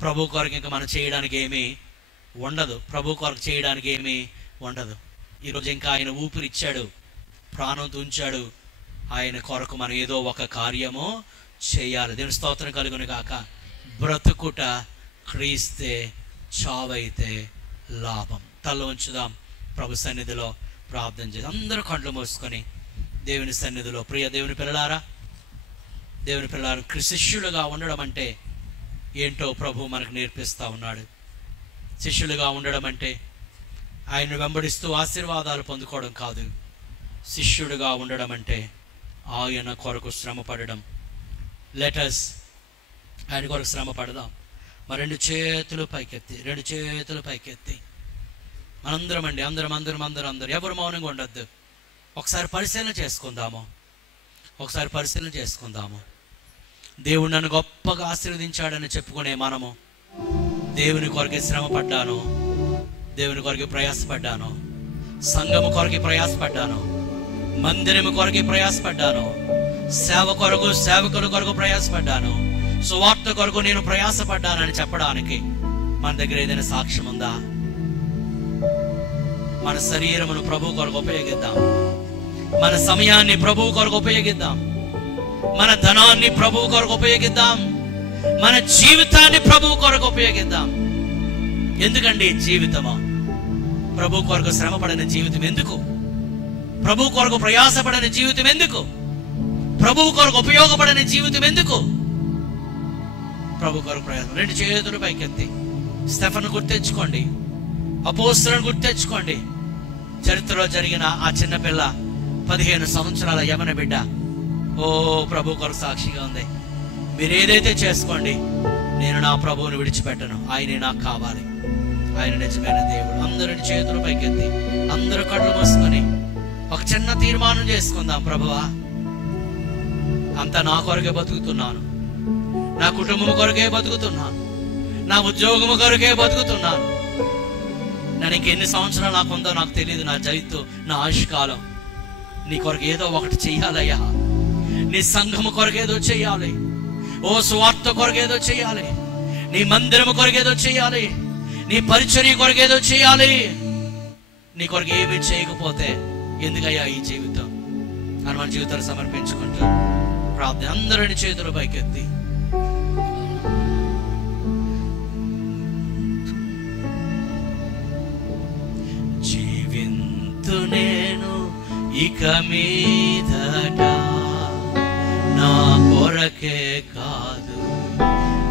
ప్రభు కొరకు ఇంకా మనం చేయడానికి ఏమీ ఉండదు. ప్రభు కొరకు చేయడానికి ఏమీ ఉండదు. ఈరోజు ఇంకా ఆయన ఊపిరిచ్చాడు, ప్రాణం తుంచాడు. ఆయన కొరకు మనం ఏదో ఒక కార్యము చేయాలి. దేవుని స్తోత్రం కలుగును గాక. బ్రతుకుట క్రీస్తే, చావైతే లాభం. తల ఉంచుదాం, ప్రభు సన్నిధిలో ప్రార్థన చేద్దాం. అందరూ కళ్ళు మూసుకొని దేవుని సన్నిధిలో, ప్రియ దేవుని పిల్లలారా, దేవుని పిల్లలు శిష్యులుగా ఉండడం అంటే ఏంటో ప్రభు మనకు నేర్పిస్తూ ఉన్నాడు. శిష్యులుగా ఉండడం అంటే ఆయన వెంబడిస్తూ ఆశీర్వాదాలు పొందుకోవడం కాదు. శిష్యుడిగా ఉండడం అంటే ఆయన కొరకు శ్రమ పడడం. లెటర్స్ ఆయన కొరకు శ్రమ పడదాం. మరి రెండు చేతులు పైకెత్తి మనందరం అండి, అందరం ఎవరు మౌనంగా ఉండొద్దు. ఒకసారి పరిశీలన చేసుకుందాము. దేవుడు నన్ను గొప్పగా ఆశీర్వదించాడని చెప్పుకునే మనము దేవుని కొరకే శ్రమ పడ్డాను, దేవుని కొరకే ప్రయాసపడ్డాను, సంఘము కొరకే ప్రయాసపడ్డాను, మందిరము కొరకే ప్రయాసపడ్డాను, సేవకుల కొరకు ప్రయాసపడ్డాను, సువార్త కొరకు నేను ప్రయాసపడ్డానని చెప్పడానికి మన దగ్గర ఏదైనా సాక్ష్యం ఉందా? మన శరీరమును ప్రభు కొరకు ఉపయోగిద్దాం, మన సమయాన్ని ప్రభు కొరకు ఉపయోగిద్దాం, మన ధనాన్ని ప్రభు కొరకు ఉపయోగిద్దాం, మన జీవితాన్ని ప్రభు కొరకు ఉపయోగిద్దాం. ఎందుకండి జీవితమా? ప్రభు కొరకు శ్రమపడని జీవితం ఎందుకు? ప్రభు కొరకు ప్రయాసపడని జీవితం ఎందుకు? ప్రభు కొరకు ఉపయోగపడని జీవితం ఎందుకు? ప్రభు కొరకు ప్రయాసం. రెండు చేతులు పైకెత్తి స్టెఫెన్ గుర్తెచ్చుకోండి, అపోస్తలులను గుర్తెచ్చుకోండి. చరిత్రలో జరిగిన ఆ చిన్న పిల్ల 15 సంవత్సరాల యవన బిడ్డ ఓ ప్రభు కొరకు సాక్షిగా ఉంది. మీరు ఏదైతే చేసుకోండి, నేను నా ప్రభువుని విడిచిపెట్టను, ఆయనే నాకు కావాలి, ఆయన నిజమైన దేవుడు. అందరి చేతులు పైకెత్తి అందరూ కళ్ళు మూసుకొని ఒక చిన్న తీర్మానం చేసుకుందాం. ప్రభువా, అంతా నా కొరకే బతుకుతున్నాను, నా కుటుంబం కొరకే బతుకుతున్నాను, నా ఉద్యోగము కొరకే బతుకుతున్నాను. నేను ఇంకెన్ని సంవత్సరాలు నాకుందో నాకు తెలియదు. నా జీవితం, నా ఆయుష్కాలం నీ కొరకు ఏదో ఒకటి చెయ్యాలయ్యా. నీ సంఘము కొరకు ఏదో చెయ్యాలి, ఓ సువార్త కొరకు ఏదో చెయ్యాలి, నీ మందిరము కొరకు ఏదో చెయ్యాలి, నీ పరిచర్య కొరకు ఏదో చెయ్యాలి. నీ కొరకు ఏమీ చేయకపోతే ఎందుకయ్యా ఈ జీవితం అని మన జీవితాన్ని సమర్పించుకుంటూ ప్రార్థన. అందరిని చేతులు పైకెత్తి జీవింతు నేను ఇక మీదట నా కొరకే కాదు,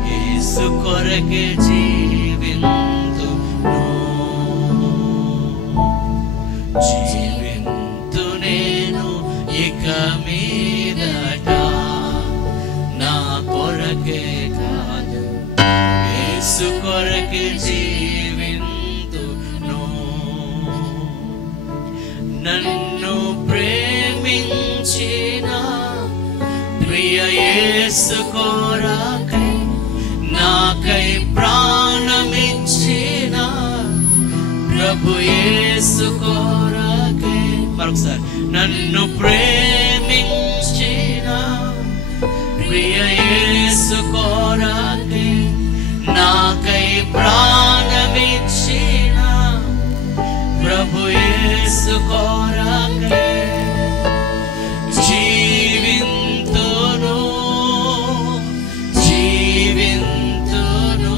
యేసు కొరకే జీవింతు. జీవింతు నేను ఇక మీదట నా కొరకే కాదు, యేసు కొరకే జీవింతును. నన్ను ప్రేమించిన ప్రియ యేసు కొరకై నాకై ప్రాణమిచ్చిన ప్రభు యేసు కొరకై. మరొకసారి, నన్ను ప్రేమించిన ప్రియ యేసు కొరకై నాకై ప్రాణమిచ్చిన ప్రభు యేసు కొరకై జీవింతును, జీవింతును,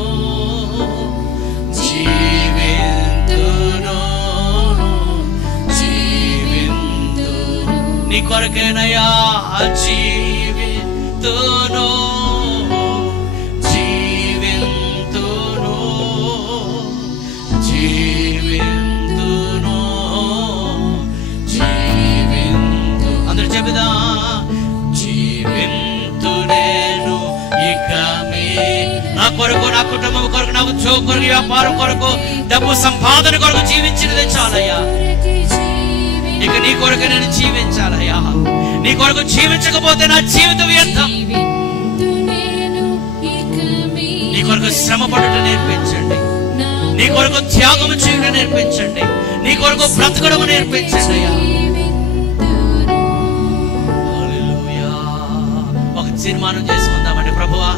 జీవింతును, జీవింతును. నీ కొరకేనయ్యా జీవింతును, జీవింతును, జీవింతును, జీవింతు. అందరూ చెబుదా, జీవింతు నేను ఇక నా కొరకు, నా కుటుంబం కొరకు, నా ఉద్యోగం కొరకు, వ్యాపారం కొరకు, డబ్బు సంపాదన కొరకు జీవించినదే చాలయ్యా. ఇక నీ కొరకు నేను జీవించాలయ్యా. నీ కొరకు జీవించకపోతే నా జీవితం వ్యర్థం. నీ కొరకు శ్రమ పడుట నేర్పించండి, నీ కొరకు త్యాగం చేయడం నేర్పించండి, నీ కొరకు బ్రతకడం నేర్పించండి అయ్యా. ఒక తీర్మానం చేసుకుందామండి. ప్రభువా,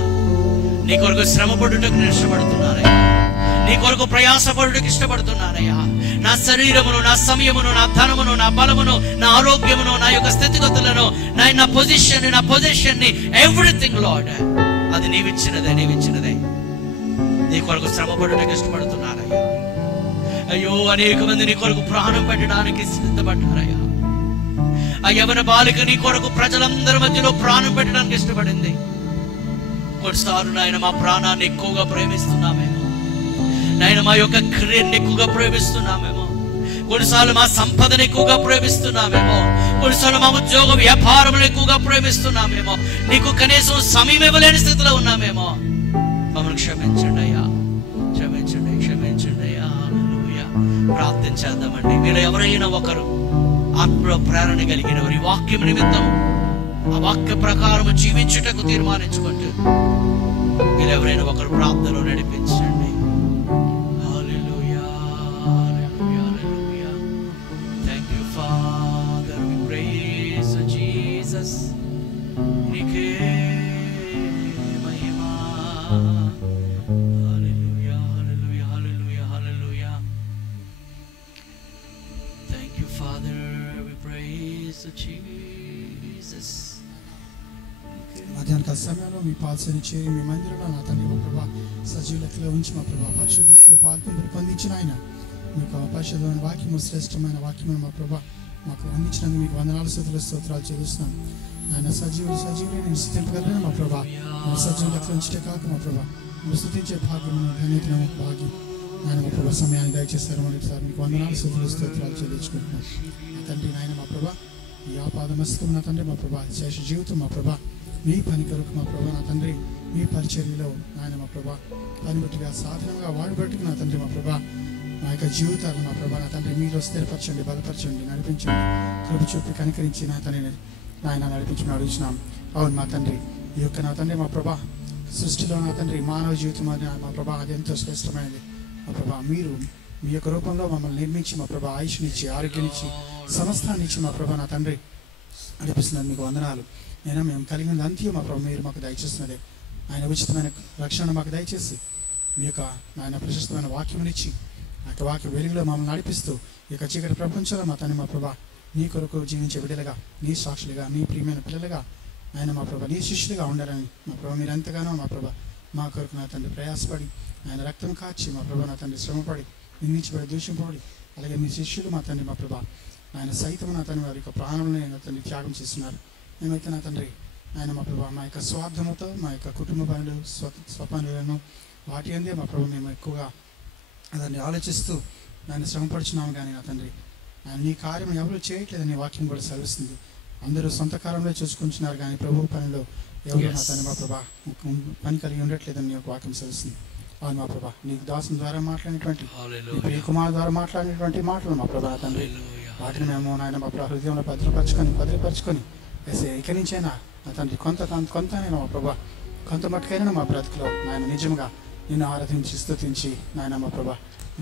నీ కొరకు శ్రమ పడుటకు నేను ఇష్టపడుతున్నానయ్యా, నీ కొరకు ప్రయాసపడుటకు ఇష్టపడుతున్నానయ్యా. నా శరీరమును, నా సమయమును, నా ధనమును, నా బలమును, నా ఆరోగ్యమును, నా యొక్క స్థితిగతులను, నా పొజిషన్ ని ఎవ్రీథింగ్ లార్డ్, అది నీవిచ్చినదే, నీవిచ్చినదే. నీ కొరకు శ్రమ పడుటకు ఇష్టపడుతున్నారయ్యా. అయ్యో, అనేక మంది నీ కొరకు ప్రాణం పెట్టడానికి సిద్ధపడ్డారయ్యా. ఆ యవన బాలిక నీ కొరకు ప్రజలందరి మధ్యలో ప్రాణం పెట్టడానికి ఇష్టపడింది. కొన్నిసార్లు నాయన మా ప్రాణాన్ని ఎక్కువగా ప్రేమిస్తున్నామేమో, నాయన మా యొక్క క్రియని ఎక్కువగా ప్రేమిస్తున్నామేమో, కొన్నిసార్లు మా సంపదను ఎక్కువగా ప్రేమిస్తున్నామేమో, కొన్నిసార్లు మా ఉద్యోగ వ్యాపారములు ఎక్కువగా ప్రేమిస్తున్నామేమో, నీకు కనీసం సమయం ఇవ్వలేని స్థితిలో ఉన్నామేమో. మమ్మల్ని క్షమించండి అయ్యా, క్షమించండి, క్షమించండి అయ్యా. హల్లెలూయా. ప్రార్థన చేద్దామండి. మీరు ఎవరైనా ఒకరు ఆత్మ ప్రేరణ కలిగిన వారి వాక్యం నిమిత్తం ఆ వాక్య ప్రకారం జీవించుటకు తీర్మానించుకుంటూ మీరు ఎవరైనా ఒకరు ప్రార్థనలో నడిపించండి. Hallelujah, hallelujah, hallelujah. Thank you father, we praise Jesus. నీకే మహిమ. Hallelujah, hallelujah, hallelujah, hallelujah. Thank you father, we praise Jesus. మధ్యాహ్న సమయంలో మీ పాల్సని చేరి మీ మందిరంలో నా తండ్రి మా ప్రభా సజీవ లెక్కలో ఉంచి మా ప్రభా పరిశుద్ధులతో పాల్గొని రూపొందించిన ఆయన మీకు పరిశుద్ధమైన వాక్యము, శ్రేష్టమైన వాక్యము మా ప్రభా మాకు అందించినందుకు మీకు వందనాలు, స్తోత్రాలు చెల్లిస్తున్నాను. ఆయన సజీవులు నేను స్థితింపగలను మా ప్రభా. సజీవ లెక్కలో ఉంచితే కాక మా ప్రభా మీరు స్థుతించే భాగ్యము, ధన్యతను భాగ్యం ఆయన మా ప్రభా సమయాన్ని దయచేశారు. మొదటిసారి మీకు వందనాలు, స్తోత్రాలు చెల్లించుకుంటున్నాను. నా తండ్రి నాయన మా ప్రభా ఈ ఆపాదమస్తకం నా తండ్రి మా ప్రభా శేష జీవితం మా ప్రభా మీ పని కొరకు మా ప్రభా నా తండ్రి మీ పరిచర్యలో ఆయన మా ప్రభా పని బట్టిగా సాధనంగా వాడబట్టుకు నా తండ్రి మా ప్రభా మా యొక్క జీవితాలను మా ప్రభా నా తండ్రి మీలో స్థిరపరచండి, బలపరచండి, నడిపించండి, కృప చూపి కనికరించి నా తండ్రిని ఆయన నడిపించమని అడుగుతున్నాం. అవును మా తండ్రి ఈ యొక్క నా తండ్రి మా ప్రభా సృష్టిలో నా తండ్రి మానవ జీవితం అది మా ప్రభా అది ఎంతో శ్రేష్టమైనది మా ప్రభా. మీరు మీ యొక్క రూపంలో మమ్మల్ని నిర్మించి మా ప్రభా ఆయుష్నిచ్చి, ఆరోగ్యాన్నిచ్చి, సమస్తాన్ని ఇచ్చి మా ప్రభా నా తండ్రి నడిపిస్తున్నారు. మీకు వందనాలు. నేను మేము కలిగినది అంత్యం మా ప్రభు మీరు మాకు దయచేస్తున్నదే. ఆయన ఉచితమైన రక్షణ మాకు దయచేసి మీ యొక్క ఆయన ప్రశస్తమైన వాక్యమునిచ్చి ఆ యొక్క వాక్య వెలుగులో మమ్మల్ని నడిపిస్తూ ఈ యొక్క చీకటి ప్రపంచంలో మా తండ్రి మా ప్రభా నీ కొరకు జీవించే బిడ్డలుగా, నీ సాక్షులుగా, నీ ప్రియమైన పిల్లలుగా ఆయన మా ప్రభా నీ శిష్యులుగా ఉండాలని మా ప్రభా మీరు ఎంతగానో మా ప్రభా మా కొరకు నా తండ్రి ప్రయాసపడి ఆయన రక్తం కాచి మా ప్రభా నా తండ్రి శ్రమపడి నిందించబడి దూషింపబడి అలాగే మీ శిష్యులు మా తండ్రి మా ప్రభా ఆయన సైతం నా తండ్రి వారి యొక్క ప్రాణాలను నా తండ్రి త్యాగం చేస్తున్నారు. మేమైతే నా తండ్రి ఆయన మా ప్రభా మా యొక్క స్వార్థముతో మా యొక్క కుటుంబ పనులు, స్వపనులను వాటి అందే మా ప్రభు మేము ఎక్కువగా దాన్ని ఆలోచిస్తూ దాన్ని శ్రమపడుచున్నాము. కానీ నా తండ్రి నీ కార్యం ఎవరు చేయట్లేదని వాక్యం కూడా సెలవుస్తుంది. అందరూ సొంత కాలంలో చూసుకుంటున్నారు కానీ ప్రభు పనిలో ఎవరు నా తండ్రి మా ప్రభా పని కలిగి ఉండట్లేదని నీ యొక్క వాక్యం సెలవుస్తుంది. అవును మా ప్రభా నీకు దాసుని ద్వారా మాట్లాడినటువంటి ప్రియ కుమార్ ద్వారా మాట్లాడినటువంటి మాటలు మా ప్రభా తండ్రి వాటిని మేము నాయన మా ప్రభా హృదయంలో భద్రపరచుకొని వేసే ఇక నుంచైనా నా తండ్రి కొంతనైనా మా ప్రభా కొంత మట్టుకైనా మా బ్రతుకులో నాయన నిజంగా నిన్ను ఆరాధించి స్తుతించి నాయన మా ప్రభా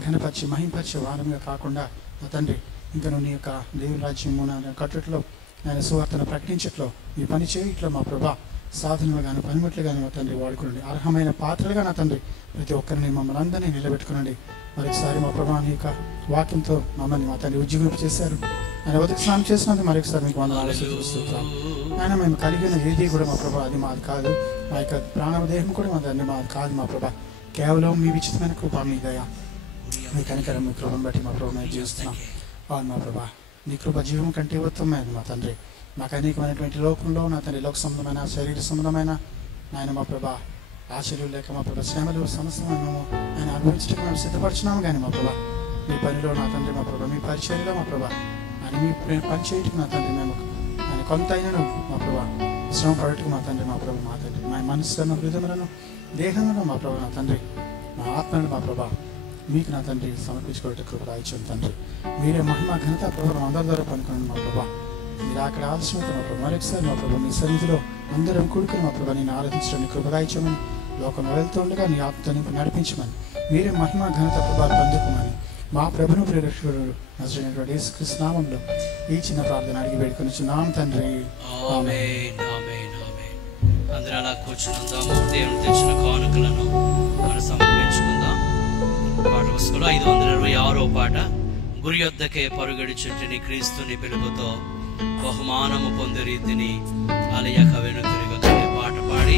ఘనపరిచి మహింపరిచే వారంగా కాకుండా నా తండ్రి ఇంకా నువ్వు నీ యొక్క దేవుని రాజ్యము నాయన కట్టుట్లో నాయన సువార్తను ప్రకటించట్లో నీ పని చేయట్లో మా ప్రభా సాధనలు కానీ పనిముట్లు కానీ మా తండ్రి వాడుకోండి. అర్హమైన పాత్రలుగా నా తండ్రి ప్రతి ఒక్కరిని మమ్మల్ని అందరినీ నిలబెట్టుకునండి. మరొకసారి మా ప్రభా నీ యొక్క వాక్యంతో మమ్మల్ని మా తండ్రి ఉజ్జీవింపు చేశారు. ఆయన ఉదక స్నానం చేసినందుకు మరొకసారి మీకు వందనాలు స్తుతిస్తున్నాం. ఆయన మేము కలిగిన ఏది కూడా మా ప్రభా అది మాది కాదు. మా యొక్క ప్రాణదేహం కూడా మా తండ్రి మాది కాదు మా ప్రభా. కేవలం మీ విచితమైన కృప, మీ దయ, మీ కనికరం, మీ కృపను బట్టి మా ప్రభు మేము జీవిస్తున్నాం. అవును మా ప్రభా నీ కృప జీవం కంటే ఉత్తమమైనది మా తండ్రి. మాకు అనేకమైనటువంటి లోకంలో నా తండ్రి లోక సంబంధమైన, శరీర సంబంధమైన ఆయన మా ప్రభా ఆశలు లేక మా ప్రభా శ్రమలు సమస్తమైన మేము ఆయన అనుభవించడానికి మేము సిద్ధపడుచున్నాము. కానీ మా ప్రభా మీ పనిలో నా తండ్రి మా ప్రభా మీ పరిచర్యలో మా ప్రభా ఆయన మీ పని చేయటం నా తండ్రి మేము ఆయన కొంత అయినను మా ప్రభా శ్రమ పడటకు మా తండ్రి మా ప్రభా మా తండ్రి మా మనస్సులను, హృదయములను, దేహంలో మా ప్రభా నా తండ్రి మా ఆత్మను మా ప్రభా మీకు నా తండ్రి సమర్పించుకోవటం కృప దాయిచ్చాం తండ్రి. మీరే మహిమ ఘనత ప్రభావం అందరి ద్వారా పనుకోండి మా ప్రభా. మీరు అక్కడ ఆలస్యమైతే మా ప్రభు మరొకసారి మా ప్రభు మీ సన్నిధిలో అందరం కూడుకుని మా ప్రభా నేను ఆరాధించడానికి కృప దాయిచ్చామని, లోకంలో వెళ్తుండగా నీ ఆత్మతో నింపి నడిపించమని, మీరే మహిమ ఘనత ప్రభావం పొందుకోమని మా ప్రభును ప్రేరక్షకుడు నజరేయుడైన యేసుక్రీస్తు నామములో ఈ చిన్న ప్రార్థన అడిగి వేడుకొనుచున్నాం తండ్రి. ఆమేన్, ఆమేన్, ఆమేన్. అందరూ అలా కూర్చుందాము. దేవుని తెచ్చిన కానుకలను మనం సమర్పించుకుందాం. పాట పుస్తకంలో 526వ పాట, గురి యొద్దకే పరుగెడుచుంటిని క్రీస్తుని పిలుపుతో బహుమానము పొందే రీతిని అలయక వెనుతిరుగ పాట పాడి